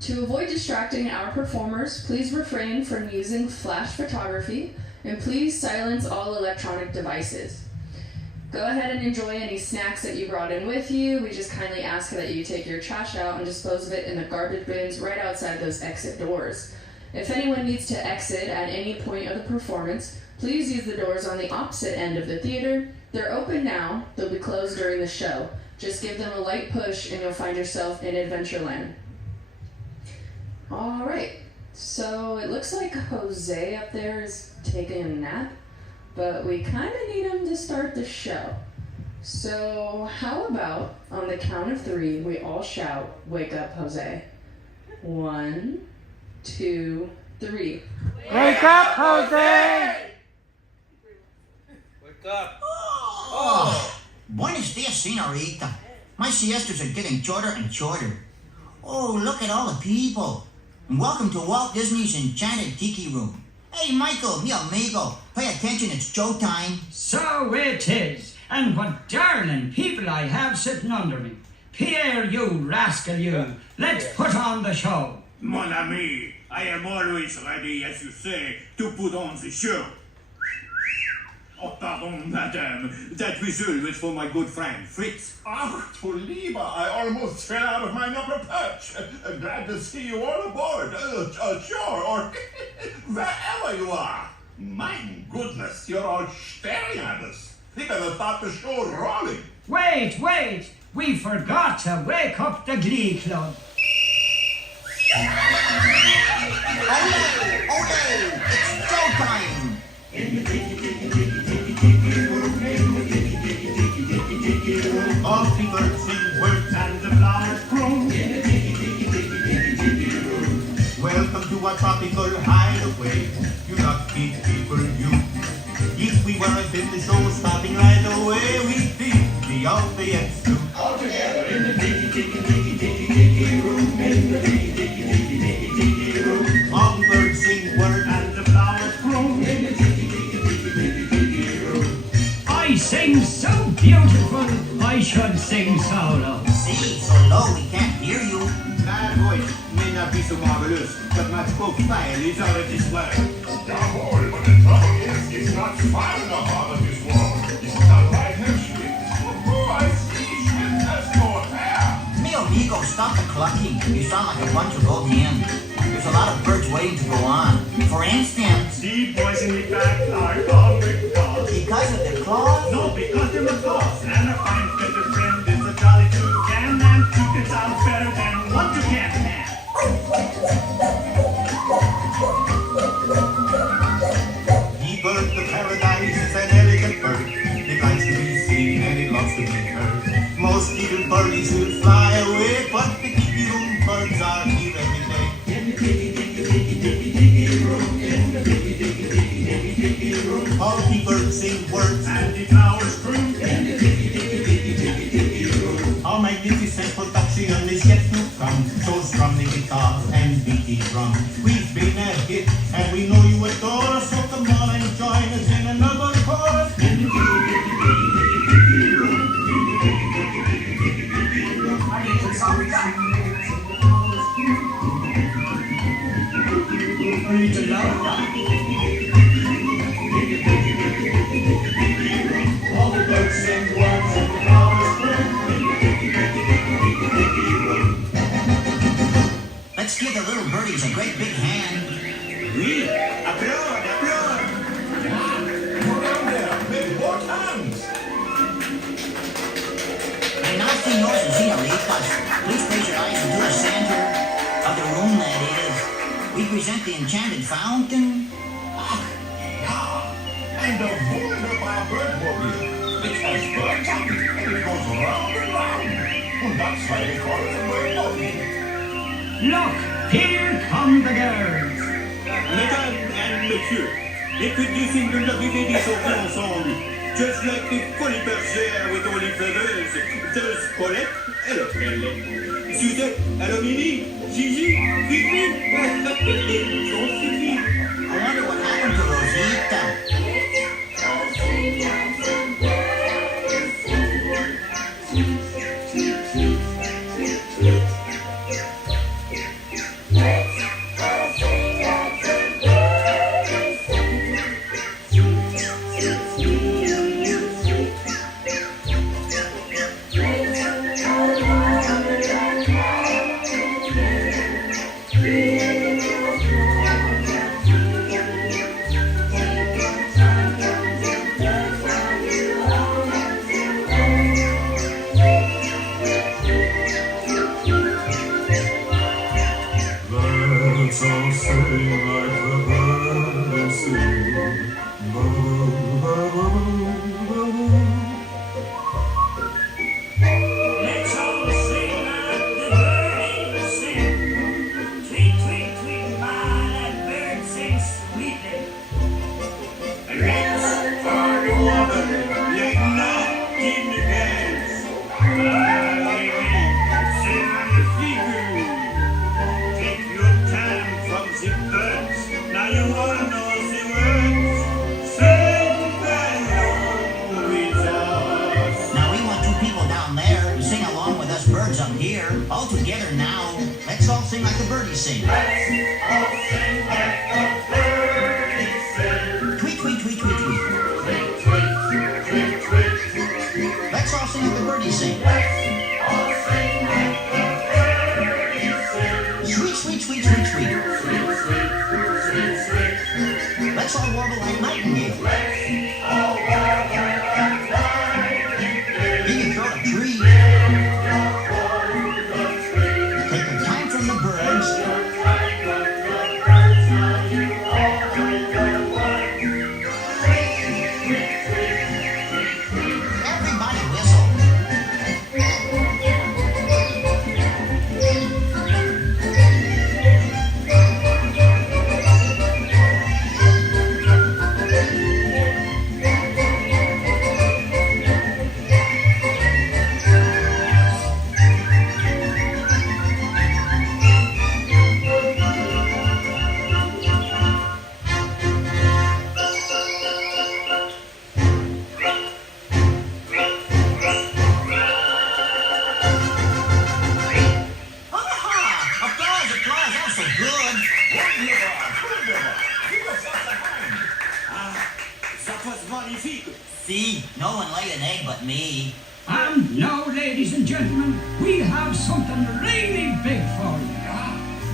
To avoid distracting our performers, please refrain from using flash photography, and please silence all electronic devices. Go ahead and enjoy any snacks that you brought in with you. We just kindly ask that you take your trash out and dispose of it in the garbage bins right outside those exit doors. If anyone needs to exit at any point of the performance, please use the doors on the opposite end of the theater. They're open now, they'll be closed during the show. Just give them a light push and you'll find yourself in Adventureland. All right, so it looks like Jose up there is taking a nap, but we kind of need him to start the show. So how about on the count of 3, we all shout, "Wake up, Jose." 1, 2, 3. Wake up, Jose! Wake up! Oh, buenos dias, senorita. My siestas are getting shorter and shorter. Oh, look at all the people. And welcome to Walt Disney's Enchanted Tiki Room. Hey, Michael, mi amigo, pay attention, it's showtime. So it is, and what darling people I have sitting under me. Pierre, you rascal, you. Let's put on the show. Mon ami, I am always ready, as you say, to put on the show. Oh, pardon, madame. That whistle was for my good friend, Fritz. Ach, du Lieber, I almost fell out of my upper perch. Glad to see you all aboard. Sure, or wherever you are. My goodness, you're all staring at us. Think I thought the show rolling. Wait. We forgot to wake up the Glee Club. Ole! Ole! It's showtime! All the birds sing words and the flowers grow. Welcome to our tropical hideaway, you lucky people, you. If we weren't in the show stopping right away, we'd be the audience too. All together in the Tiki Room, in the Tiki Room. All the birds sing words and the flowers grow. In the Tiki Room. I sing so beautiful, I should sing solo. See, so low we can't hear you. My voice may not be so marvelous, but my profile is out of this world. Yeah, boy, but the trouble is, it's not far enough out of this world. Isn't that right, Hershey? Oh, I see. Schmidt has no hair. Mio amigo, stop the clucking. You sound like a bunch of old men. There's a lot of birds waiting to go on. For instance, The boys in the back are called because. because of their claws? No, because they're a boss. And a fine feather friend is a jolly toucan. And toucans sound better than one toucan can. The bird of paradise is an elegant bird. It likes to be seen and it loves to be heard. Most little birdies will fly away, but the Tiki Room birds are here every day. In the Tiki Room, in the Tiki Room. All the birds sing words and the flowers grow. In the Tiki Room. Our magnificent production is yet to come. So strum the guitar and beat the drum. We've been a hit and we know you adore us. So come on and join us in another chorus. In the Tiki Room. I need to stop that. I need to love that. All the birds sing words and the flowers grow. Let's give the little birdies a great big hand. Oui, applaud, applaud. Go down there, make both hands. And now, senors and senoritas, please place your eyes into the center of the room, that is. We present the enchanted fountain. And the wunderbar Birdmobile. It has birds on it, and it goes round and round. And that's why they call it a Birdmobile. Look, here come the girls. Mesdames and messieurs, introducing the lovely ladies of the ensemble. Just like the funny bergère with only feathers, there's Colette, hello Belle. Suzette, hello Mimi, Gigi, Fifi, don't suffit. I wonder what happened to Rosita. Let's all sing like the birds sing. Let's all sing like the birds sing. Tweet, tweet, tweet, my that bird sings sweetly. Let's for the woman, let not in the dance. Sing on the figure. Take your time from the birds. Now you wanna know the words. Sing along with us. Now we want two people down there to sing along with us birds up here. All together now. Let's all sing like the birdies sing. All sing like the birds sing. Tweet, tweet, tweet, tweet, tweet. Tweet, tweet, tweet, tweet. Let's all sing like the birdies sing. All sing like the birds sing. Sweet, sweet, sweet, sweet, sweet. Sweet, sweet, sweet, sweet. Let's all warble like nightingales. Let's all walk like nightingales. You can throw a tree. See, no one laid an egg but me. And now, ladies and gentlemen, we have something really big for you.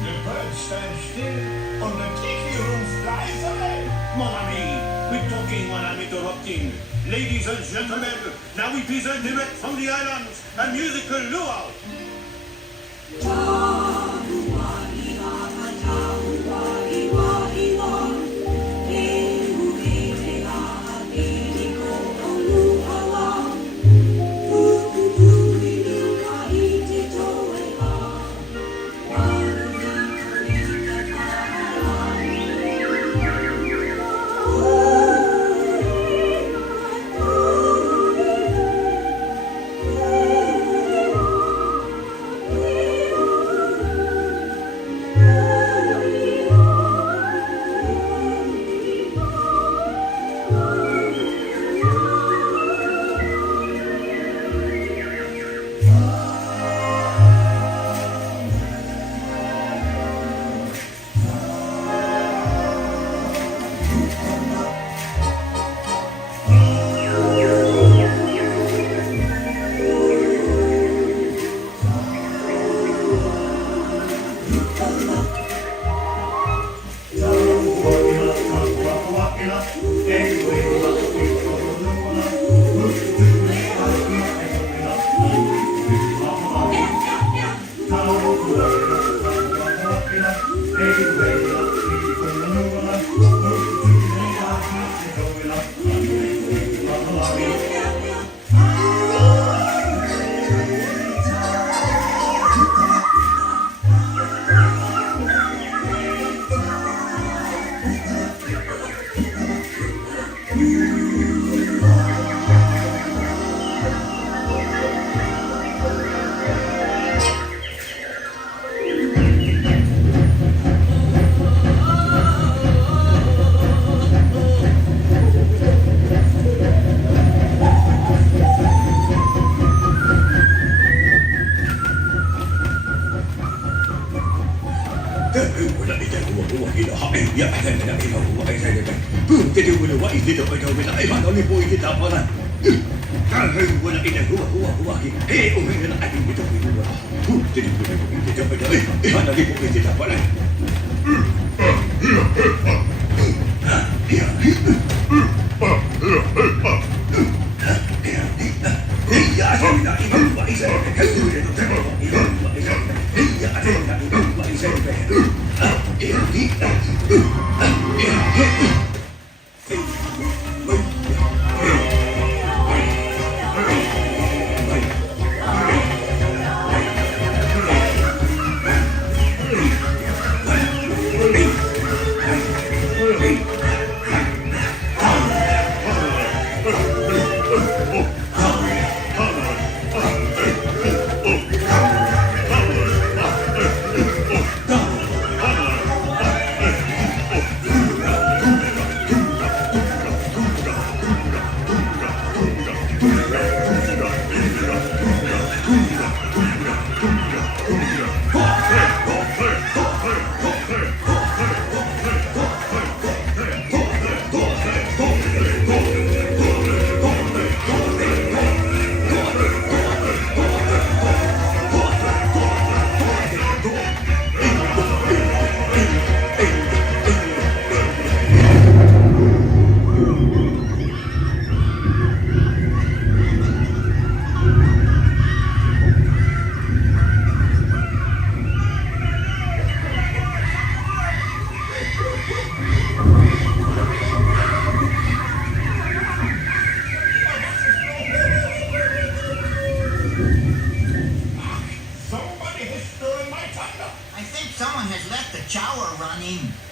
The birds stand still on the Tiki Room flies away. Mon ami, we're talking when I'm interrupting. Ladies and gentlemen, now we present direct from the islands a musical luau.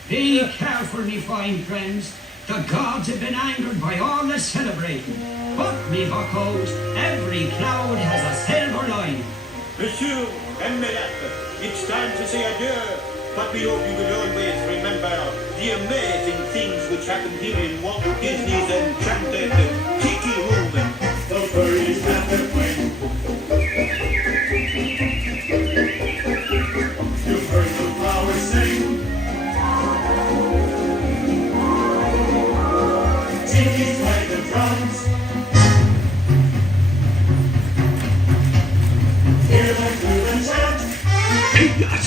Be careful, me fine friends. The gods have been angered by all the celebrating. But, me buckos, every cloud has a silver line. Monsieur and Madame, it's time to say adieu. But we hope you will always remember the amazing things which happened here in Walt Disney's enchanted Tiki Room. The birdies have their wing. You've heard the flowers sing. Tiki's play the drums. Let's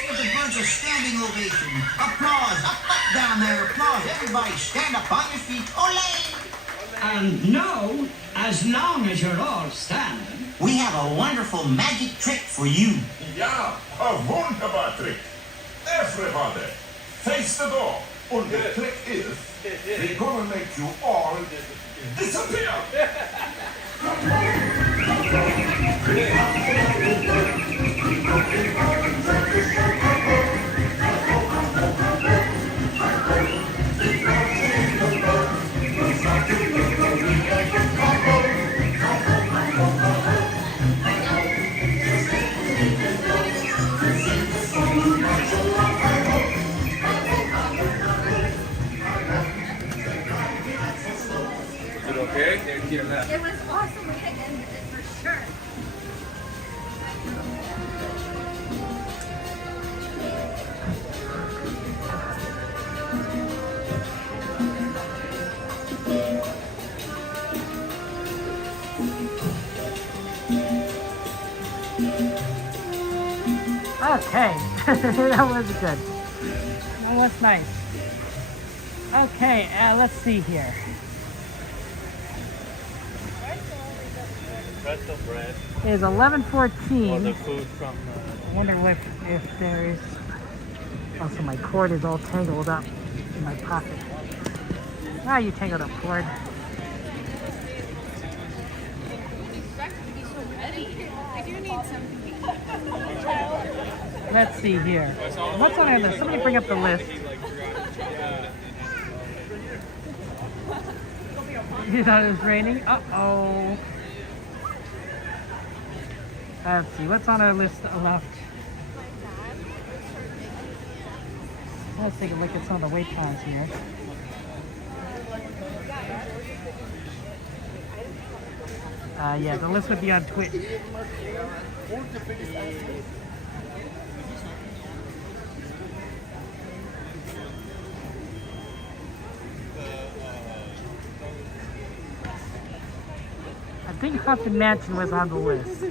give the birds a standing ovation. Applause. Up down there. Applause. Everybody stand up on your feet. Ole! And now, as long as you're all standing, we have a wonderful magic trick for you. Ja, a wunderbar trick. Everybody, face the door. And the trick is, we're gonna make you all disappear. Okay? It was awesome. We had ended it for sure. Okay, that was good. That was nice. Okay, let's see here. Pretzel bread. It is 11:14. Or the food from I wonder if there is. Also, my cord is all tangled up in my pocket. Ah, you tangled up cord. I do need something. Let's see here. What's on our list? Somebody bring up the list. You thought it was raining? Uh-oh. Let's see, what's on our list left? Let's take a look at some of the wait times here. Yeah, the list would be on Twitch. I think Haunted Mansion was on the list.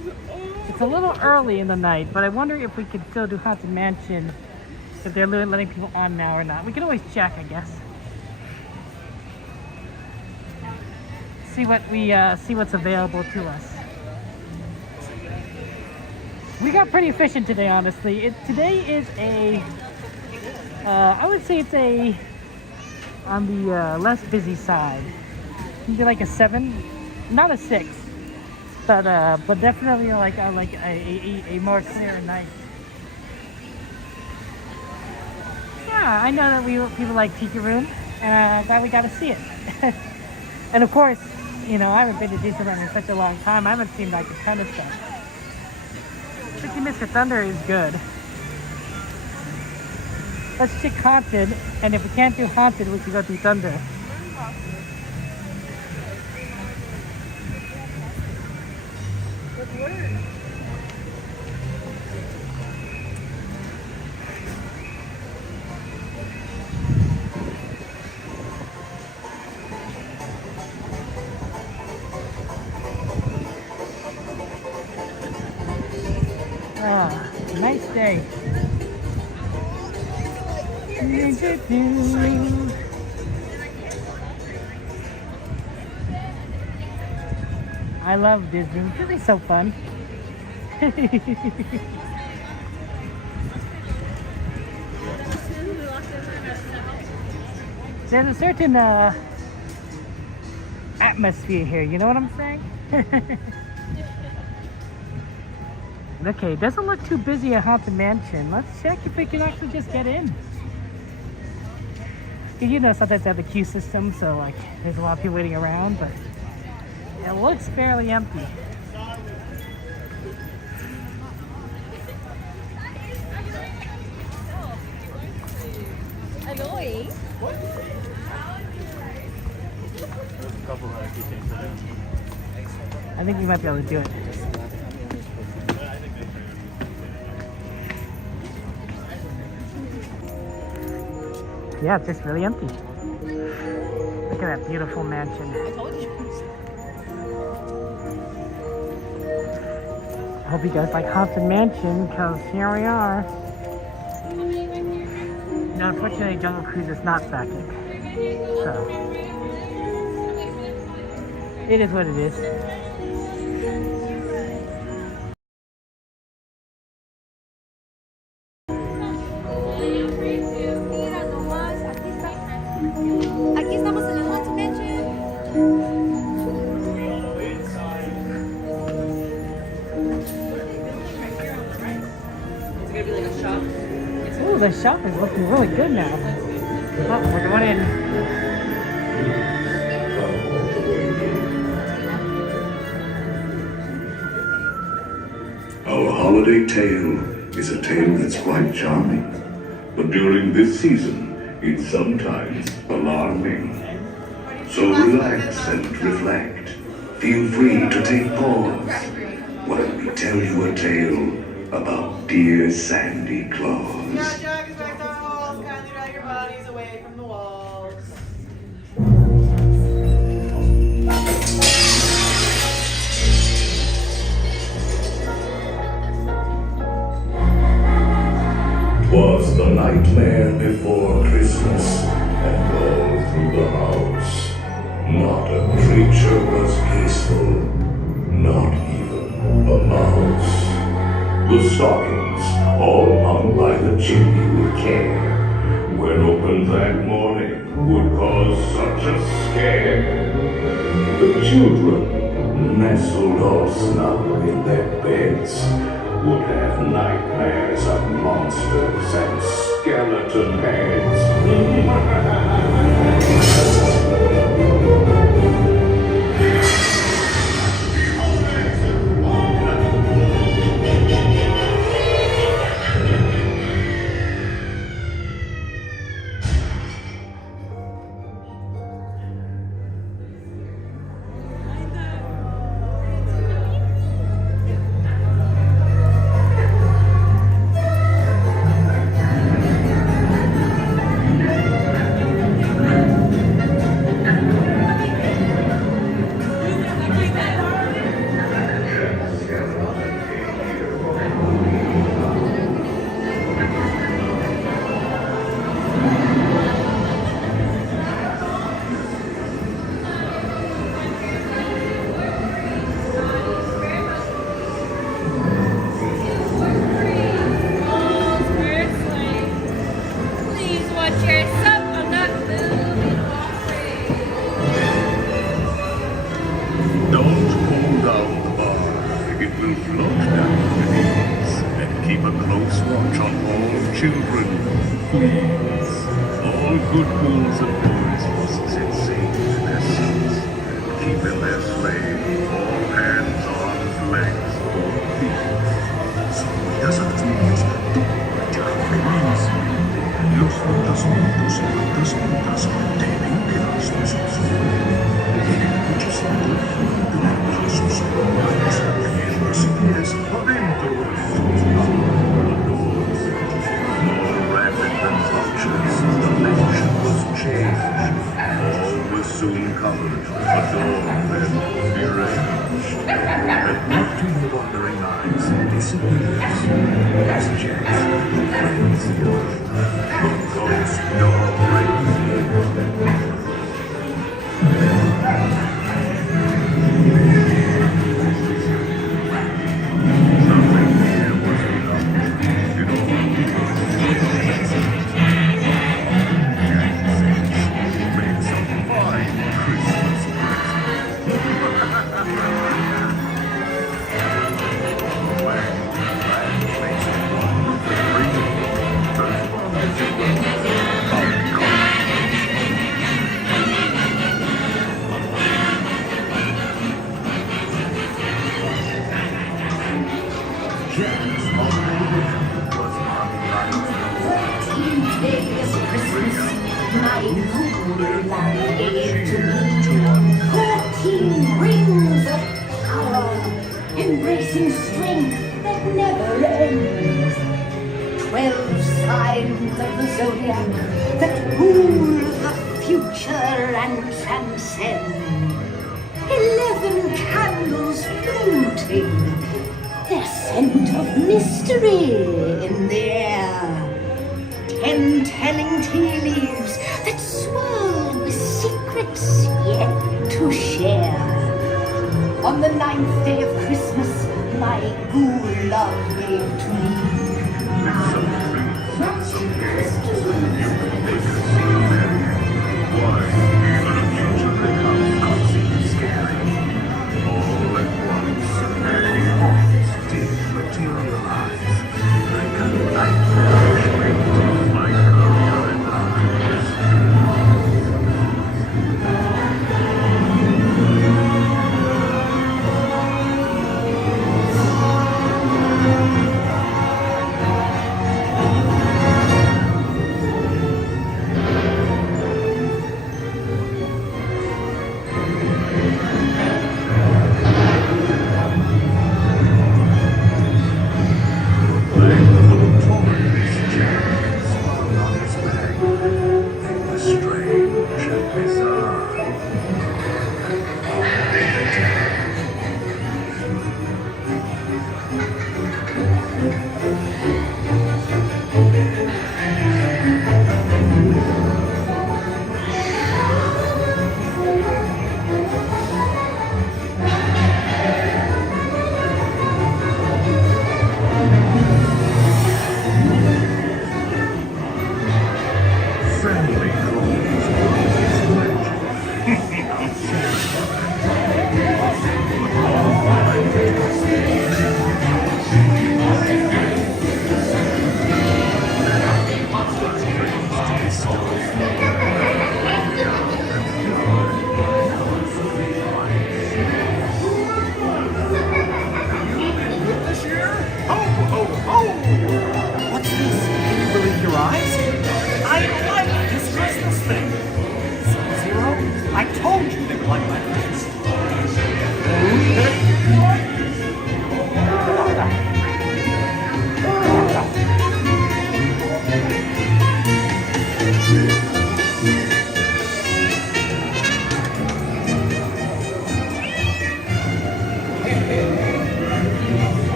It's a little early in the night, but I wonder if we could still do Haunted Mansion, if they're letting people on now or not. We can always check, I guess. See what we see what's available to us. We got pretty efficient today, honestly. Today is a I would say it's a on the less busy side. Maybe like a 7, not a 6. But definitely like a more clear night. Yeah, I know that people like Tiki Room, and I'm glad we got to see it. And of course, you know, I haven't been to Disneyland in such a long time. I haven't seen like a ton of stuff. Tricky Mr. Thunder is good. Let's check Haunted, and if we can't do Haunted, we can go do Thunder. Ah, nice day. I love Disney. It's really so fun. There's a certain atmosphere here, you know what I'm saying? Okay, it doesn't look too busy at Haunted Mansion. Let's check if we can actually just get in. You know, sometimes they have the queue system, so like there's a lot of people waiting around, but it looks fairly empty. Annoying. I think we might be able to do it. Yeah, it's just really empty. Look at that beautiful mansion. I hope you guys like Haunted Mansion, because here we are. Now, unfortunately, Jungle Cruise is not psychic. So, it is what it is. Aquí estamos en el Haunted Mansion. It's gonna be like a shop. Ooh, the shop is looking really good now. Oh, we're going in. Our holiday tale is a tale that's quite charming, but during this season, it's sometimes alarming. So relax and reflect. Feel free to take pause while we tell you a tale about dear Sandy Claus. Kindly drag your bodies away from the walls. Was the nightmare before Christmas, and all through the house, not a creature was peaceful, not even a mouse. The stockings, all hung by the chimney with care, when opened that morning, would cause such a scare. The children, nestled all snug in their beds, would have nightmares of monsters and skeleton heads. Embracing strength that never ends. 12 signs of the zodiac that rule the future and transcend. 11 candles floating, their scent of mystery in the air. 10 telling tea leaves that swirl with secrets yet to share. On the 9th day of Christmas, my ghoul love gave to me.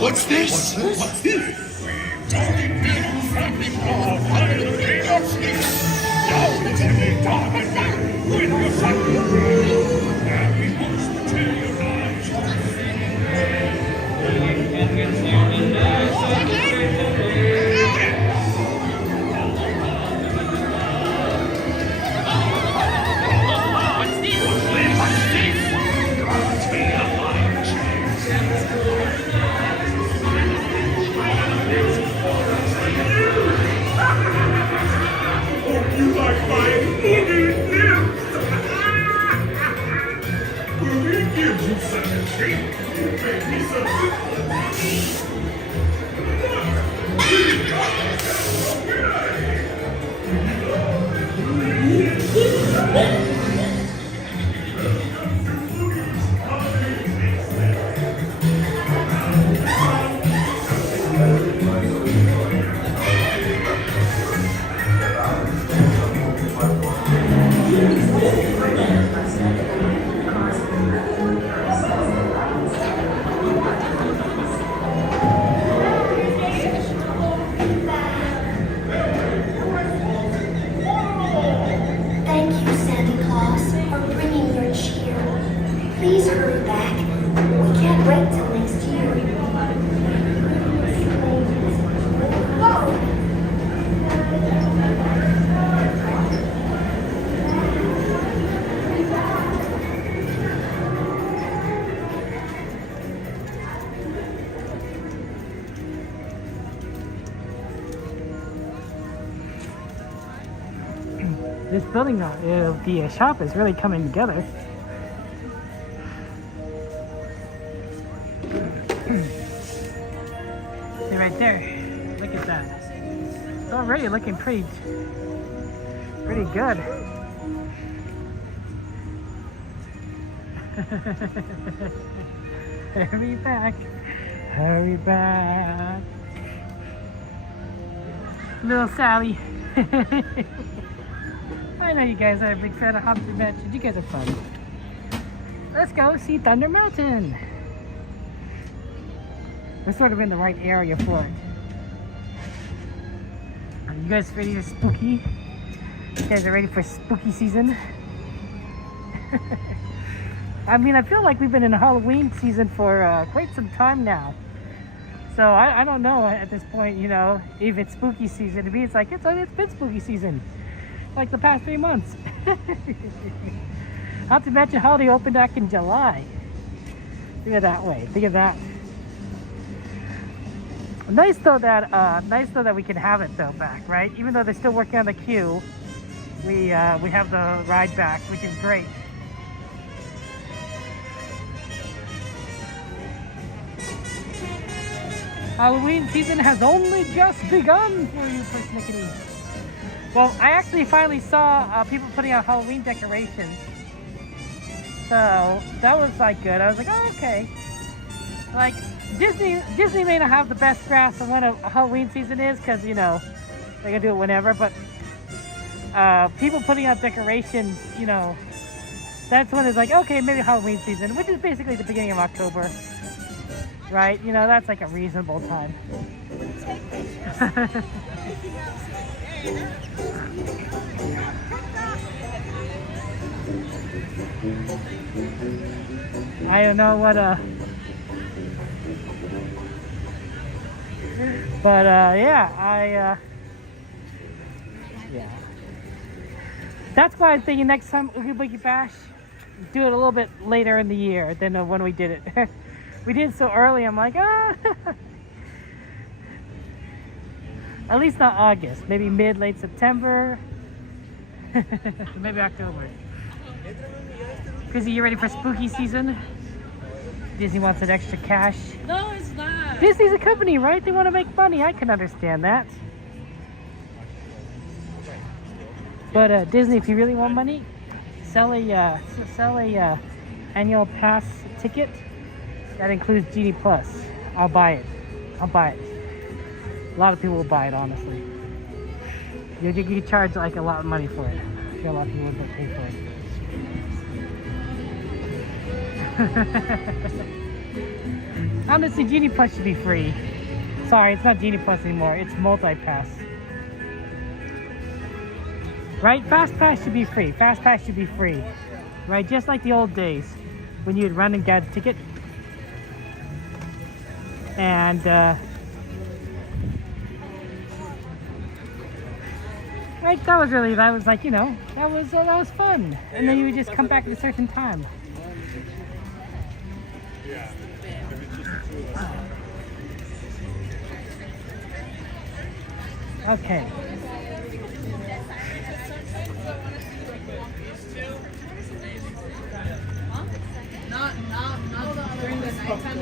What's this? What's this? Don't it be family ball under the ring of snakes? Now it's in the dark and dark with the sun. And we must materialize. What's this? What's this? God's me a fire chance. You like my boogie lips? Boogie gives you such a treat. You make me so Thank you, Santa Claus, for bringing your cheer. Please hurry back. We can't wait till next year. Whoa! This building, the shop is really coming together. See right there, look at that. It's already looking pretty good. Hurry back. Hurry back. Little Sally. I know you guys are a big fan of Haunted Mansion. You guys are fun. Let's go see Thunder Mountain. We're sort of in the right area for it. Are you guys ready for spooky? You guys are ready for spooky season? I mean, I feel like we've been in Halloween season for quite some time now. So I don't know at this point, you know, if it's spooky season. To me, it's like, it's been spooky season. Like the past 3 months. Not to mention Holiday opened back in July. Think of that way. Think of that. Nice though that we can have it though back, right? Even though they're still working on the queue, we have the ride back, which is great. Halloween season has only just begun for you, persnickety. Well, I actually finally saw people putting out Halloween decorations. So that was like good. I was like, oh, okay. Like Disney may not have the best grasp on when a Halloween season is, because you know they can do it whenever. But people putting out decorations, you know, that's when it's like, okay, maybe Halloween season, which is basically the beginning of October, right? You know, that's like a reasonable time. I don't know what but yeah, yeah. That's why I'm thinking next time Oogie Boogie Bash, do it a little bit later in the year than when we did it. We did it so early, I'm like, ah. At least not August, maybe late September, maybe October. Chrissy, you ready for spooky season? Disney wants an extra cash. No, it's not. Disney's a company, right? They want to make money. I can understand that. But Disney, if you really want money, sell a annual pass ticket that includes Genie Plus. I'll buy it. I'll buy it. A lot of people will buy it, honestly. You charge like a lot of money for it. I feel a lot of people would pay for it. Honestly, Genie Plus should be free. Sorry, it's not Genie Plus anymore. It's Multi-Pass. Right? Fast Pass should be free. Fast Pass should be free. Right? Just like the old days when you'd run and get a ticket. And right, that was like, you know, that was fun. And then you would just come back at a certain time. Okay. Not during the nighttime.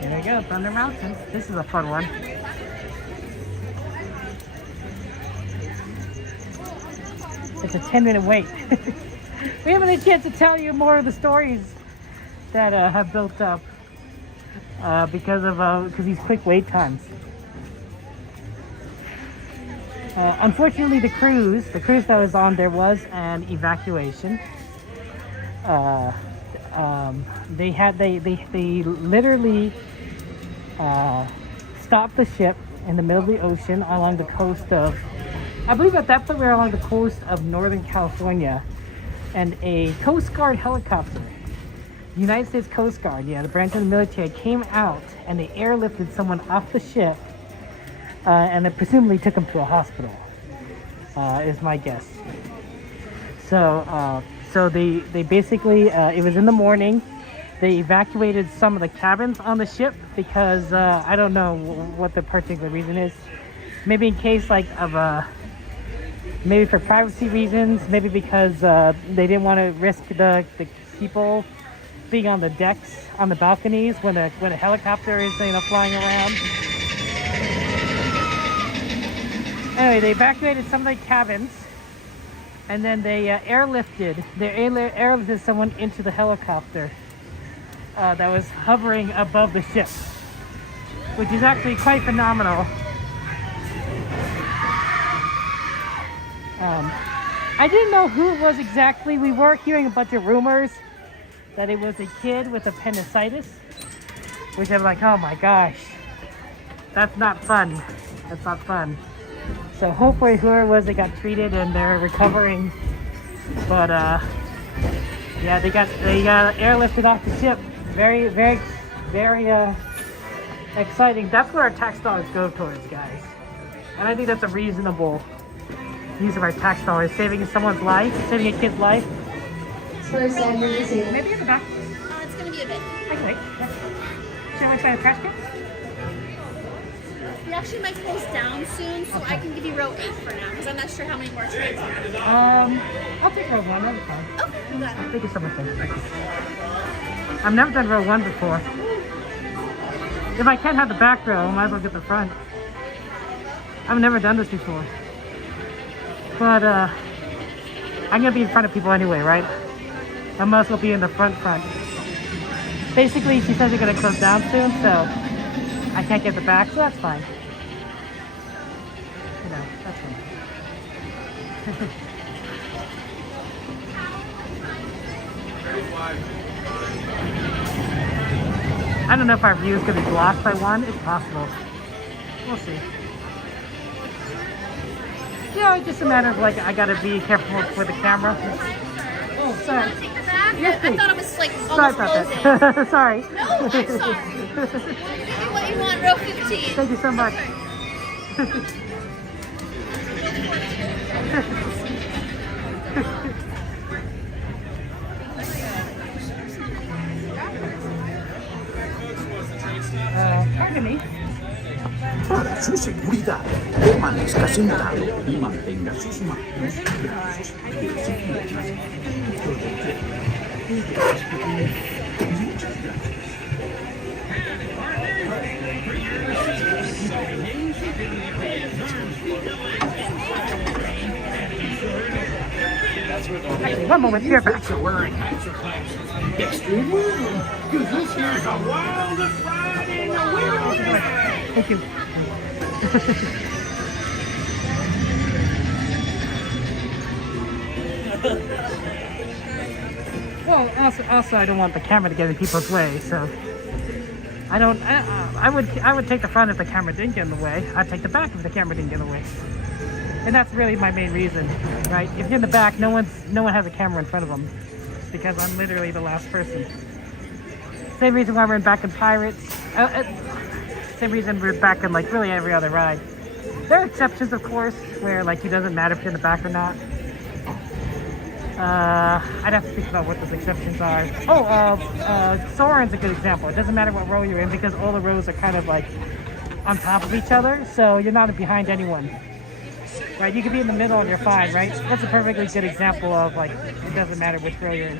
Here we go, Thunder Mountain. This is a fun one. It's a 10-minute wait. We haven't had a chance to tell you more of the stories that have built up because these quick wait times. Unfortunately, the cruise that was on, there was an evacuation. They literally stopped the ship in the middle of the ocean along the coast of, I believe at that point we were along the coast of Northern California, and a Coast Guard helicopter, United States Coast Guard, yeah, the branch of the military, came out and they airlifted someone off the ship, and they presumably took him to a hospital, is my guess. So they basically, it was in the morning, they evacuated some of the cabins on the ship because I don't know what the particular reason is. Maybe in case like of maybe for privacy reasons, maybe because they didn't want to risk the people being on the decks, on the balconies when a helicopter is, you know, flying around. Anyway, they evacuated some of the cabins, and then they airlifted someone into the helicopter that was hovering above the ship, which is actually quite phenomenal. I didn't know who it was exactly. We were hearing a bunch of rumors that it was a kid with appendicitis, which I'm like, oh my gosh, that's not fun. That's not fun. So hopefully whoever it was, they got treated and they're recovering. But yeah, they got airlifted off the ship. Very exciting. That's where our tax dollars go towards, guys. And I think that's a reasonable use of our tax dollars, saving someone's life, saving a kid's life. First, I'm going to say Maybe in the back. It's gonna be a bit. I can wait. Should I find a trash can? We actually might close down soon, so I can give you row 8 for now, because I'm not sure how many more trains are. I'll take row 1. That's fine. Okay, you got it. Thank you so much. I've never done row 1 before. If I can't have the back row, I might as well get the front. I've never done this before. But I'm gonna be in front of people anyway, right? I might as well be in the front. Basically, she says they're gonna close down soon, so I can't get the back, so that's fine. You know, that's fine. I don't know if our view is gonna be blocked by one. It's possible. We'll see. Yeah, it's just a matter of like I gotta be careful with the camera. Oh, sorry. Take the back? Yes, I thought it was like Sorry almost about closing. that. Sorry. No, I'm sorry. Give me what you want, row 15. Thank you so much. Pardon me. Para su seguridad, permanezca sentado y mantenga sus manos brazos, pies y piernas dentro del tren. Muchas gracias. Actually, one moment, you're back. Extreme movement, because this here's the wildest ride in the world. Thank you. Well, also, I don't want the camera to get in people's way, so I don't. I would take the front if the camera didn't get in the way. I'd take the back if the camera didn't get in the way. And that's really my main reason, right? If you're in the back, no one has a camera in front of them, because I'm literally the last person. Same reason why we're back in Pirates. Same reason we're back in like really every other ride. There are exceptions, of course, where like it doesn't matter if you're in the back or not. I'd have to think about what those exceptions are. Soarin's a good example. It doesn't matter what row you're in because all the rows are kind of like on top of each other, so you're not behind anyone. Right, you could be in the middle and you're fine, right? That's a perfectly good example of like, it doesn't matter which row you're in.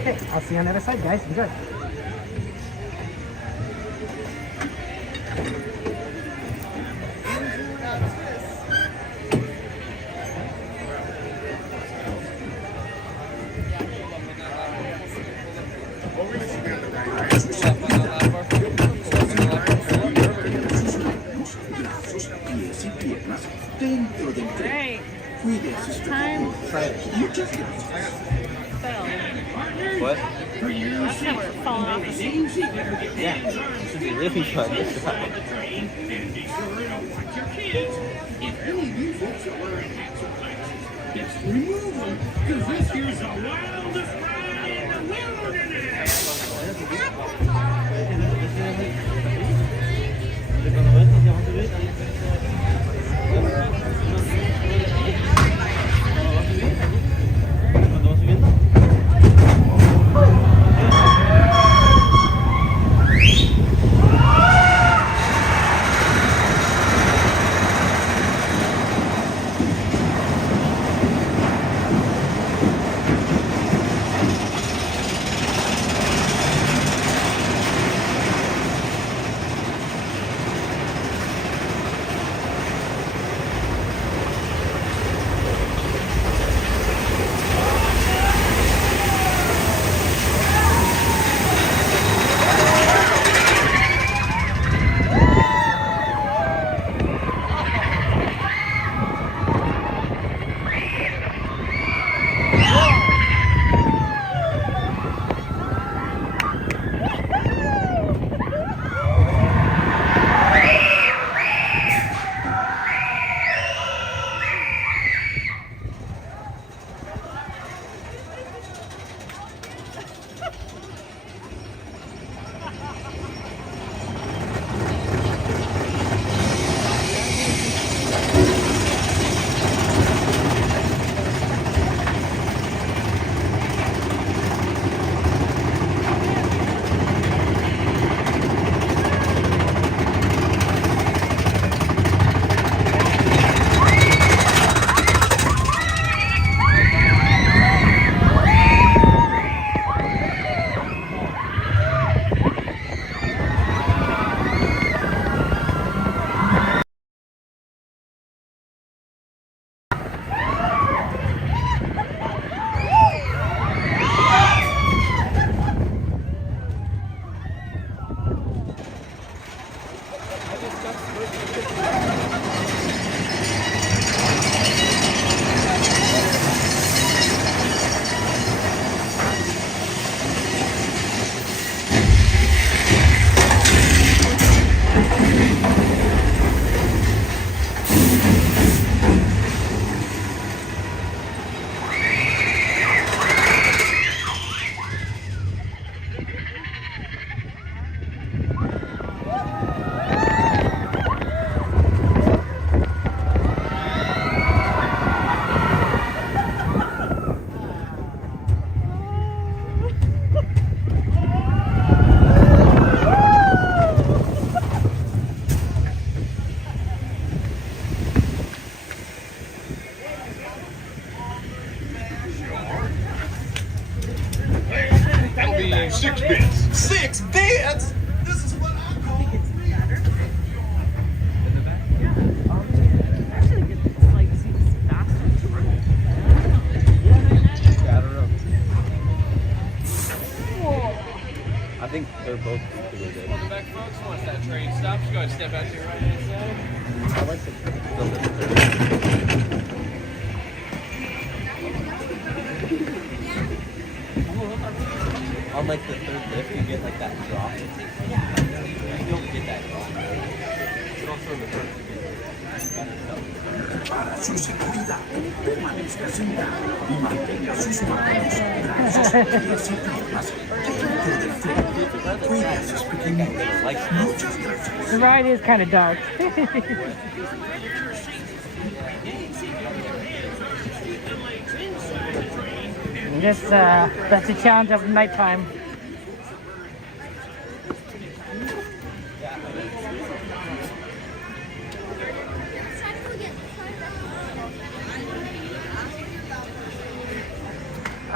Okay, I'll see you on the other side, guys. Enjoy. Hey, time. Muchas gracias. What? That's how we're falling off the seat. Yeah, should be really fun this time. Because this here's the wildest ride in the wilderness. be 6 bits. 6 bits? This is what I call I think they're both doing good. Welcome back, folks. Once that train stops, go ahead and step out to your right hand side. I like the on like the third lift, you get like that drop. You don't get that drop. But also in the first, you get better stuff. Para su seguridad, permanezca sentado y mantenga sus manos, brazos, pies y piernas dentro del tren. Cuide a sus pequeñitos. Muchas gracias. The ride is kind of dark. That's the challenge of nighttime.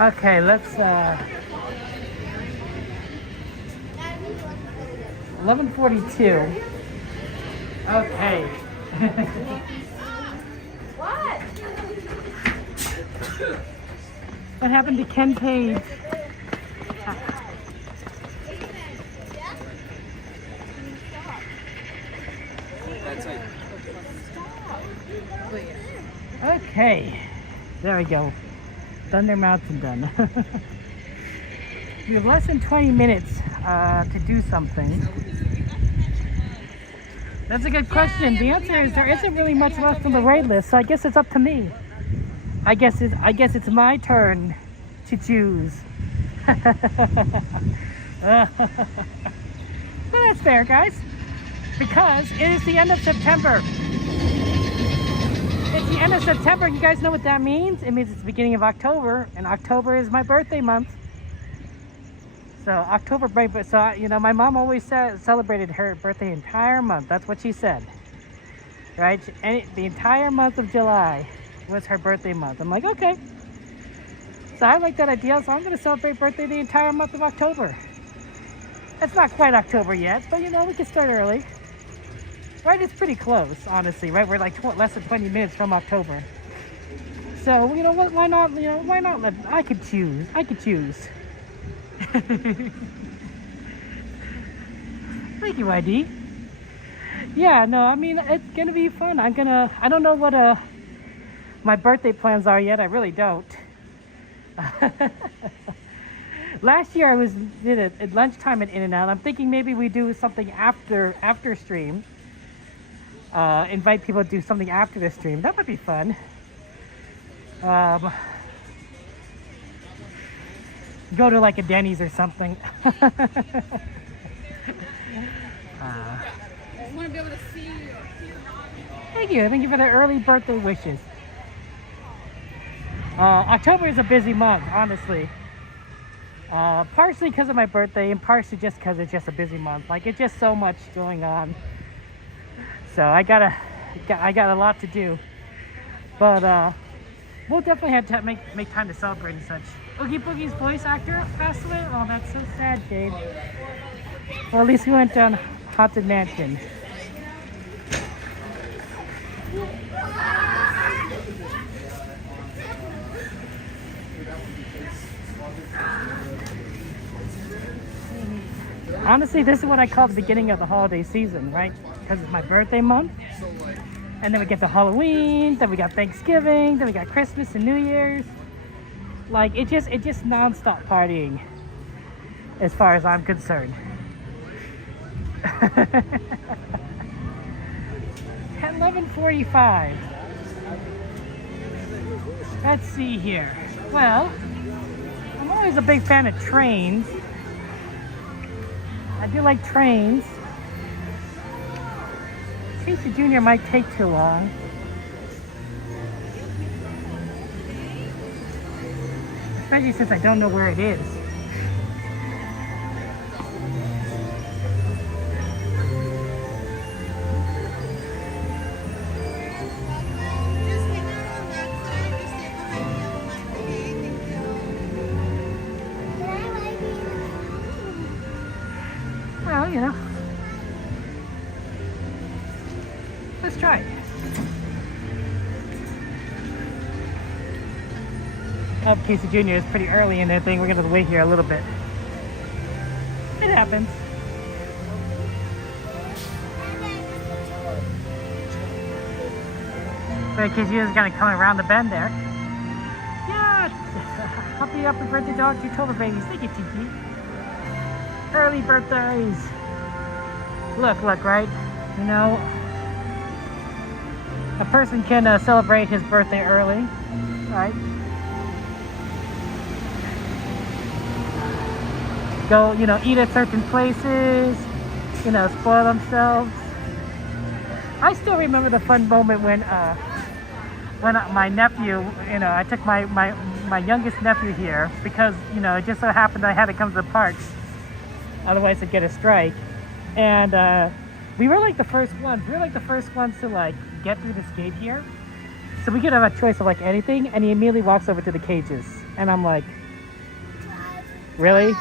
Okay, let's 11:42. Okay. What? What happened to Ken Page? Okay, there we go. Thunder Mountain done. We have less than 20 minutes to do something. That's a good question. The answer is there isn't really much left on the raid list, so I guess it's up to me. I guess it's my turn to choose. Well, that's fair, guys, because it is the end of September. It's the end of September. You guys know what that means? It means it's the beginning of October, and October is my birthday month. So October break, so you know, my mom always celebrated her birthday entire month. That's what she said, right? And the entire month of July was her birthday month. I'm like, okay. So I like that idea. So I'm going to celebrate birthday the entire month of October. It's not quite October yet, but you know, we can start early. Right, it's pretty close, honestly, right? We're like less than 20 minutes from October. So, you know what, why not, you know, why not let, I could choose. Thank you, ID. Yeah, no, I mean, it's gonna be fun. I don't know what my birthday plans are yet. I really don't. Last year I did it at lunchtime at In-N-Out. I'm thinking maybe we do something after stream. Invite people to do something after the stream. That might be fun. Go to like a Denny's or something. I want to be able to see you. Thank you for the early birthday wishes. October is a busy month, honestly. Partially because of my birthday and partially just because it's just a busy month. Like, it's just so much going on. So I got a lot to do. But we'll definitely have to make time to celebrate and such. Oogie Boogie's voice actor passed away? Oh, that's so sad, Jade. Well, at least we went down Haunted Mansion. Honestly, this is what I call the beginning of the holiday season, right? Because it's my birthday month. And then we get to Halloween, then we got Thanksgiving, then we got Christmas and New Year's. Like, it just non-stop partying as far as I'm concerned. At 11:45. Let's see here. Well, I'm always a big fan of trains. I do like trains. Casey Jr. might take too long. Especially since I don't know where it is. you know. Let's try it. Oh, Casey Jr. is pretty early in their thing. We're gonna wait here a little bit. It happens. So Casey is gonna come around the bend there. Yeah! Happy birthday to all 2 total babies. Thank you, Tiki. Early birthdays. Look, right? You know, a person can celebrate his birthday early, right? Go, you know, eat at certain places, you know, spoil themselves. I still remember the fun moment when my nephew, you know, I took my youngest nephew here because, you know, it just so happened I had to come to the parks, otherwise I'd get a strike. And we were like the first ones. We were like the first ones to like get through this gate here. So we could have a choice of like anything, and he immediately walks over to the cages, and I'm like, really?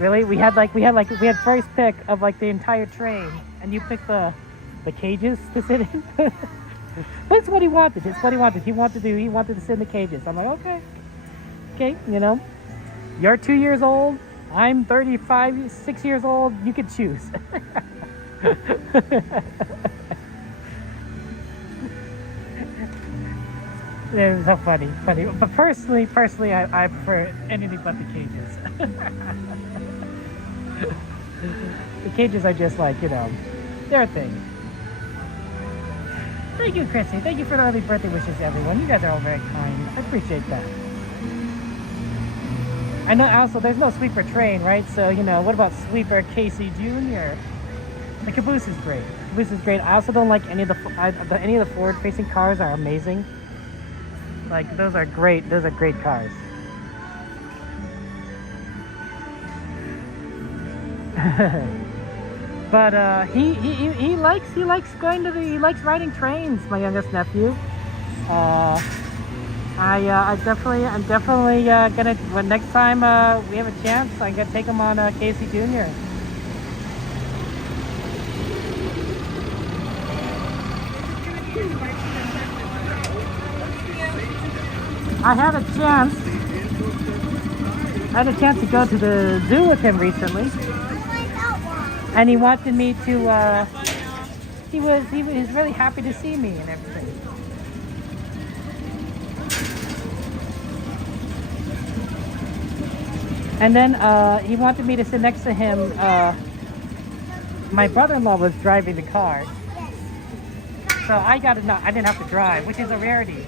Really? We had first pick of like the entire train, and you picked the cages to sit in. That's what he wanted. It's what he wanted. He wanted to sit in the cages. I'm like, okay, you know, you're 2 years old. I'm 35, 6 years old. You can choose. It was so funny. But personally, I prefer anything but the cages. The cages are just like, you know, they're a thing. Thank you, Chrissy. Thank you for the early birthday wishes, everyone. You guys are all very kind. I appreciate that. I know also there's no sweeper train, right? So, you know, what about sweeper Casey Jr.? The caboose is great. Caboose is great. I also don't like any of the forward-facing cars are amazing. Like, those are great. Those are great cars. But he likes going to he likes riding trains. My youngest nephew. I'm definitely gonna, when next time we have a chance, I'm gonna take him on Casey Jr. I had a chance to go to the zoo with him recently, and he wanted me to. He was really happy to see me and everything. And then he wanted me to sit next to him. My brother-in-law was driving the car, so I didn't have to drive, which is a rarity.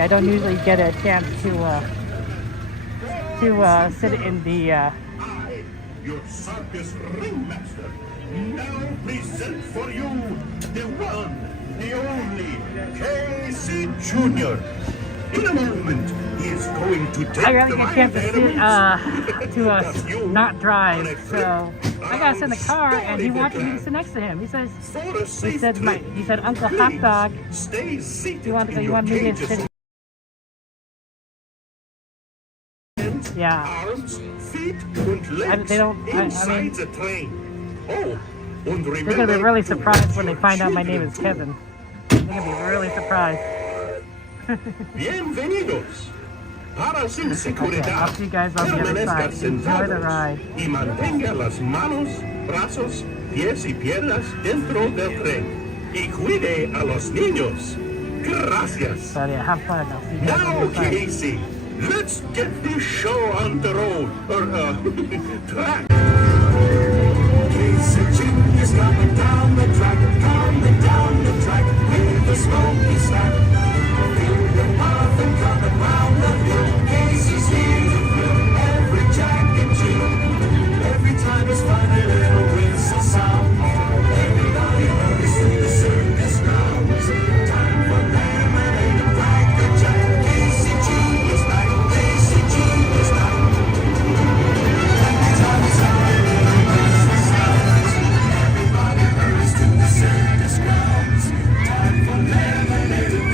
I don't usually get a chance to sit in the. Your circus ringmaster, now present for you the one, the only Casey Jr. In a moment, he is going to take I really get a chance to sit, to not drive, so I gotta sit in the car, and he wanted me to sit next to him. He said, Uncle Hot Dog, you want me to sit. Yeah. Arms, feet, and legs inside the train. Oh, and they're gonna be really surprised when they find out my name is Kevin. They're gonna be really surprised. Bienvenidos. Para su seguridad, I'll see you guys on the other side. Enjoy the ride. Y mantenga las manos, brazos, pies y piernas dentro del tren. Y cuide a los niños. Gracias. So yeah, have fun. I'll see you guys on Now, the other side. Casey, let's get this show on the road, or track. Casey Jr.'s coming down the track with a smoky stack. Feel the muffin coming round the hill. Casey's here to thrill every Jack and Jill. Every time his funny little whistle sound, everybody hurries to the circus grounds. Time for lemonade and Cracker Jack. Casey Jr.'s back. Casey Jr.'s back. Every time his funny little whistle sounds, everybody hurries to the circus grounds. Time for lemonade and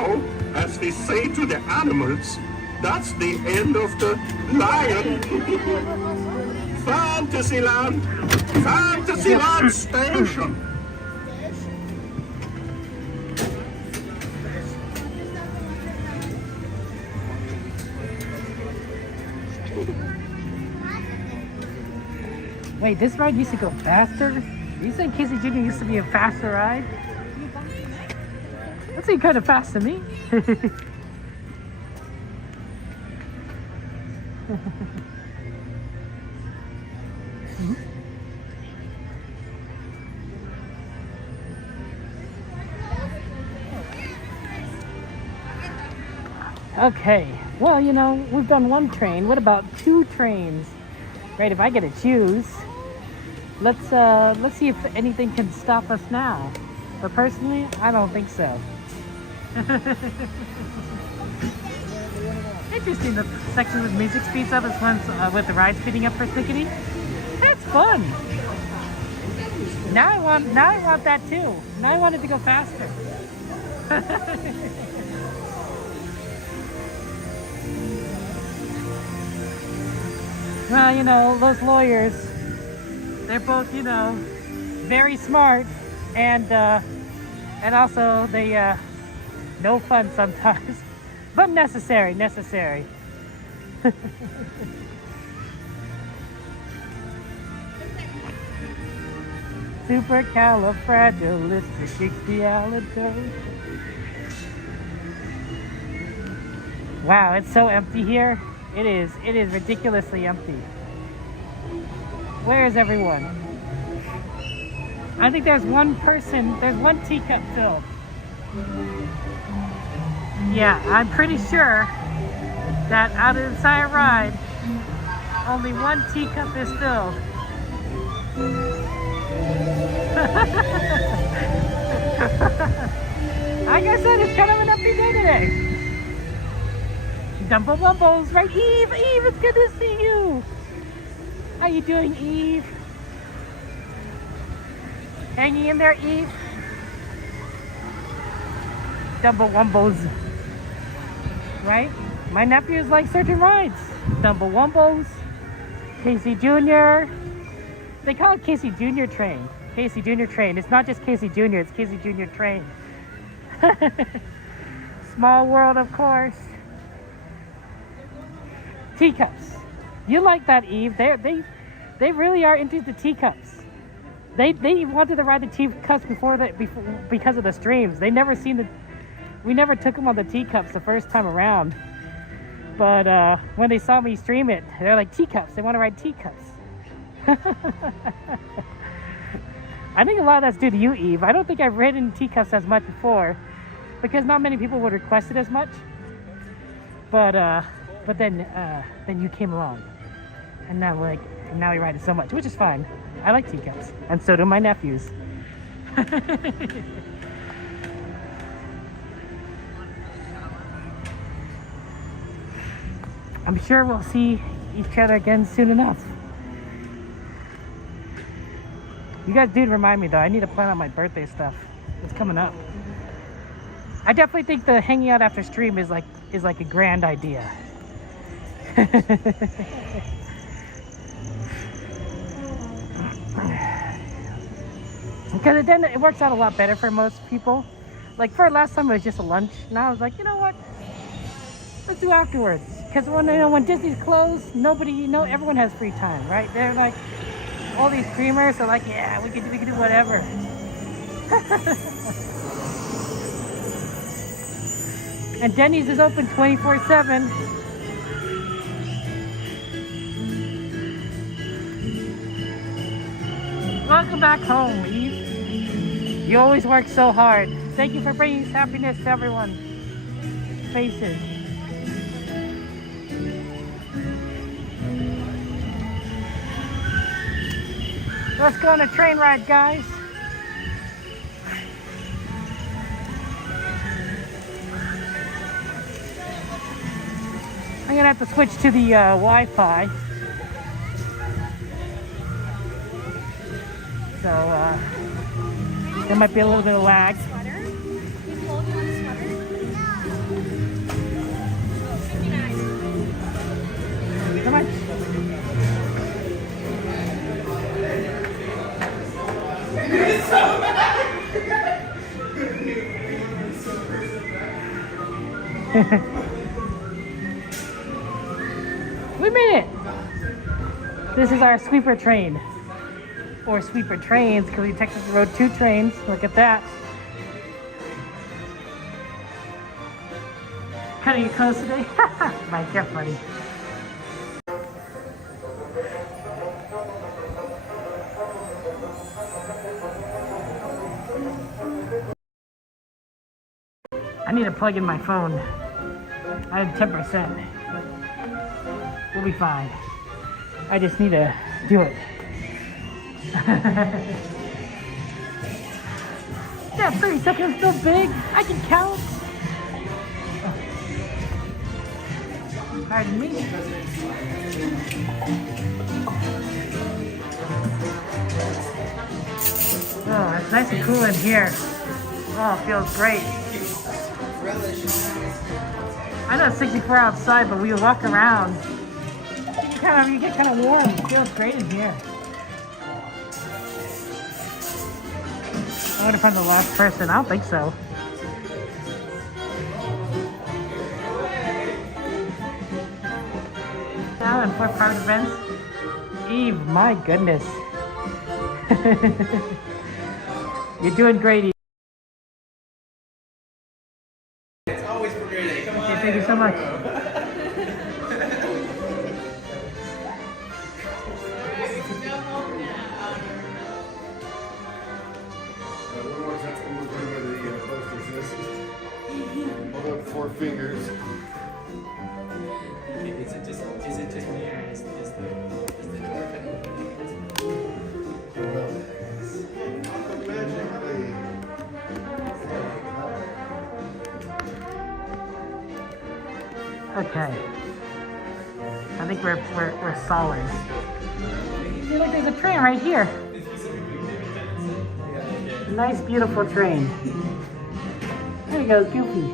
Now, as they say to the animals, that's the end of the lion. Fantasyland! Fantasyland Station! Wait, this ride used to go faster? You said Casey Jr. used to be a faster ride? That seemed kind of fast to me. Okay, well, you know, we've done one train. What about 2 trains? Right, if I get to choose, let's see if anything can stop us now. But personally, I don't think so. Interesting, the section with music speeds up is once with the ride speeding up for Stickity. That's fun. Now I want that too. Now I want it to go faster. Well, you know, those lawyers, they're both, you know, very smart and also they no fun sometimes, but necessary. Supercalifragilisticexpialidocious. Wow, it's so empty here. It is ridiculously empty. Where is everyone? I think there's one teacup filled. Yeah, I'm pretty sure that out of the entire ride, only one teacup is filled. Like I said, it's kind of an empty day today. Dumbo Wumbo's right, Eve, it's good to see you. How you doing, Eve? Hanging in there, Eve? Dumbo Wumbo's. Right? My nephews like certain rides. Dumbo Wumbo's, Casey Jr. They call it Casey Jr. Train. Casey Jr. Train. It's not just Casey Jr., it's Casey Jr. Train. Small world, of course. Teacups. You like that, Eve. They really are into the teacups. They wanted to ride the teacups because of the streams. We never took them on the teacups the first time around. But when they saw me stream it, they're like, teacups. They want to ride teacups. I think a lot of that's due to you, Eve. I don't think I've ridden teacups as much before because not many people would request it as much. But then you came along, and now we ride it so much, which is fine. I like teacups, and so do my nephews. I'm sure we'll see each other again soon enough. You guys did remind me though, I need to plan out my birthday stuff. It's coming up. I definitely think the hanging out after stream is like a grand idea. Because then it works out a lot better for most people. Like for last time it was just a lunch. Now I was like, you know what? Let's do afterwards. Because when Disney's closed, everyone has free time, right? They're like, all these streamers are like, yeah, we can do whatever. And Denny's is open 24/7. Welcome back home, Eve. You always work so hard. Thank you for bringing happiness to everyone's faces. Let's go on a train ride, guys. I'm gonna have to switch to the Wi-Fi. So there might be a little bit of lag. We made it! This is our sweeper train. Or sweeper trains, because we technically rode 2 trains. Look at that. Cutting it close today? Mike, you're funny. I need to plug in my phone. I had 10%. We'll be fine. I just need to do it. Yeah, 30 seconds still big. I can count. Pardon me. Oh, it's nice and cool in here. Oh, it feels great. I know it's 64 outside, but we walk around. You get kind of warm. It feels great in here. I wonder if I'm the last person. I don't think so. Now and for private events. Eve, my goodness. You're doing great, Eve. It's always premiere day. Come on. Okay, thank you so much. Hold up 4 fingers. Is it just me or is the door Okay. I think we're solid. Look, there's a train right here. Nice, beautiful train. There he goes, Goofy.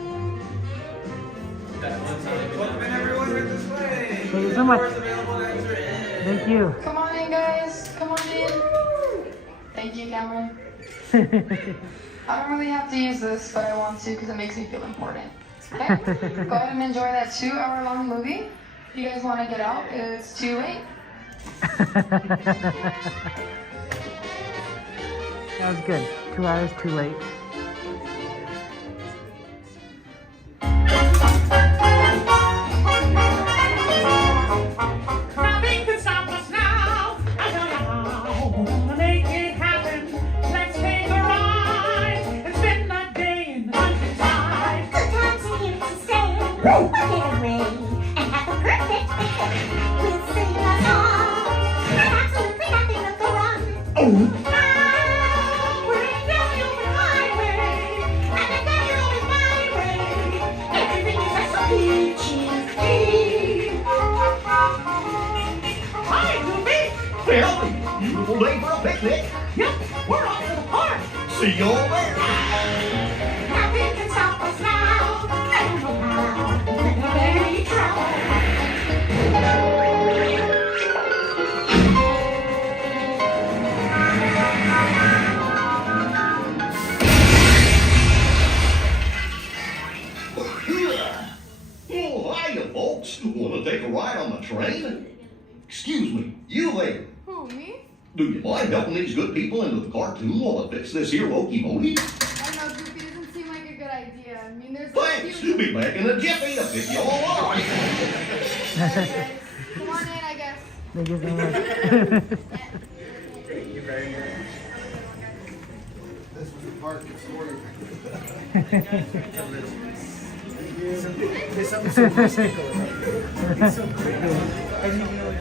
Thank you so much. Thank you. Come on in, guys. Come on in. Thank you, Cameron. I don't really have to use this, but I want to because it makes me feel important. Okay? Go ahead and enjoy that 2-hour-long movie. If you guys want to get out, it's too late. That was good. 2 hours too late. Nothing can stop us now. Gonna make it happen. Let's take a ride and spend the day in the countryside. Good times and here to stay. We'll get away and have a perfect day. We'll sing a song and absolutely nothing will go wrong. Now we're in very open highway, and the very open byway. Everything is just so peachy clean. Hi, Goofy. Well, beautiful day for a picnic. Yep, we're off to the park. See you all there. Nothing can stop us now. I don't know how. We're very trouble. Oh, hiya, folks. Want to take a ride on the train? Excuse me, you there. Who, me? Do you mind helping these good people into the cartoon while I fix this here Okey-Mokey? I know, Goofy doesn't seem like a good idea. I mean, there's Thanks. Be back in a jiffy to pick you all up. Come on in, I guess. Thank you so much. Thank you very much. This was the park this morning. There's something so mystical about it. It's so cool. I didn't even know it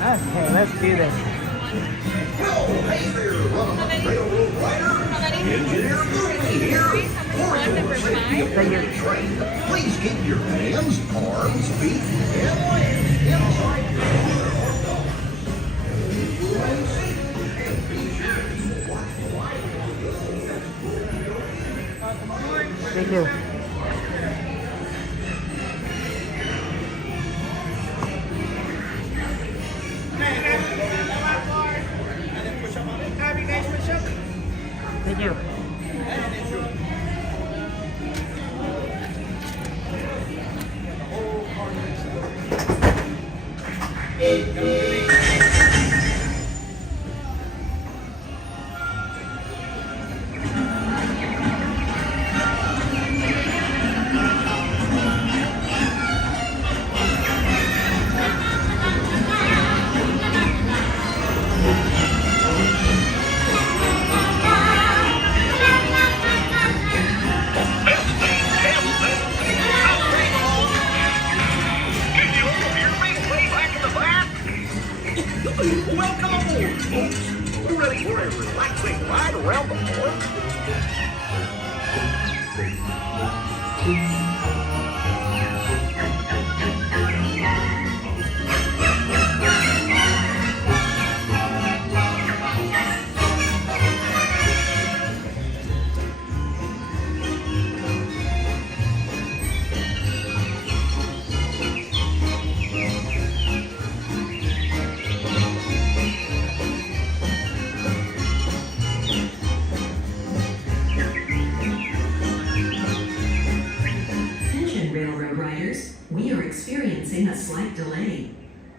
Okay, let's do this. Well, hey there, railroad rider. Engineer Goofy here. For your safety aboard the train, please keep your hands, arms, feet, and legs inside your Thank you. Have you guys for sure? Thank you. Welcome aboard, folks. We're ready for a relaxing ride around the park. We are experiencing a slight delay.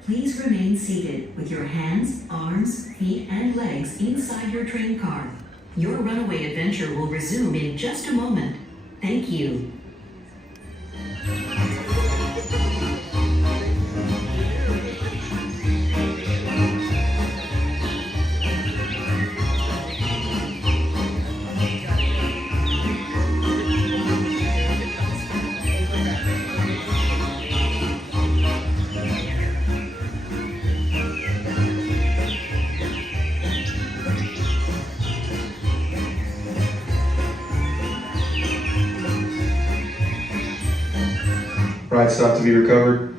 Please remain seated with your hands, arms, feet, and legs inside your train car. Your runaway adventure will resume in just a moment. Thank you. Ride stop to be recovered.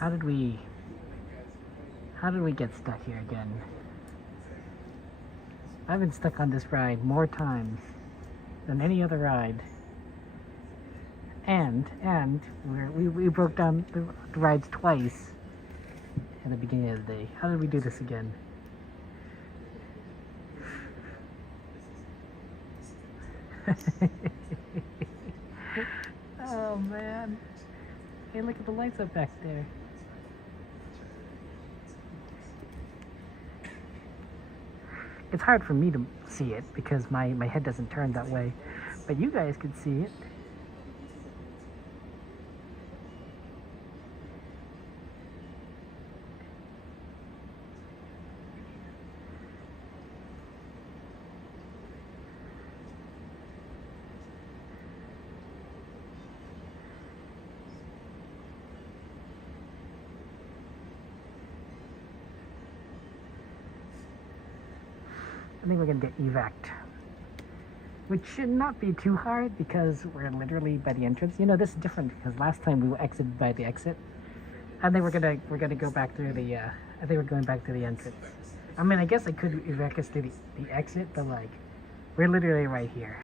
How did we get stuck here again? I've been stuck on this ride more times than any other ride. And we broke down the rides twice at the beginning of the day. How did we do this again? Oh man. Hey, look at the lights up back there. It's hard for me to see it because my head doesn't turn that way, but you guys can see it. I think we're gonna get evac'd, which should not be too hard because we're literally by the entrance. You know, this is different because last time we exited by the exit. I think we're gonna go back through the. I think we're going back to the entrance. I mean, I guess I could evac us to the exit, but like, we're literally right here.